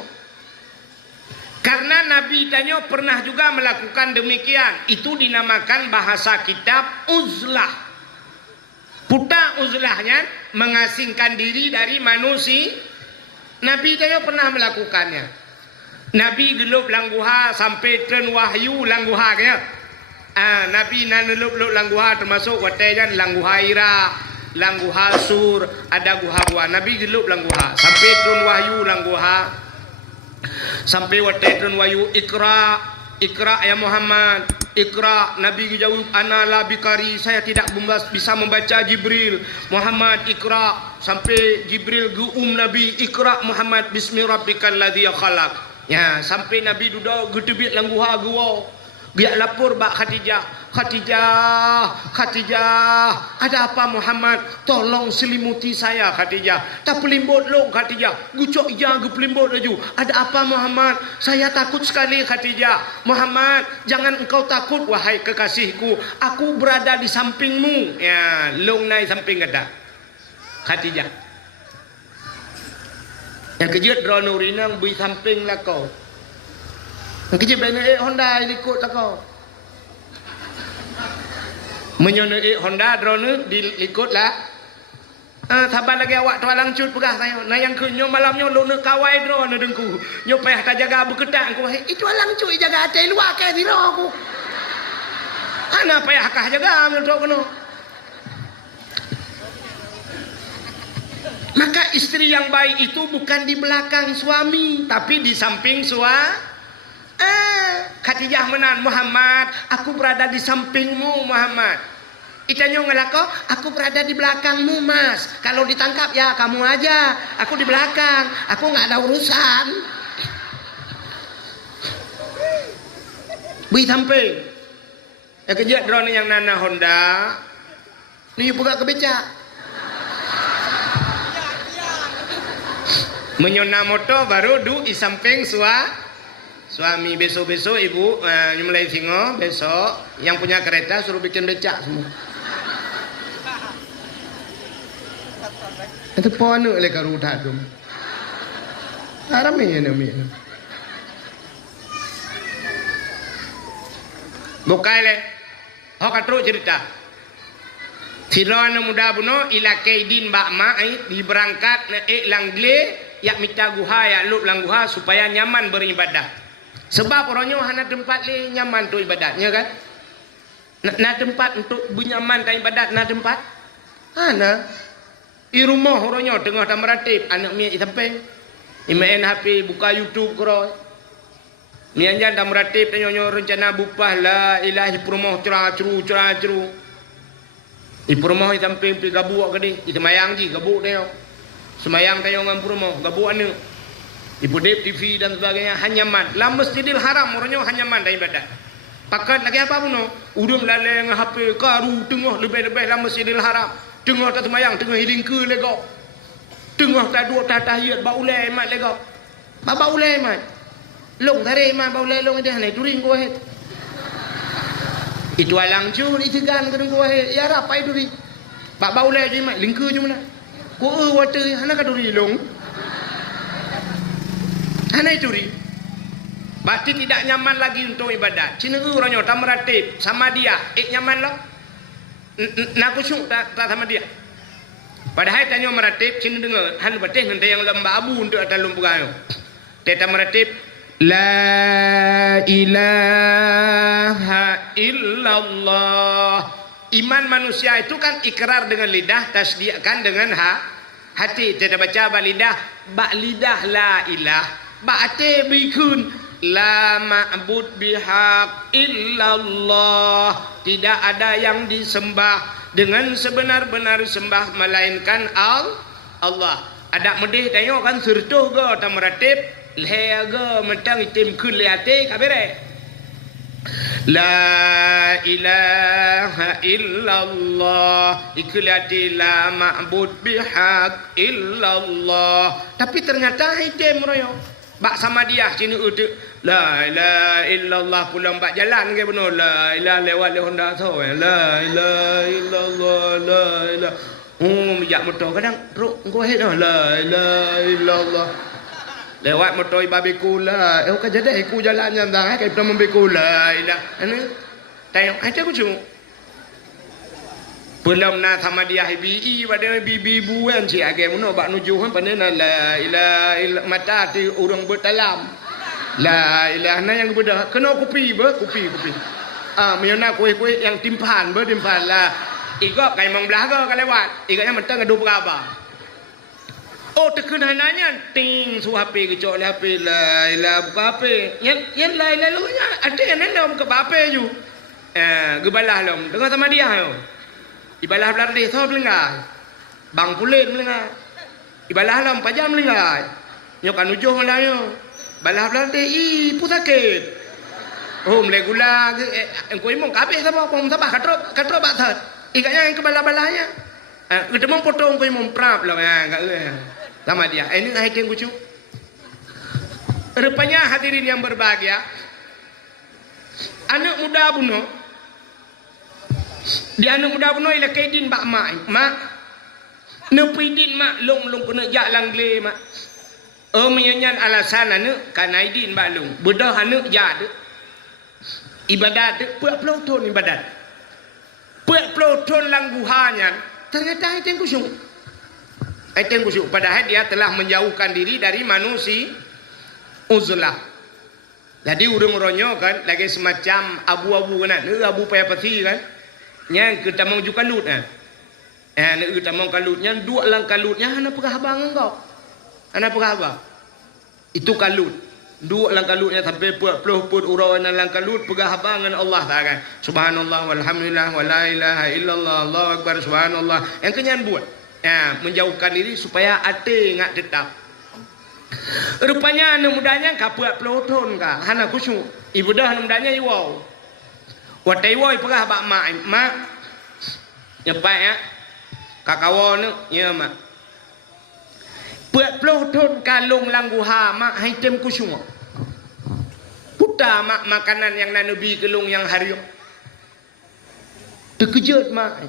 Karena Nabi tanya pernah juga melakukan demikian. Itu dinamakan bahasa kitab uzlah. Putar uzlahnya mengasingkan diri dari manusia. Nabi tanya pernah melakukannya. Nabi gelup langguha sampai tren wahyu langguha kaya. Nabi nanelup langguha termasuk watejan langguha ira, langguha sur, ada guha gua. Nabi gelup langguha sampai tren wahyu langguha. Sampai watejan wahyu ikra, ikra ya Muhammad, ikra. Nabi jawab ana la bikari, saya tidak bisa membaca Jibril. Muhammad ikra, sampai Jibril Nabi ikra Muhammad bismi rabbikal ladzi khalaq. Ya, sampai Nabi duduk gedebit langguha gua. Dia lapor bak Khadijah, Khadijah, ada apa Muhammad? Tolong selimuti saya Khadijah. Tak pelimbut lo Khadijah. Gucok ija gu pelimbut laju. Ada apa Muhammad? Saya takut sekali Khadijah. Muhammad, jangan engkau takut wahai kekasihku. Aku berada di sampingmu. Ya, long nai samping kata Khadijah. Yang kejut drone urinang bui samping lah kau. Kecil benda Honda ikut tak kau. Menyono Honda drone diikut lah. Sabar lagi awak tu alang cut pegah saya. Nah yang ke nyo malamnya lu nak kawai drone dengku. Nyo payah tak jaga berkedak aku. Itu alang cut jaga atai luar ke sira aku. Ana payah kah jaga untuk kono. Maka istri yang baik itu bukan di belakang suami, tapi di samping suami. Khadijah menan Muhammad, aku berada di sampingmu Muhammad. Itanyo ngelako, aku berada di belakangmu mas. Kalau ditangkap ya kamu aja, aku di belakang, aku nggak ada urusan. Bui samping. Ya kejadian drone yang nana Honda, ni buka ke becak. Menyona motor baru du di samping suami. Besok-besok ibu nyemulai singo, besok yang punya kereta suruh bikin becak semua. Itu pohon oleh karuta dum. Arame ya nami. Bukai le. Hok atru cerita. Siloan muda buno ila kaidin bakma di berangkat na langle yak mita guha ya lup langguha supaya nyaman beribadah. Sebab orangnya hana tempat le nyaman tu ibadatnya kan. Na tempat untuk bernyaman tak ibadat na tempat. Hana. I rumah orangnya tengah tak meratib anak mi samping. Main HP buka YouTube kro. Ni anjan tak meratib tanya rencana bupah la ilahi rumah cerah-ceru. I rumah samping pi gabu ke di. Semayang ji gabu dia. Semayang tayo ngam rumah gabu anu. Ibu Dep TV dan sebagainya hanyaman. Lah Masjidil Haram orangnya hanyaman dah ibadat. Pakat lagi apa puno? Udum laleng HP karu tengah lebih-lebih lah Masjidil Haram. Tengah tak semayang, tengah hiling ke lego. Tengah tak dua tahiyat ba ulai mat lego. Ba ulai mat. Long tare mat ba ulai long dia hanai turing ko het. Itu alang cur itu gan kedung ko het. Ya rapai duri. Ba ulai je mat lingke je mana. Ko water hana ka duri long. Hanai turi. Berarti tidak nyaman lagi untuk ibadat. Cina orangnya tak meratib sama dia. Nyaman lah. Nak kusyuk tak sama dia. Padahal tanya meratib, cina dengar. Han betih nanti yang lembah abu untuk atas lumpuran. Teta meratib. La ilaha illallah. Iman manusia itu kan ikrar dengan lidah, tasdiqkan dengan hati. Teta baca bak lidah la ilah. Ba'ate bikun la ma'bud bihaq illallah. Tidak ada yang disembah dengan sebenar-benar sembah melainkan Allah. Ada medih tengok kan sertuh ke tak meratib leher ke mentang itim kun liate kabere. La ilaha illallah. Ikulati la ma'bud bihaq illallah. Tapi ternyata itim royo. Bak sama dia sini utuk la ilaha illallah pulang bak jalan ke benar la ilaha lewat le Honda tu la ilaha illallah la ilaha Mijak motor kadang ruk engko hed la ilaha illallah. Lewat motor babi kula. Kan jadi aku jalannya dah kai pernah membeku la ilah. Ana tayang ada ku cuma. Belum na sama dia BI pada bibi buan si age muno bak nuju han panena la ilaha illallah mata ti urang bertalam. La ilaha na yang bedah kena kopi kopi. Menyona kuih yang timpan lah. Ikut kai mong belaga ka lewat. Ikatnya mentang adu berapa. Oh tekun hananya ting su HP ke cok HP la ilaha buka HP. Yang lain nya ada yang nendam ke HP ju. Gebalah lom dengan sama dia yo. Ibalah belar deh so belengai. Bang pulen belengai. Ibalah lom pajam belengai. Nyokan ujuh lah yo. Balah belar deh pusakit. Mulai gula engko imong kabeh sama pom sabah katro batat. Ikatnya yang kebala-balanya. Kita mau potong engko imong prap lah enggak sama dia. Ini ayat yang lucu. Rupanya hadirin yang berbahagia. Anak muda buno. Di anak muda buno ila kaidin bak mak. Mak nepidin mak long kena jak langle mak. Menyanyian alasan anak kana idin bak long. Bedah anak jak ibadat puak peloton ibadat puak peloton langguhanya ternyata itu yang kusyuk padahal dia telah menjauhkan diri dari manusia uzlah jadi urung ronyo kan lagi semacam abu-abu kan abu payah peti kan yang kita mau juga kalut kan kita mau kalutnya dua lang kalutnya anak pegah abang engkau anak pegah abang itu kalut dua lang kalutnya sampai puluh put urawan lang kalut pegah abangan Allah ta'ala subhanallah walhamdulillah wala ilaha illallah Allahu akbar subhanallah yang kenyan buat menjauhkan diri supaya ate ngak tetap rupanya anak mudanya kapuat peloton ka hana kusyuk ibu dah anak mudanya iwau watai woi pegah bak mak nyepai ya kakawon ya mak puat peloton kalung langguha mak hai tem kusyuk puta mak makanan yang nabi kelung yang harium terkejut mak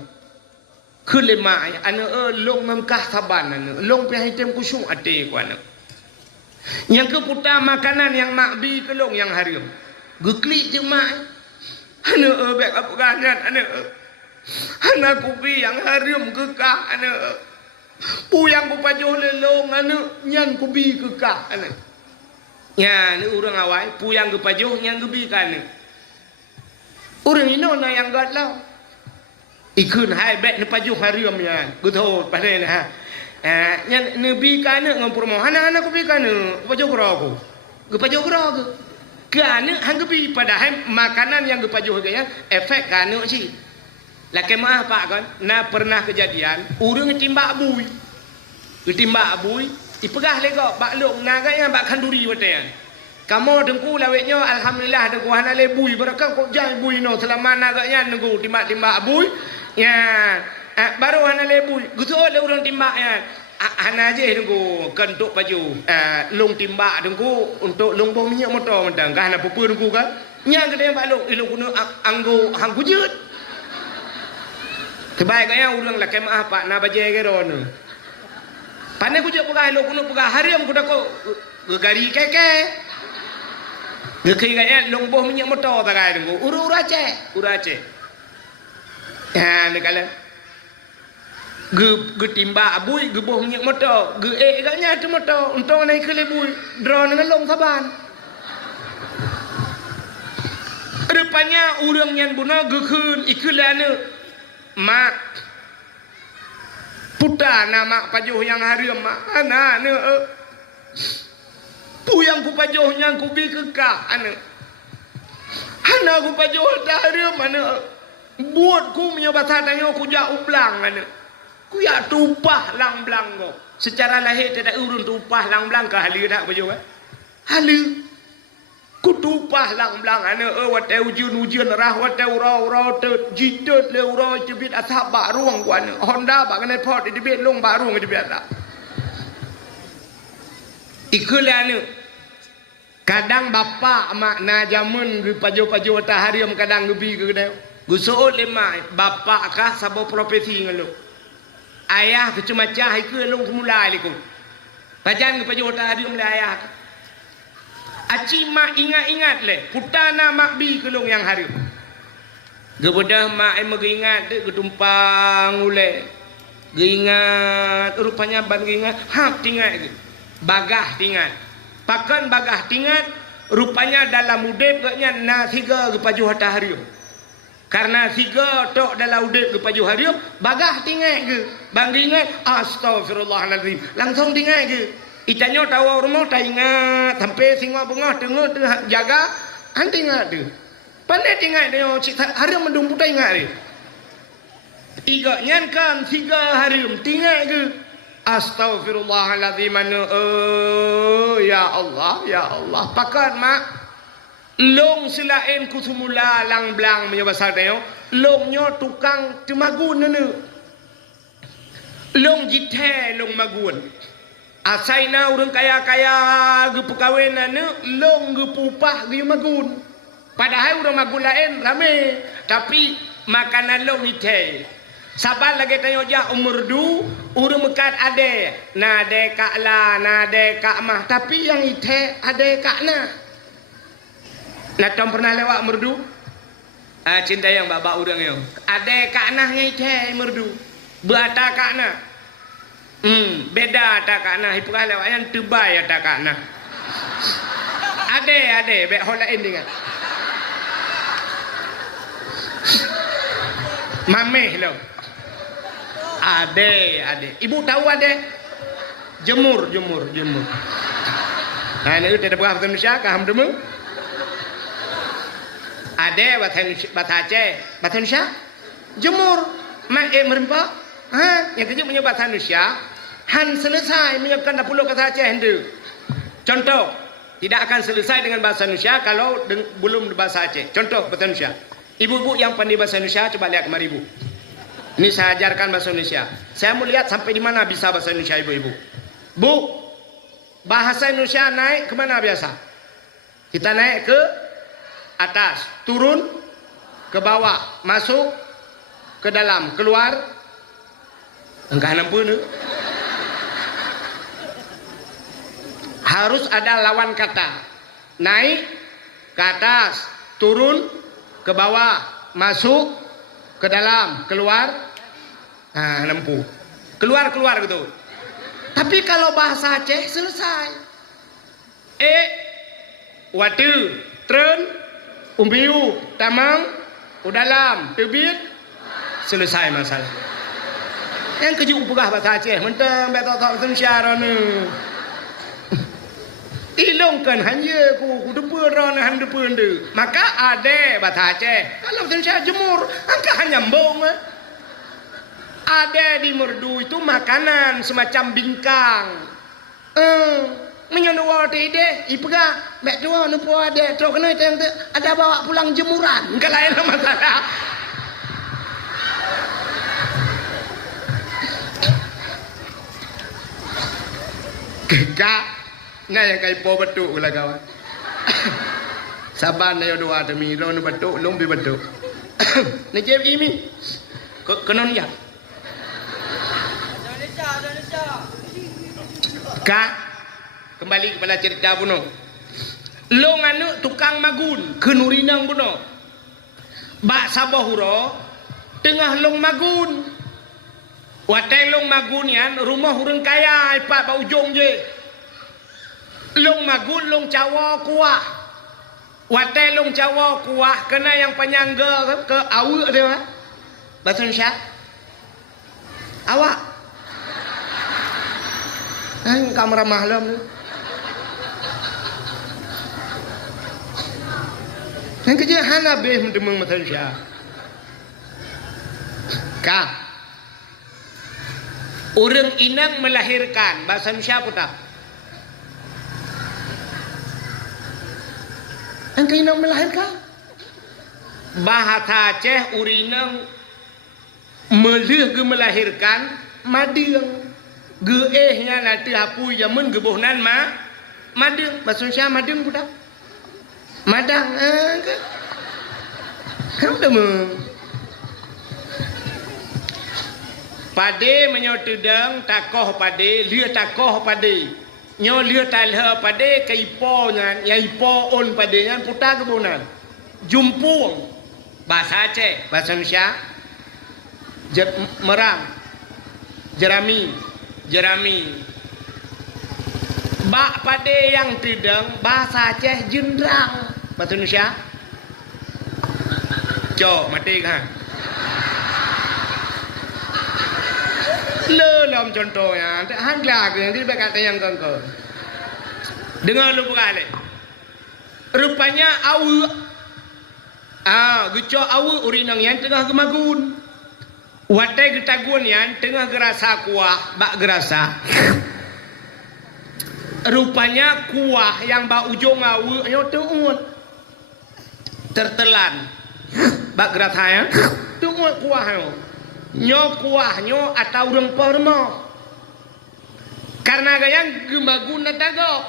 kele mak ana long memkah saban ana long pi hai tem kusyuk ate ku ana yang ke puta makanan yang mak bi kelung yang harium geklik je mak ana bek apa ganyan ana ku bi yang harium kekah ana puyang ku pajuh lelong ana nyan ku bi kekah ana ya ni orang awai puyang ke pajuh yang gebi kan orang ini na yang gatlau ikun hai bet ni pajuh harium ya guthot padai ha yang nabi kan ngam permohonan anak ku bi kan pajuh geraku ke pajuh geraku kan hang gebi padahal makanan yang ke pajuh gaya efek kan si laki maaf pak kan na pernah kejadian orang timbak bui ipegah lego bak long naganya bak kanduri watan kamu dengku lawetnya alhamdulillah dengku hana le bui berakang kok jai bui no selama naganya nengku timbak bui ya baru hana le bui gitu le orang timbak ya hana aje dengku kentuk baju long timbak dengku untuk long bom minyak motor mentang hana pupu dengku kan nya gede bak long ilung kuno anggo hang kujut kebaiknya orang laki maaf pak na baje geron pandai ku jauh pegah lo kuno pegah hariam ku dah ko gari keke ngeki kaya longboh minyak motor tak kaya dengu uru Aceh ya ni kala ge timba abui ge boh minyak motor ge gaknya tu motor untung naik ke lebui drone dengan long saban rupanya urang yang bunuh ge keun ikulana mak puta nama pajuh yang harium ana ne puyang ku pajuh yang ku bi kekah ana ku pajuh harium ana buat ku punya bahasa tanyo ku ja ublang ana ku ya tupah lang blang go secara lahir tidak urun tupah lang blang ka halu dak pajuh halu ku tupah lang blang ana wate ujun rah wate ura te jidot le ura jebit asap ba ruang ku ana Honda ba kena pot di bet long ba ruang di bet tak ikulana kadang bapa mak na jamun ge pajo ta harium kadang gebi ge deu gu soot le mai bapa kah sabo profesi ngalo ayah ke cemacah ke long semula liku bajan ke pajota harium le ayah aci mak ingat-ingat le putana mak bi ke long yang harium gebedah mak em ingat ke tumpang ule ingat rupanya ban ingat hap tingat bagah tingat pakan bagah tingat rupanya dalam udep gaknya na tiga ke pajota harium karena tiga tok dalam udep ke paju harium bagah tinggal ke bang ingat astagfirullahaladzim langsung tinggal ke ikannya tahu rumah tak ingat sampai singa bunga tengah jaga anti ingat tu pandai tinggal dia harium mendung putih ingat dia tiga nyankan tiga harium tinggal ke astagfirullahaladzim ya Allah pakat mak long selain kusumula lang blang punya bahasa dia longnya tukang temagun nene long jithe long magun asaina urang kaya-kaya ge pekawin nene long ge pupah ge magun padahal urang magun lain rame tapi makanan long jithe sabar lagi tanya ja umur du urang mekat ade na ade kak la na ade kak mah tapi yang jithe ade kak na Natom pernah lewat merdu? Cinta yang bapak udang yang. Ada kaknah ngece merdu. Berata kaknah. Beda tak kaknah. Ipukah lewat yang tebay tak kaknah. Ada. Bek holain dengan. Mameh lo. Ada. Ibu tahu ada? Jemur. Nah ini udah berapa Indonesia? Kaham demu? Ada bahasa Aceh, bahasa Indonesia, jemur, merempak, yang kecil punya bahasa Indonesia, han selesai menyiapkan 10 bahasa Aceh hendak. Contoh, tidak akan selesai dengan bahasa Indonesia kalau belum bahasa Aceh. Contoh bahasa Indonesia, ibu-ibu yang pandai bahasa Indonesia coba lihat kemari ibu. Ini saya ajarkan bahasa Indonesia. Saya mau lihat sampai di mana bisa bahasa Indonesia ibu-ibu. Bu, bahasa Indonesia naik ke mana biasa? Kita naik ke atas, turun ke bawah, masuk ke dalam, keluar enggak nampu ni. Harus ada lawan kata. Naik ke atas, turun ke bawah, masuk ke dalam, keluar nampu. Keluar gitu. Tapi kalau bahasa Aceh selesai. Watu, tren umbiu, tamang, udalam, tebit, selesai masalah. Yang keju pegah bahasa Aceh, mentang betok Indonesia ni. Ilongkan hanya ku depan ron han depan de. Maka ada bahasa Aceh. Kalau Indonesia jemur, angka hanya nyambung. Ada di merdu itu makanan semacam bingkang. Menyenduwa tidak, ipega, mek dua nupu ada, terus kena yang ada bawa pulang jemuran, enggak lain masalah. Kekak, nah yang kai po betul lah kawan. Saban na yo doa demi lo nu betul, lo bi betul. Ni jeb ini, kenon ya. Indonesia. Kak. Kembali kepada cerita buno. Long anu tukang magun kenurinang buno. Bak sabahuro tengah long magun. Watai long magun yan rumah urang kaya ipat ba ujung je. Long magun long cawa kuah. Watai long cawa kuah kena yang penyangga ke awu dia. Bahasa Indonesia. Awak. Kamera mahlam ni. Yang kerja hana beh mendemeng Malaysia. Kah? Orang inang melahirkan bahasa Indonesia putar. Yang inang melahirkan bahasa Aceh urinang melih ge melahirkan mading geehnya nanti hapu zaman gebohnan mading bahasa Indonesia mading putar. Madang kamu dah Pade menyotudang takoh pade, lia takoh pade. Nyo lia talha pade ke ipo nyan, ya ipo on pade nyan putar kebunan. Jumpung. Bahasa Aceh, bahasa Indonesia. Merang. Jerami. Bak pade yang tudang bahasa Aceh jendrang. Bahasa Indonesia. Cok mati kan. Lelom contohnya, hanglah yang tidak kata yang kongkong. Dengar lu berkali. Rupanya awu, geco awu urinang yang tengah gemagun. Watai getagun yang tengah gerasa kuah, bak gerasa. Rupanya kuah yang bak ujung awu, yang tuun tertelan. Bak gerasa ya, tuun kuah yang. Nyo kuahnya atau rempah remah karena gayang gemaguna tagok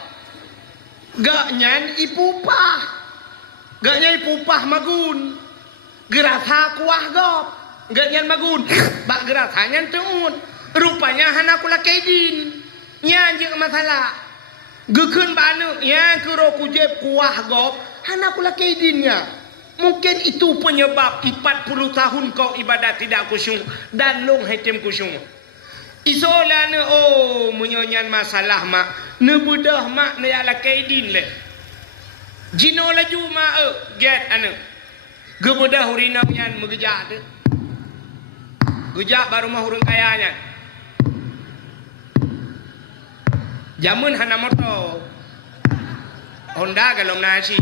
gaknyan ipupah magun gerasa kuah gop gaknyan magun bak gerasanya tuun rupanya hana kula kedin nyanjik masalah gekun banu ya kuro kujeb kuah gop hana kula kedinnya. Mungkin itu penyebab 40 tahun kau ibadat tidak khusyuk dan long hatim khusyuk. Isolana menyonyan masalah mak nebudah mak ne ala kaidin le. Jino laju mak get anu. Gebudah hurinam yan megejak tu. Gejak baru mah hurung kayanya. Jamun hana motor. Honda galom nasi.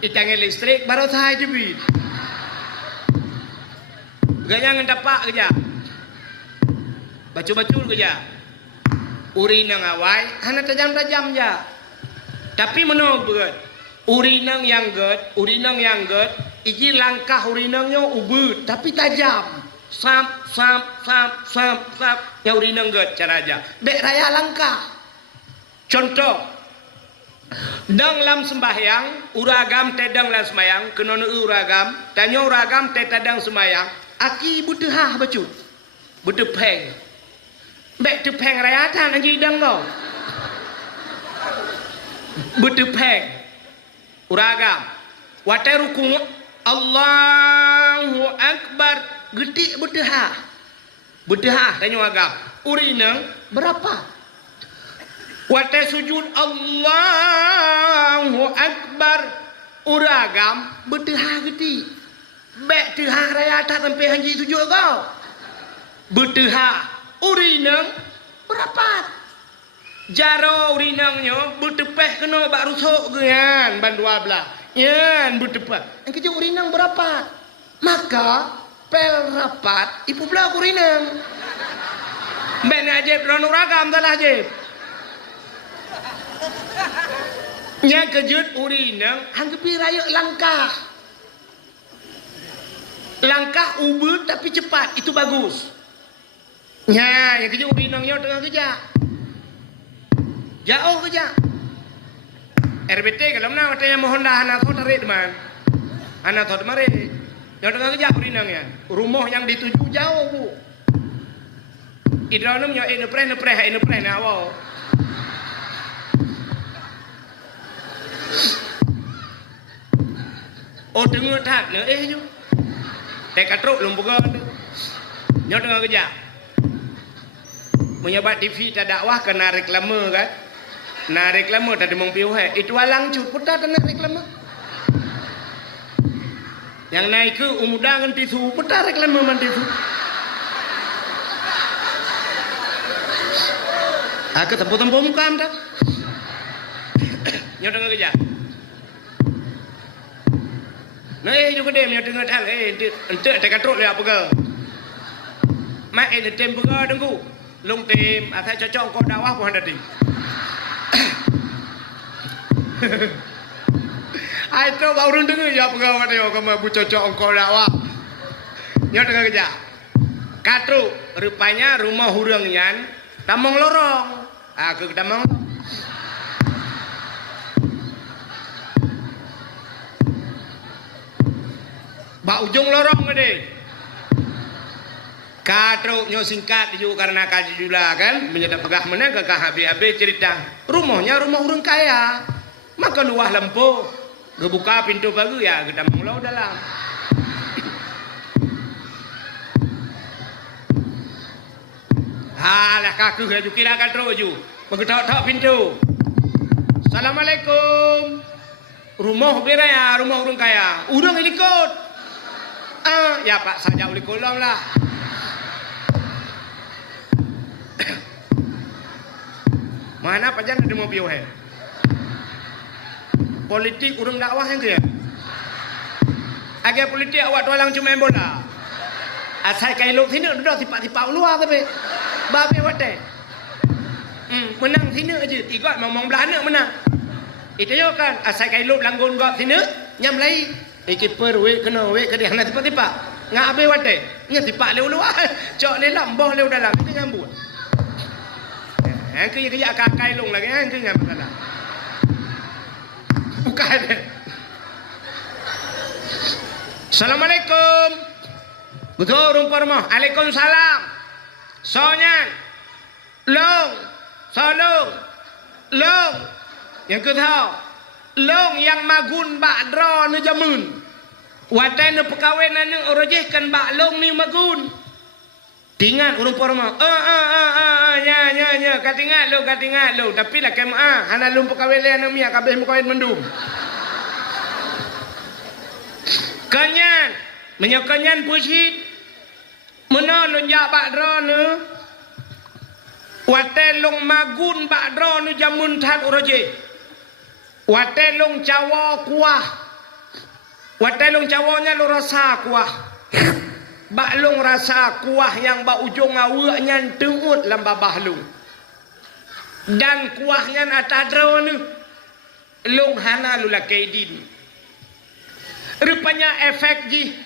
Itangin listrik baru saya jebit. Ganyang dapak kerja. Bacul-bacul kerja. Urinang awai hanya tajam-tajam je. Tapi menang berat. Urinang yang get, iki langkah urinangnya ubud tapi tajam. Sap. Ya urinang get cara aja. Dek raya langkah. Contoh dang lam sembahyang uragam tedang lam sembahyang kenono uragam tanyo uragam tedang sembahyang aki butuh bacu butuh peng bek tu peng raya tan anji dang go butuh peng uragam watai ruku Allahu Akbar gede butuh tanyo agam urinang berapa watai sujud Allahu Akbar uragam bertehah geti bek tehah raya tak sampai haji sujud kau bertehah urinang berapat jaro urinangnya bertepeh kena bak rusuk kan ban 12 yan bertepeh yang kecil urinang berapat maka pel rapat ibu belah urinang bek ni ajib ron uragam salah ajib nya kejut urinang hanggepi raya langkah ubud tapi cepat itu bagus nya yang kejut urinangnya tengah kerja jauh kerja RBT kalau mana katanya mohon dah anak thot tarik teman anak thot mare yang tengah kerja urinangnya rumah yang dituju jauh bu idranum nya nepre na awal. Oh dengar tak ne je. Tek katruk lum buka tu. Nyo dengar kerja. Menyebat TV tak dakwah kena reklame kan. Na reklame tadi mong piu he. Itu alang cut putar kena reklame. Yang naik ke umuda ngan tisu putar reklame man tisu. Aku tempo-tempo muka anda. Nyo dengar kerja. Nah juga dia nyo dengar tak ente tak katruk le apa ke. Mak tem pega dengku. Long tem asal cocok kau dakwah pun ada tim. Ai tu baru dengar ya pega apa dia kau bu cocok kau dakwah. Nyo dengar kerja. Katruk rupanya rumah hurang yan tamong lorong. Aku tamong Bak ujung lorong ni. Katruknya singkat juga karena kaji jula kan menyedak pegah mana ke habis cerita rumahnya rumah orang kaya maka luah lempo gebuka pintu baru ya kita mengulau dalam halah kaku ya kira katruk ju begitu pintu Assalamualaikum rumah kira ya rumah orang kaya urang ikut ya pak saja uli kolong lah mana apa jangan ada mobil he politik urang dakwah yang dia agak politik awak tualang cuma bola asal kailuk sini udah tipak-tipak luar tapi babe wate menang sini aja ikut ngomong Belanda menang itu yo kan asal kailuk langgon gak sini nyam lai kiper we kena we ke dia nak tipak-tipak ngak abe wate nya tipak leu luar cok le lamboh leu dalam itu nyambut kerja kakai long lagi kan kerja masalah bukan Assalamualaikum betul rumpah rumah Waalaikumsalam soalnya long yang kedua long yang magun bak dra ni jamun watai ni perkawinan ni orajih kan bak long ni magun tingat rumpah rumah nya katingat lo tapi lah kema hana lum perkawinan ni miak kabeh mukawin mendum kanyan menyokanyan pusit menolong jak bakdra ni watelong magun bakdra ni jamun tat uraje watelong cawa kuah watelong cawanya lo rasa kuah baklong rasa kuah yang ba ujung awaknya tengut lam babah lung dan kuahnya atadra ni long hana lu lakaidin rupanya efek ji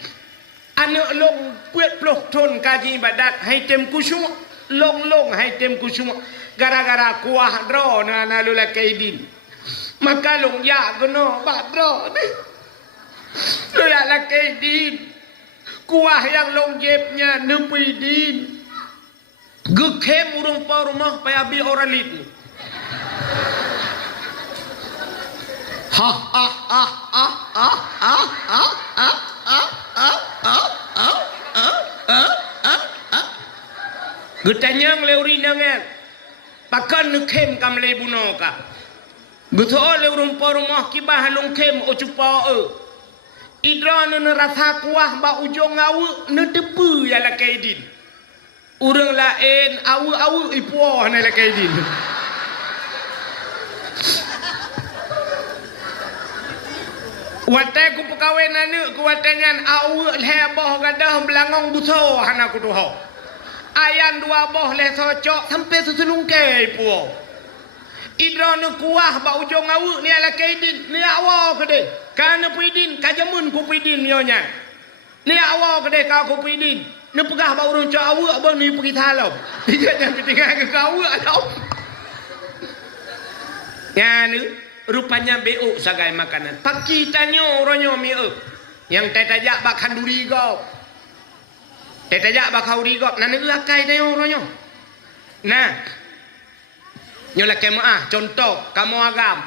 anak long puet ploh ton kaji ibadat hai tem kusyuk long hai tem kusyuk gara-gara kuah dra na lu lakaidin maka long ya geno badra ni lu lakaidin kuah yang longjepnya nepidin gekem urung pa rumah payabi oralit getanyang leuri nangan pakan nekem kam lebuno ka geto leurung pa rumah kibah longkem ocupa idra nu rasa kuah ba ujung awu nu tepu ya la kaidin urang lain awu ipuah na la kaidin watai ku pekawenan ni ku watengan awu leboh gadah belangong buso hana ku tuho ayan dua boh le socok sampai susulungke ipuah idra nu kuah ba ujung awu ni la kaidin ni awa kede kana puidin kajamun ku puidin nyonya ni awak kedai kau ku puidin ni pegah ba urang cak awak abang ni pergi talau tidak yang ketinggal ke kau atau ya ni rupanya beuk sagai makanan paki tanyo ronyo mi yang tetajak bak kanduri go tetajak bak kauri go nan ni akai tanyo ronyo nah nyola kemaah contoh kamu agam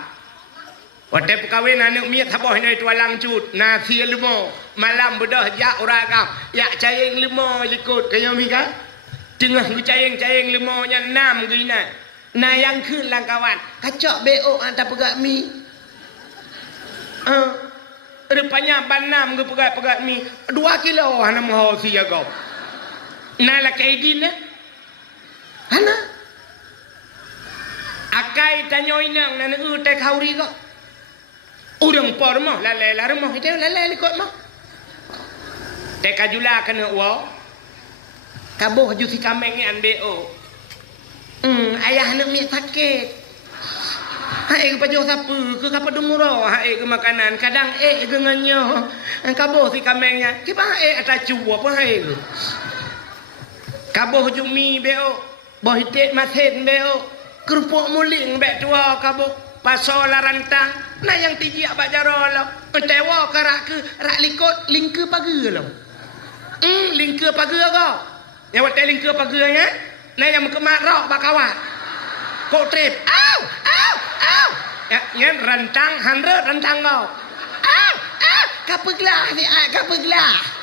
watai perkawinan anak miat haboh ni tualang cut nasi limo malam bedah jak uragam yak cayeng limo likut kaya mika tengah cayeng limo nya 6 gina na yang keun lang kawan kacok beok anta pegak mi rupanya banam ge pegak mi 2 kilo hana mau sia go na la kaidin hana akai tanyoinang na te khauri go urang por mah lalai rumah itu lalai ikut mah teka jula kena wa kaboh ju si kameng an beo ayah nak mi sakit hai ke pajo sapu ke kapa dumuro hai ke makanan kadang genganyo kaboh si kamengnya kipa ata cuwa apa hai kaboh ju mi beo boh ite masen beo kerupuk muling be tua kaboh pasola rantang na yang tijak bak jaro lo tewa karak ke rak likut lingke pagi lo lingke pagi ko Yang wat teling ke paganya, na yang kemarok bakawat. Kok trip. Au, au, au. Ya, nyen rentang handre rentang kau. Au, au, kapeglah ni, kapeglah.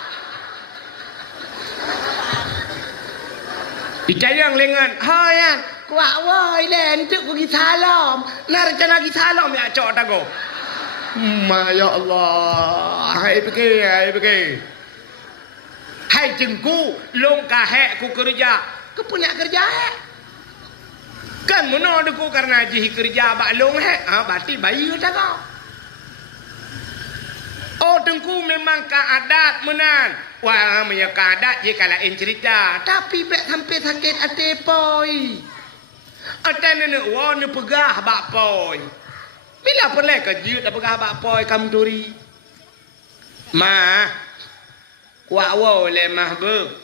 Dicayang lengan, hayan, kuat woi len tu pergi salam. Nak rencana pergi salam ya cok tago. Ya Allah, hai pergi. Hai jengku, long kahek ku kerja. Kau punya kerja hek. Kan mana aku karena jih kerja bak long hek. Berarti bayi tago. Oh tengku memang keadat menan. Wah, punya keadat je kalau cerita. Tapi pek sampai sakit hati poi. Atan nak wah nak pegah bak poi. Bila perle kerja tak pegah bak poi kam turi. Ma, kuat wah le mah ber.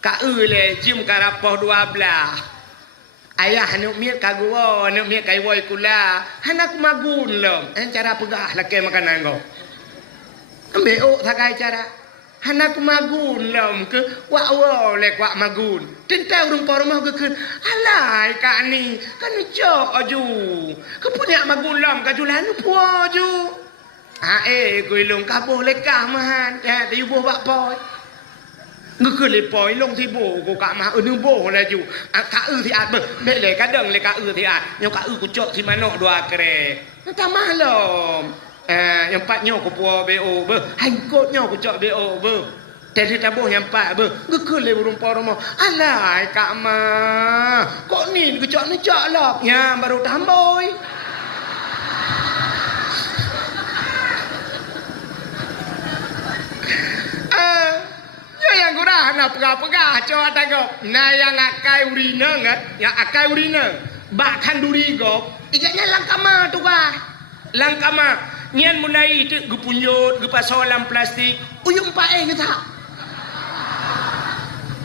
Ka le jim karapoh 12. Ayah nuk miat kagua, nuk miat kai woi kula. Hanak magun lom. Cara pegah lakai makanan kau. Ambil ok thakai cara. Hanak magun lom ke wa le kwa magun. Tentang rumah rumah ke kun. Alai kak ni kan jok aju. Ke punya magun lom ka julan puo ju. Kui long ka boleh kah mahan. Ya di buh bak poi. Ngư le poi long thi bồ của cả mà nu bồ là ju. Ka thì at bơ. Mẹ le ka deng le ka thì at. Nyo ka ku jok thi manok dua kere. Ta mah lom. Yang empat nyo ko puo BO ber hangkot nyo ko cok BO ber tadi tabuh yang empat ber ngekele rumah alai kak ma kok ni ko cok ni cok lok ya baru tamboi yang kurang nak pegah-pegah cok tangkap nah yang akai urina ngat yang akai urina bahkan duri gop igaknya langkama tu bah langkama nyan mulai itu gupunyut gupasolam plastik uyung pae ngeta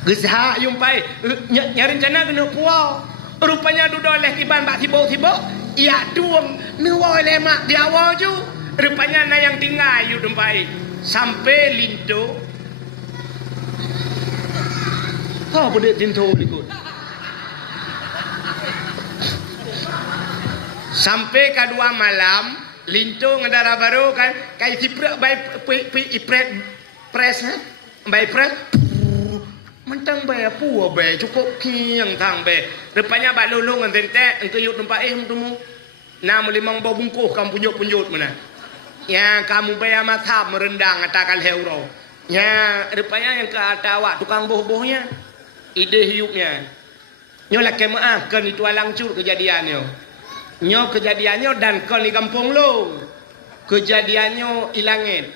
gezha yung pae nyari rencana kena puau rupanya dudoleh kiban bak tibo-tibo iya tuang nuwa lemak di awal ju rupanya na yang tinggal yu dempai sampai linto boleh tinto ikut sampai kedua malam linto ngedara baru kan kai siprak bai ipret press bai press mentang bai apa bai cukup kiang tang bai rupanya bak lulung entente engke yut tempat temu nam limang bau bungkuh kamu punyut mana ya kamu bai amat merendang atakan euro ya rupanya yang ke atawak tukang boh-bohnya ide hiupnya nyolah ke maafkan itu alangcur kejadiannya nyo kejadiannya dan kau di kampung lo kejadiannya ilangin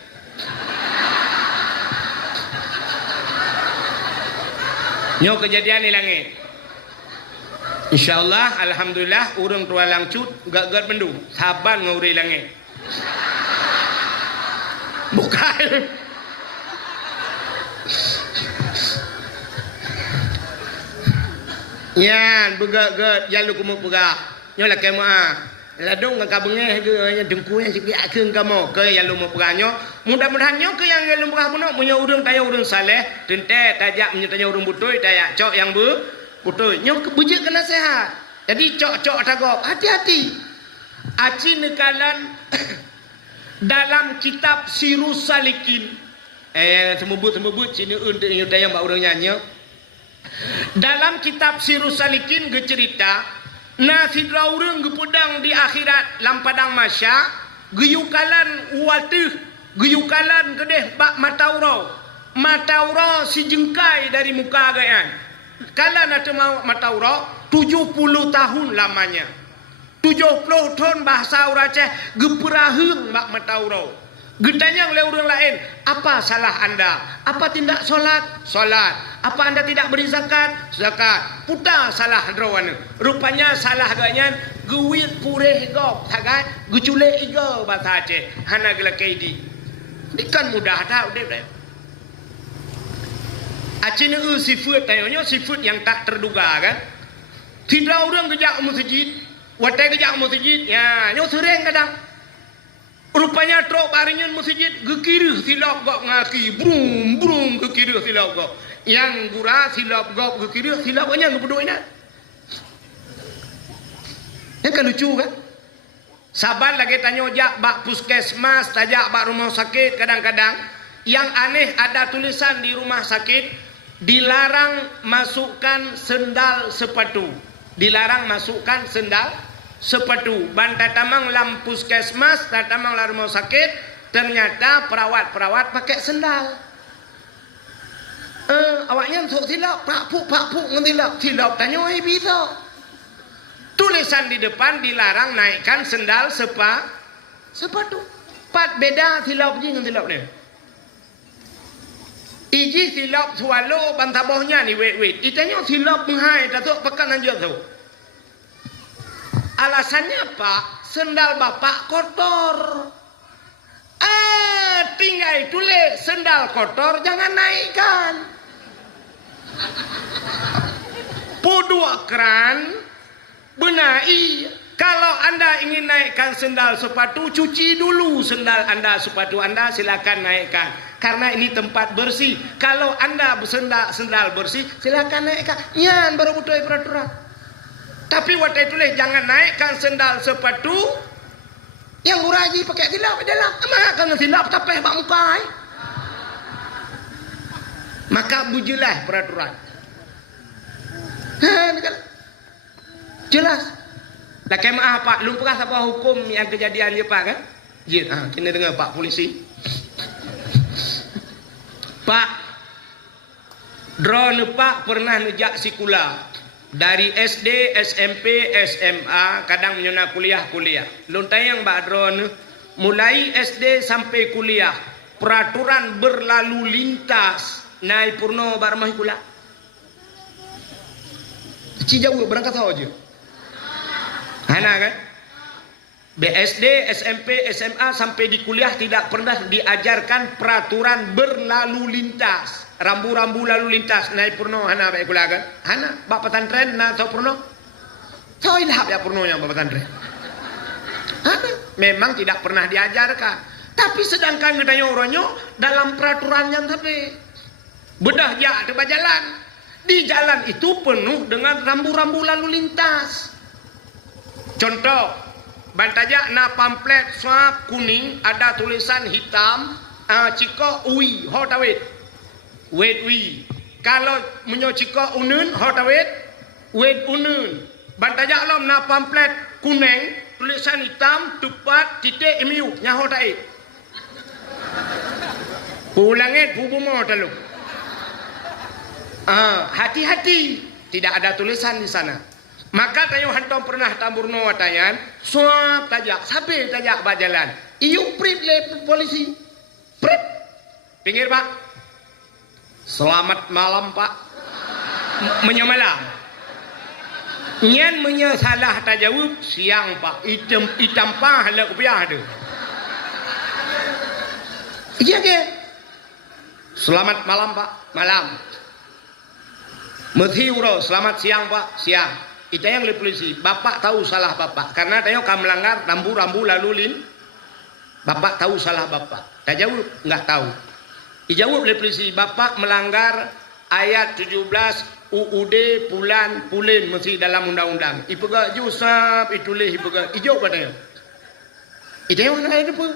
nyo kejadian ilangin insyaallah alhamdulillah urang tua langcut gak mendu saban ngauri langit bukan nyan begak jalu kumuk begak nyolah kema ladung ngak bengeh ge dengku yang sikit akeun kamu ke yang lu peganyo mudah-mudahan nyo ke yang lu pegah puno punya urang taya urang saleh tente tajak menyatanya urang butuy taya cok yang butuy nyo bujik kena sehat jadi cok tagop hati-hati aci nekalan dalam kitab Sirus Salikin semebut sini untuk taya mbak urang nyanyi dalam kitab Sirus Salikin ge cerita nah sidra urang gepudang di akhirat lampadang masya geyukalan watih geyukalan kedeh bak matauro si jengkai dari muka gayan kalan ada matauro 70 tahun lamanya 70 tahun bahasa Aceh geperaheung bak matauro getanyang le urang lain apa salah anda apa tindak solat apa anda tidak beri zakat putar salah drawan rupanya salah ganyan guwit pureh gop tagat gucule igo bahasa Aceh hana gela kaidi dikan mudah tahu deh acine sifat tayonyo sifat yang tak terduga kan tidak urang kejak masjid watai kejak masjid ya nyo sering kadang rupanya trok baringan masjid gekirih silap gok ngaki brum ke kiri silap gok yang gura silap gop ke kiri silap nya ngepedoi na. Yang kan lucu kan? Saban lagi tanya jak bak puskesmas, tajak bak rumah sakit kadang-kadang yang aneh ada tulisan di rumah sakit dilarang masukkan sendal sepatu. Dilarang masukkan sendal sepatu. Ban tatamang lam puskesmas, tatamang la rumah sakit, ternyata perawat-perawat pakai sendal. Awaknya sok silap, pak puk ngelilap silap tanya ai bisa. Tulisan di depan dilarang naikkan sendal sepatu. Pat beda silap je dengan silap ni. Iji silap swallow bantabohnya ni wait. Itanya silap menghai datuk pekan aja tu. Alasannya apa? Sendal bapak kotor. Tinggal tulis sendal kotor jangan naikkan. Podua keran benahi. Kalau anda ingin naikkan sendal sepatu, cuci dulu sendal anda, sepatu anda, silakan naikkan. Karena ini tempat bersih. Kalau anda sendal bersih, silakan naikkan. Yan baru betul peraturan. Tapi waktu tulis jangan naikkan sendal sepatu yang uraji pakai silap dalam. Makan silap tapeh bak muka. Maka bujelah peraturan. Jelas. Dah kemah Pak, lu pernah apa hukum yang kejadian dia Pak kan? Ya, kena dengar Pak polisi. Pak, drone Pak pernah nejak sikula dari SD, SMP, SMA, kadang menyona kuliah. Lontayang Mbak drone mulai SD sampai kuliah, peraturan berlalu lintas naik purno barmah kula. Cijau berangkat tahu aja. Hana kan? BSD, SMP, SMA sampai di kuliah tidak pernah diajarkan peraturan berlalu lintas. Rambu-rambu lalu lintas naik purno hana baik kula kan? Hana bak pesantren na tahu purno? Tahu ilham ya purno yang bak pesantren. Hana memang tidak pernah diajarkan. Tapi sedangkan ngedaya orangnya dalam peraturannya tapi bedah ya ada jalan. Di jalan itu penuh dengan rambu-rambu lalu lintas. Contoh, bantajak na pamflet swab kuning ada tulisan hitam ciko ui hotawit wait ui. Kalau menyo ciko unun hotawit wait unun. Bantajak lom na pamflet kuning tulisan hitam tepat titik emiu nyaho tai. Pulangit bubumo talu. Hati-hati, tidak ada tulisan di sana. Maka tayo hantam pernah tamburno watayan, swab tajak, sabi tajak bajalan. Iyu prip le polisi. Prip. Pinggir Pak. Selamat malam Pak. Menyamalam. Nyan menyesalah tajawab siang Pak. Itam pah la kupiah ada. Iya ke? Selamat malam Pak. Malam. Methiuro, selamat siang Pak. Siang. Itu yang oleh polisi. Bapak tahu salah Bapak. Karena tayo kamu melanggar rambu-rambu lalu lin. Bapak tahu salah Bapak. Tak jawab, enggak tahu. Dijawab oleh polisi. Bapak melanggar ayat 17 UUD pulin mesti dalam undang-undang. Ipega jusab itulih ipega ijo padanya. Itu yang mana itu pun.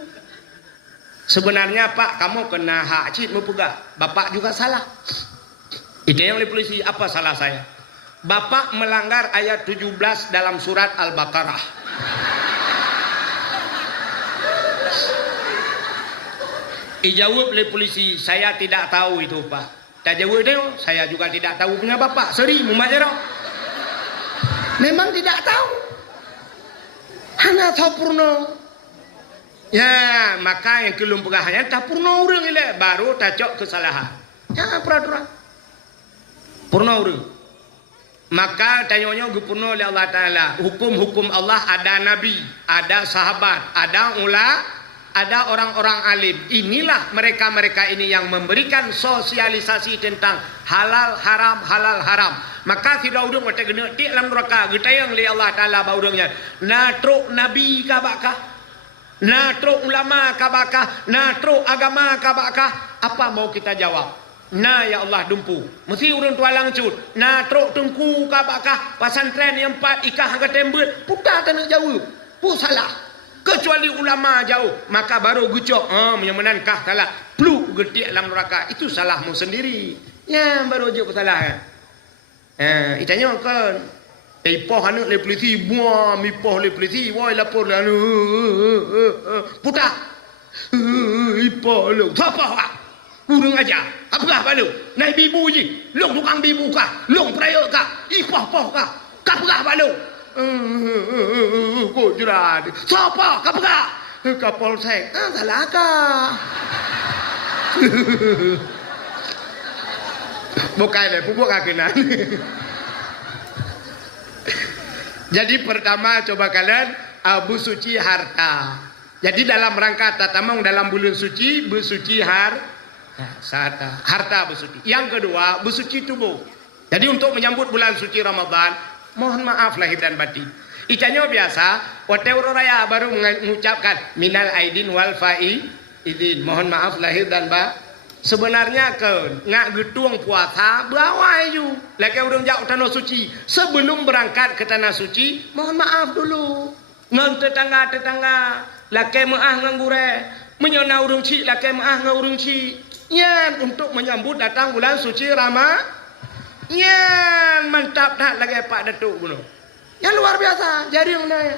Sebenarnya Pak kamu kena hak cip mempega. Bapak juga salah. Itu yang oleh polisi. Apa salah saya? Bapak melanggar ayat 17 dalam surat Al-Baqarah. Dijawab oleh polisi, saya tidak tahu itu Pak. Tak jawab dia, saya juga tidak tahu punya Bapak. Seri memajaro. Memang tidak tahu. Hanya tahu purno. Ya, maka yang kelum pegahannya tak purno urang ile baru tacok kesalahan. Ya, peraturan. Purno urang. Maka tanyanya gupurno oleh Allah Ta'ala. Hukum-hukum Allah ada Nabi, ada sahabat, ada orang-orang alim. Inilah mereka-mereka ini yang memberikan sosialisasi tentang halal haram. Maka tidak udung wate gena di dalam neraka getayang li Allah Ta'ala baurangnya. Natro nabi kabakah? Natro ulama kabakah? Natro agama kabakah? Apa mau kita jawab? Nah ya Allah dumpu. Mesti urang tualang cut. Nah truk tengku kabakah pasantren yang 4 ikah angkat tembet. Putar tanah jauh. Pu salah. Kecuali ulama jauh. Maka baru gucok. Menyamankah salah. Pluk getik dalam neraka. Itu salahmu sendiri. Ya baru je salah. Itanya kan. Ipoh anak le polisi. Buah mipoh le polisi. Woi lapor lah. Putar. Ipoh lu. Siapa wak? Kurang aja. Apakah balu? Naik bibu je. Long tukang bibu kah? Long peraya kah? Ipoh-poh kah? Kapakah balu? Kau jerat. Siapa? Kapakah? Kapal saya. Salah kah? Bukan deh. Pupuk kakinan. Jadi pertama coba kalian bersuci harta. Jadi dalam rangka tatamang dalam bulan suci bersuci harta bersuci. Yang kedua bersuci tubuh. Jadi untuk menyambut bulan suci Ramadan, mohon maaf lahir dan batin. Icanya biasa, hotel raya baru mengucapkan minal aidin wal faizin. Mohon maaf lahir dan batin. Sebenarnya kan ngak getung puasa berawai ju. Lagi orang jauh tanah suci. Sebelum berangkat ke tanah suci, mohon maaf dulu. Ngan tetangga laki maah nganggure. Menyona urung ci laki maah ngurung ci. Yan untuk menyambut datang bulan suci Ramadan. Yan mantap tak lagi Pak Datuk bunuh. Yang luar biasa jaring dah.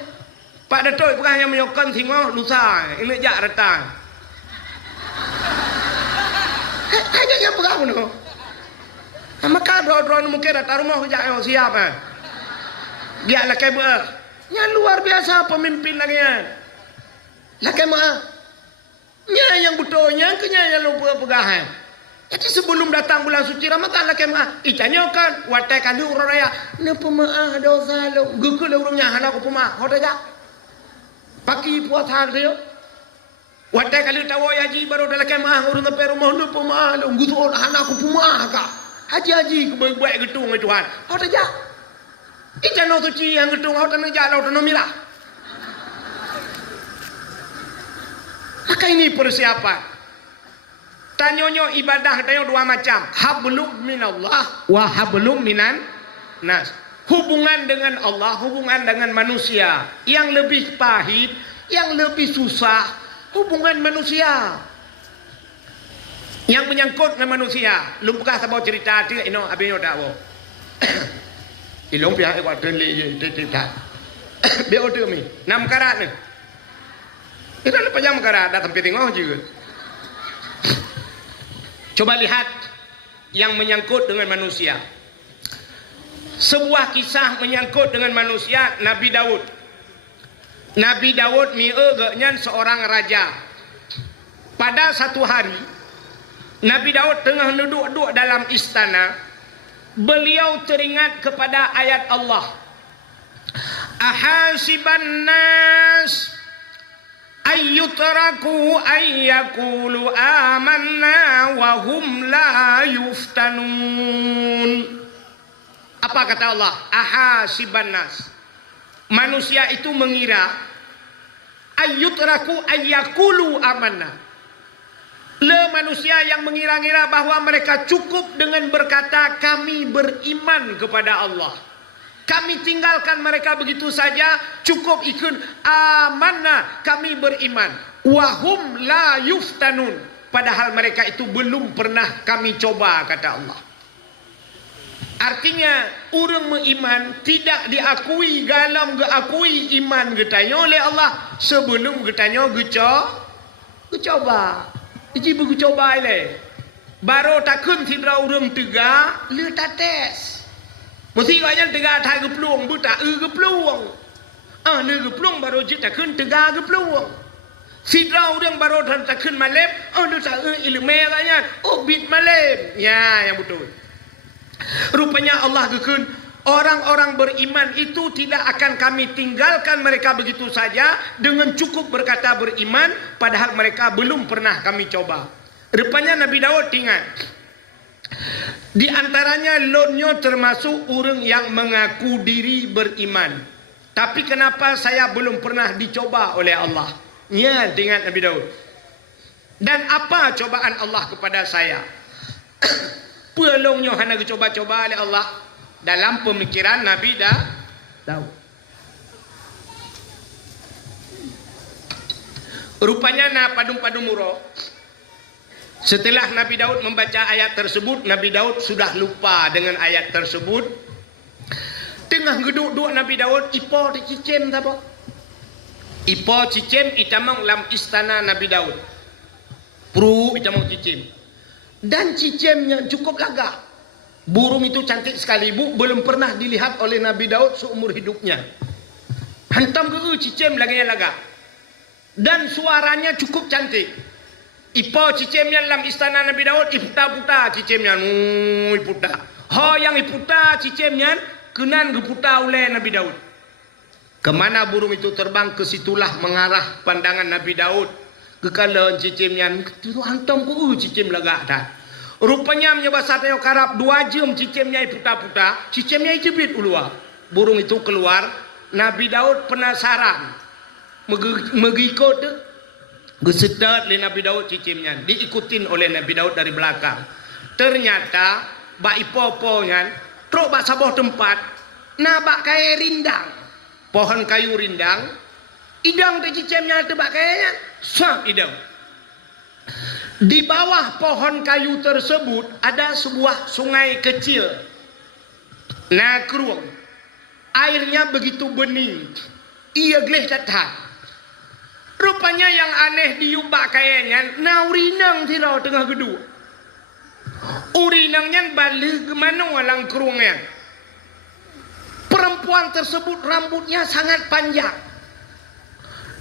Pak Datuk bukan hanya menyokong singoh lusa. Ini jak datang. Hanya yang pegang bunuh. Maka drone mungkin datang rumah jak yang siap. Dia laki maah. Yang luar biasa pemimpin lagi yan. Laki maah. Yang betulnya kenya yang lupa pegahan. Jadi sebelum datang bulan suci Ramadan lah kemah. Itanya kan watai kan urang raya. Ne pemaah dosa lo. Gugul urangnya hana ko pemaah. Hoda ja. Paki puasa dia. Watai kali tawo haji baru dalam kemah urang pe rumah ne pemaah lo. Gutul hana ko pemaah ka. Haji baik getung Tuhan. Hoda ja. Itanya suci yang getung hoda ne ja lo no mila. Maka ini persiapan. Tanyonyo ibadah tayo dua macam. Hablum minallah wa hablum minan nas. Hubungan dengan Allah, hubungan dengan manusia. Yang lebih pahit, yang lebih susah, hubungan manusia. Yang menyangkut dengan manusia. Lumpukah sabau cerita tu ino abinyo dawo. Ilong pihak ekor tenli cerita. Dia order mi. 6 karat ni. Kita lepas jam kerana datang tengok juga. Coba lihat yang menyangkut dengan manusia. Sebuah kisah menyangkut dengan manusia Nabi Daud. Nabi Daud mi'egnya seorang raja. Pada satu hari Nabi Daud tengah duduk dalam istana. Beliau teringat kepada ayat Allah. Ahasiban nas ayyutraku ayyakulu amanna wa hum la yuftanun. Apa kata Allah? Ahasiban nas. Manusia itu mengira ayyutraku ayyakulu amanna. Manusia yang mengira-ngira bahwa mereka cukup dengan berkata kami beriman kepada Allah. Kami tinggalkan mereka begitu saja, cukup ikut amanah, kami beriman. Wahum la yuftanun. Padahal mereka itu belum pernah kami coba, kata Allah. Artinya, orang beriman tidak diakui dalam geakui iman getanya oleh Allah sebelum getanya gecoba. Iji bergecoba ile. Baru takun sidra orang tegak, le tates. Mesti kaya tegak thai geplung buta geplung. Ne geplung baru jita kun tegak geplung. Sidra orang baru takun malep, ne ta ilmu kaya bit malep. Ya, yang betul. Rupanya Allah gekun orang-orang beriman itu tidak akan kami tinggalkan mereka begitu saja dengan cukup berkata beriman padahal mereka belum pernah kami coba. Rupanya Nabi Daud ingat. Di antaranya lotnya termasuk orang yang mengaku diri beriman. Tapi kenapa saya belum pernah dicoba oleh Allah? Ya, dengan Nabi Daud. Dan apa cobaan Allah kepada saya? Pelongnya hana coba-coba oleh Allah dalam pemikiran Nabi Daud. Rupanya na padung-padung muro. Setelah Nabi Daud membaca ayat tersebut, Nabi Daud sudah lupa dengan ayat tersebut. Tengah geduk-duk Nabi Daud, ipo di cicem apa? Ipo cicem itamang lam istana Nabi Daud. Pru itamang cicem. Dan cicemnya cukup lagak. Burung itu cantik sekali, Bu, belum pernah dilihat oleh Nabi Daud seumur hidupnya. Hantam ke cicem lagi lagak. Dan suaranya cukup cantik. Ipo cicemnya dalam istana Nabi Daud, iputa-puta cicemnya, iputa. Ho yang iputa cicemnya kenan geputa oleh Nabi Daud. Kemana burung itu terbang, ke situlah mengarah pandangan Nabi Daud. Kekalan cicemnya, itu hantam ku cicem lagak dah. Rupanya menyoba satyo karap 2 jam cicemnya iputa-puta, cicemnya ijebit ulua. Burung itu keluar, Nabi Daud penasaran. Mengikut gesedat oleh Nabi Daud cicimnya, diikutin oleh Nabi Daud dari belakang. Ternyata bak ipo-ponya truk bak saboh tempat nabak kaya rindang, pohon kayu rindang, idang te cicimnya tebak kayanya sah idang. Di bawah pohon kayu tersebut ada sebuah sungai kecil. Nah keruang, airnya begitu bening, ia geleh datang. Rupanya yang aneh diubah kayaknya, na urinang tirau tengah gedung. Urinangnya balik kemana walang kerungnya. Perempuan tersebut rambutnya sangat panjang.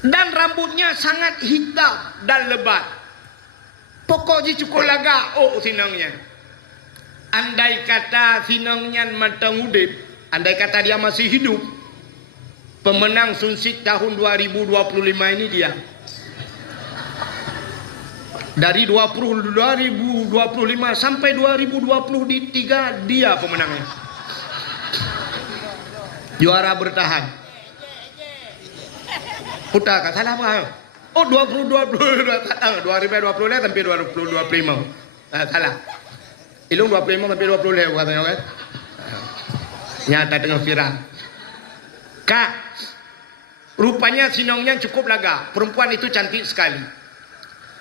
Dan rambutnya sangat hitam dan lebat. Pokoknya cukup laga, sinangnya. Andai kata sinangnya matang udip, andai kata dia masih hidup, pemenang Sunsik tahun 2025 ini dia. Dari 2025 sampai 2023 dia pemenangnya. Juara bertahan. Putar kan salah apa? Oh 2020 sampai 2025. Salah. Ilung 25 sampai 20 katanya kan. Nyata tengah viral. Kak, rupanya sinongnya cukup laga. Perempuan itu cantik sekali.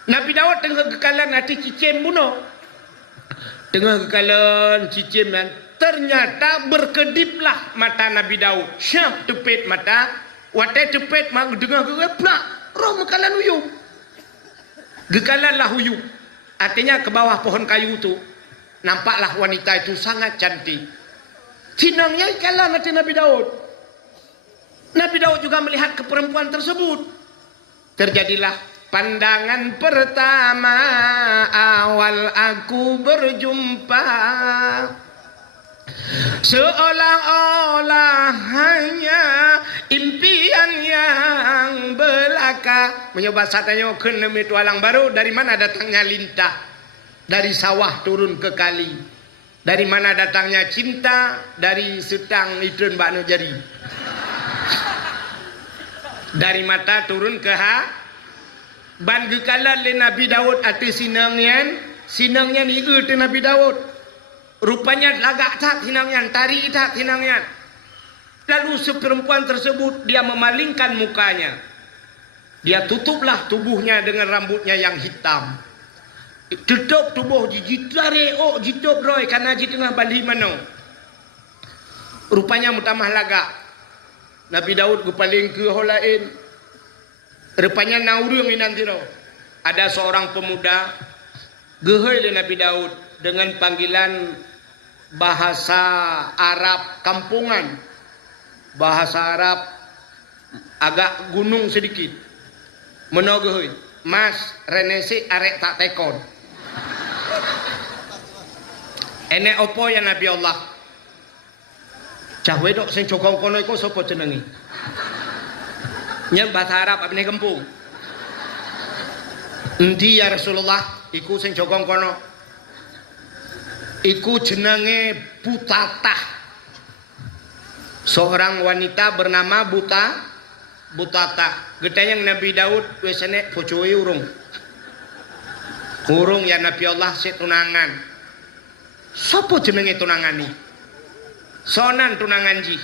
Nabi Daud tengah kekalan hati cicim bunuh. Tengah kekalan cicim dan ternyata berkediplah mata Nabi Daud. Syap tepit mata. Watai tepit mak dengar kegeplak. Roh mekalan uyup. Gekalanlah uyup. Artinya ke bawah pohon kayu itu. Nampaklah wanita itu sangat cantik. Sinongnya kalah hati Nabi Daud. Nabi Daud juga melihat ke perempuan tersebut. Terjadilah pandangan pertama awal aku berjumpa. Seolah-olah hanya impian yang belaka. Mencoba satanya ke nemi tualang baru. Dari mana datangnya lintah? Dari sawah turun ke kali. Dari mana datangnya cinta? Dari sedang idun bakno jari. Dari mata turun ke ban gekalan le Nabi Daud ati sinangnya ni te Nabi Daud. Rupanya lagak tak sinangnya, tari tak sinangnya. Lalu seperempuan tersebut dia memalingkan mukanya. Dia tutuplah tubuhnya dengan rambutnya yang hitam. Tutup tubuh jitare jitup roy karena di tengah bali mano. Rupanya mutamah lagak. Nabi Daud gupaling ke holain. Rupanya naurung inantiro. Ada seorang pemuda gehoi le Nabi Daud dengan panggilan bahasa Arab kampungan. Bahasa Arab agak gunung sedikit. Menogehoi, Mas renesi arek tak tekon. Enek opo ya Nabi Allah? Cah wedok sing jokong kono iku sapa jenenge? Nyet bahasa Arab abine kempung. Endi ya Rasulullah? Iku sing jokong kono. Iku jenenge Butatah. Seorang wanita bernama Butatah. Gedayang Nabi Daud wis enek bojoe urung. Urung ya Nabi Allah sik tunangan. Sopo jenenge tunangan ni? Sonan tunangan ji.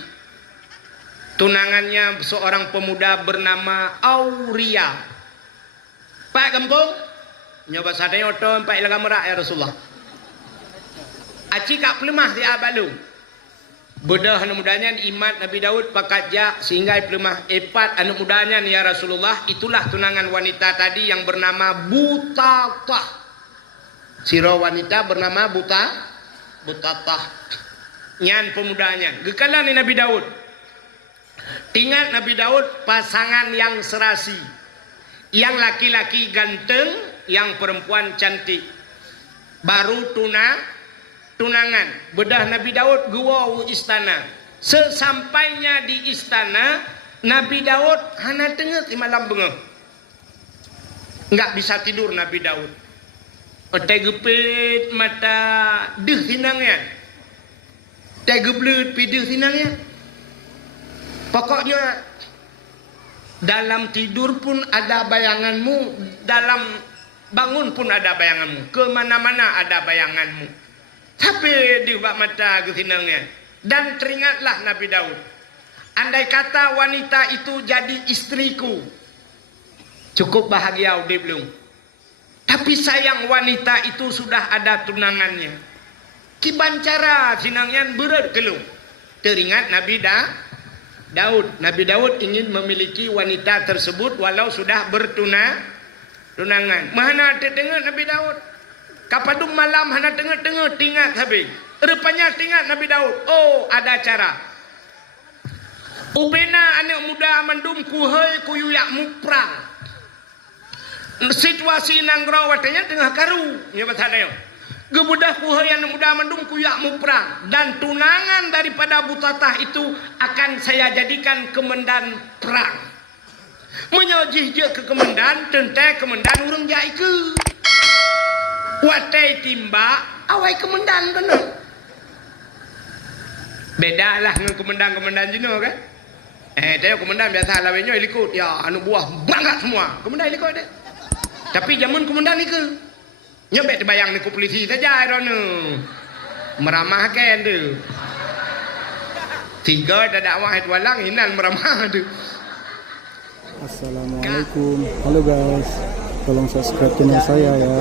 Tunangannya seorang pemuda bernama Auria. Pak Kampung, nyoba sadaya oto empat ilaga merak ya Rasulullah. Aci kak pelemah di abalu. Bedah anak mudanya imat Nabi Daud pakat jak sehingga pelemah epat anak mudanya ya Rasulullah. Itulah tunangan wanita tadi yang bernama Butatah. Siro wanita bernama Butatah. Nyan pemudanya. Gekalan ni Nabi Daud. Ingat Nabi Daud pasangan yang serasi. Yang laki-laki ganteng, yang perempuan cantik. Baru tunangan. Bedah Nabi Daud gua istana. Sesampainya di istana, Nabi Daud hana tengah di malam bengah. Enggak bisa tidur Nabi Daud. Otai gepit mata deh sinangnya. Tai geblut pideh sinangnya. Pokoknya dalam tidur pun ada bayanganmu, dalam bangun pun ada bayanganmu, kemana-mana ada bayanganmu. Tapi di bak mata kesinangnya. Dan teringatlah Nabi Daud. Andai kata wanita itu jadi istriku, cukup bahagia udah belum. Tapi sayang wanita itu sudah ada tunangannya. Kibancara sinangnya berat kelung. Teringat Nabi Daud. Nabi Daud ingin memiliki wanita tersebut walau sudah tunangan. Mana ada dengar Nabi Daud? Kapadung malam hana tengah-tengah tingat habis. Rupanya tingat Nabi Daud. Oh, ada cara. Ubena anak muda amandum kuhai kuyuyak muprang. Situasi nangrau watanya tengah karu. Ya betul. Gebudah kuhai anak muda amandum kuyak muprang. Dan tunangan daripada Butatah itu akan saya jadikan kemendan perang. Menyojih je ke kemendan, tentai kemendan urang jai ke. Watai timba, awai kemendan kena. Beda lah dengan kemendan jenuh kan. Dia kemendan biasa lawannya ikut. Ya, anu buah bangga semua. Kemendan ikut deh. Tapi zaman kemendan ikut. Nyebek terbayang ni ku polisi saja erona. Meramahkan tu. Tiga dadak wahid walang inan meramah tu. Assalamualaikum. Halo guys. Tolong subscribe channel saya ya.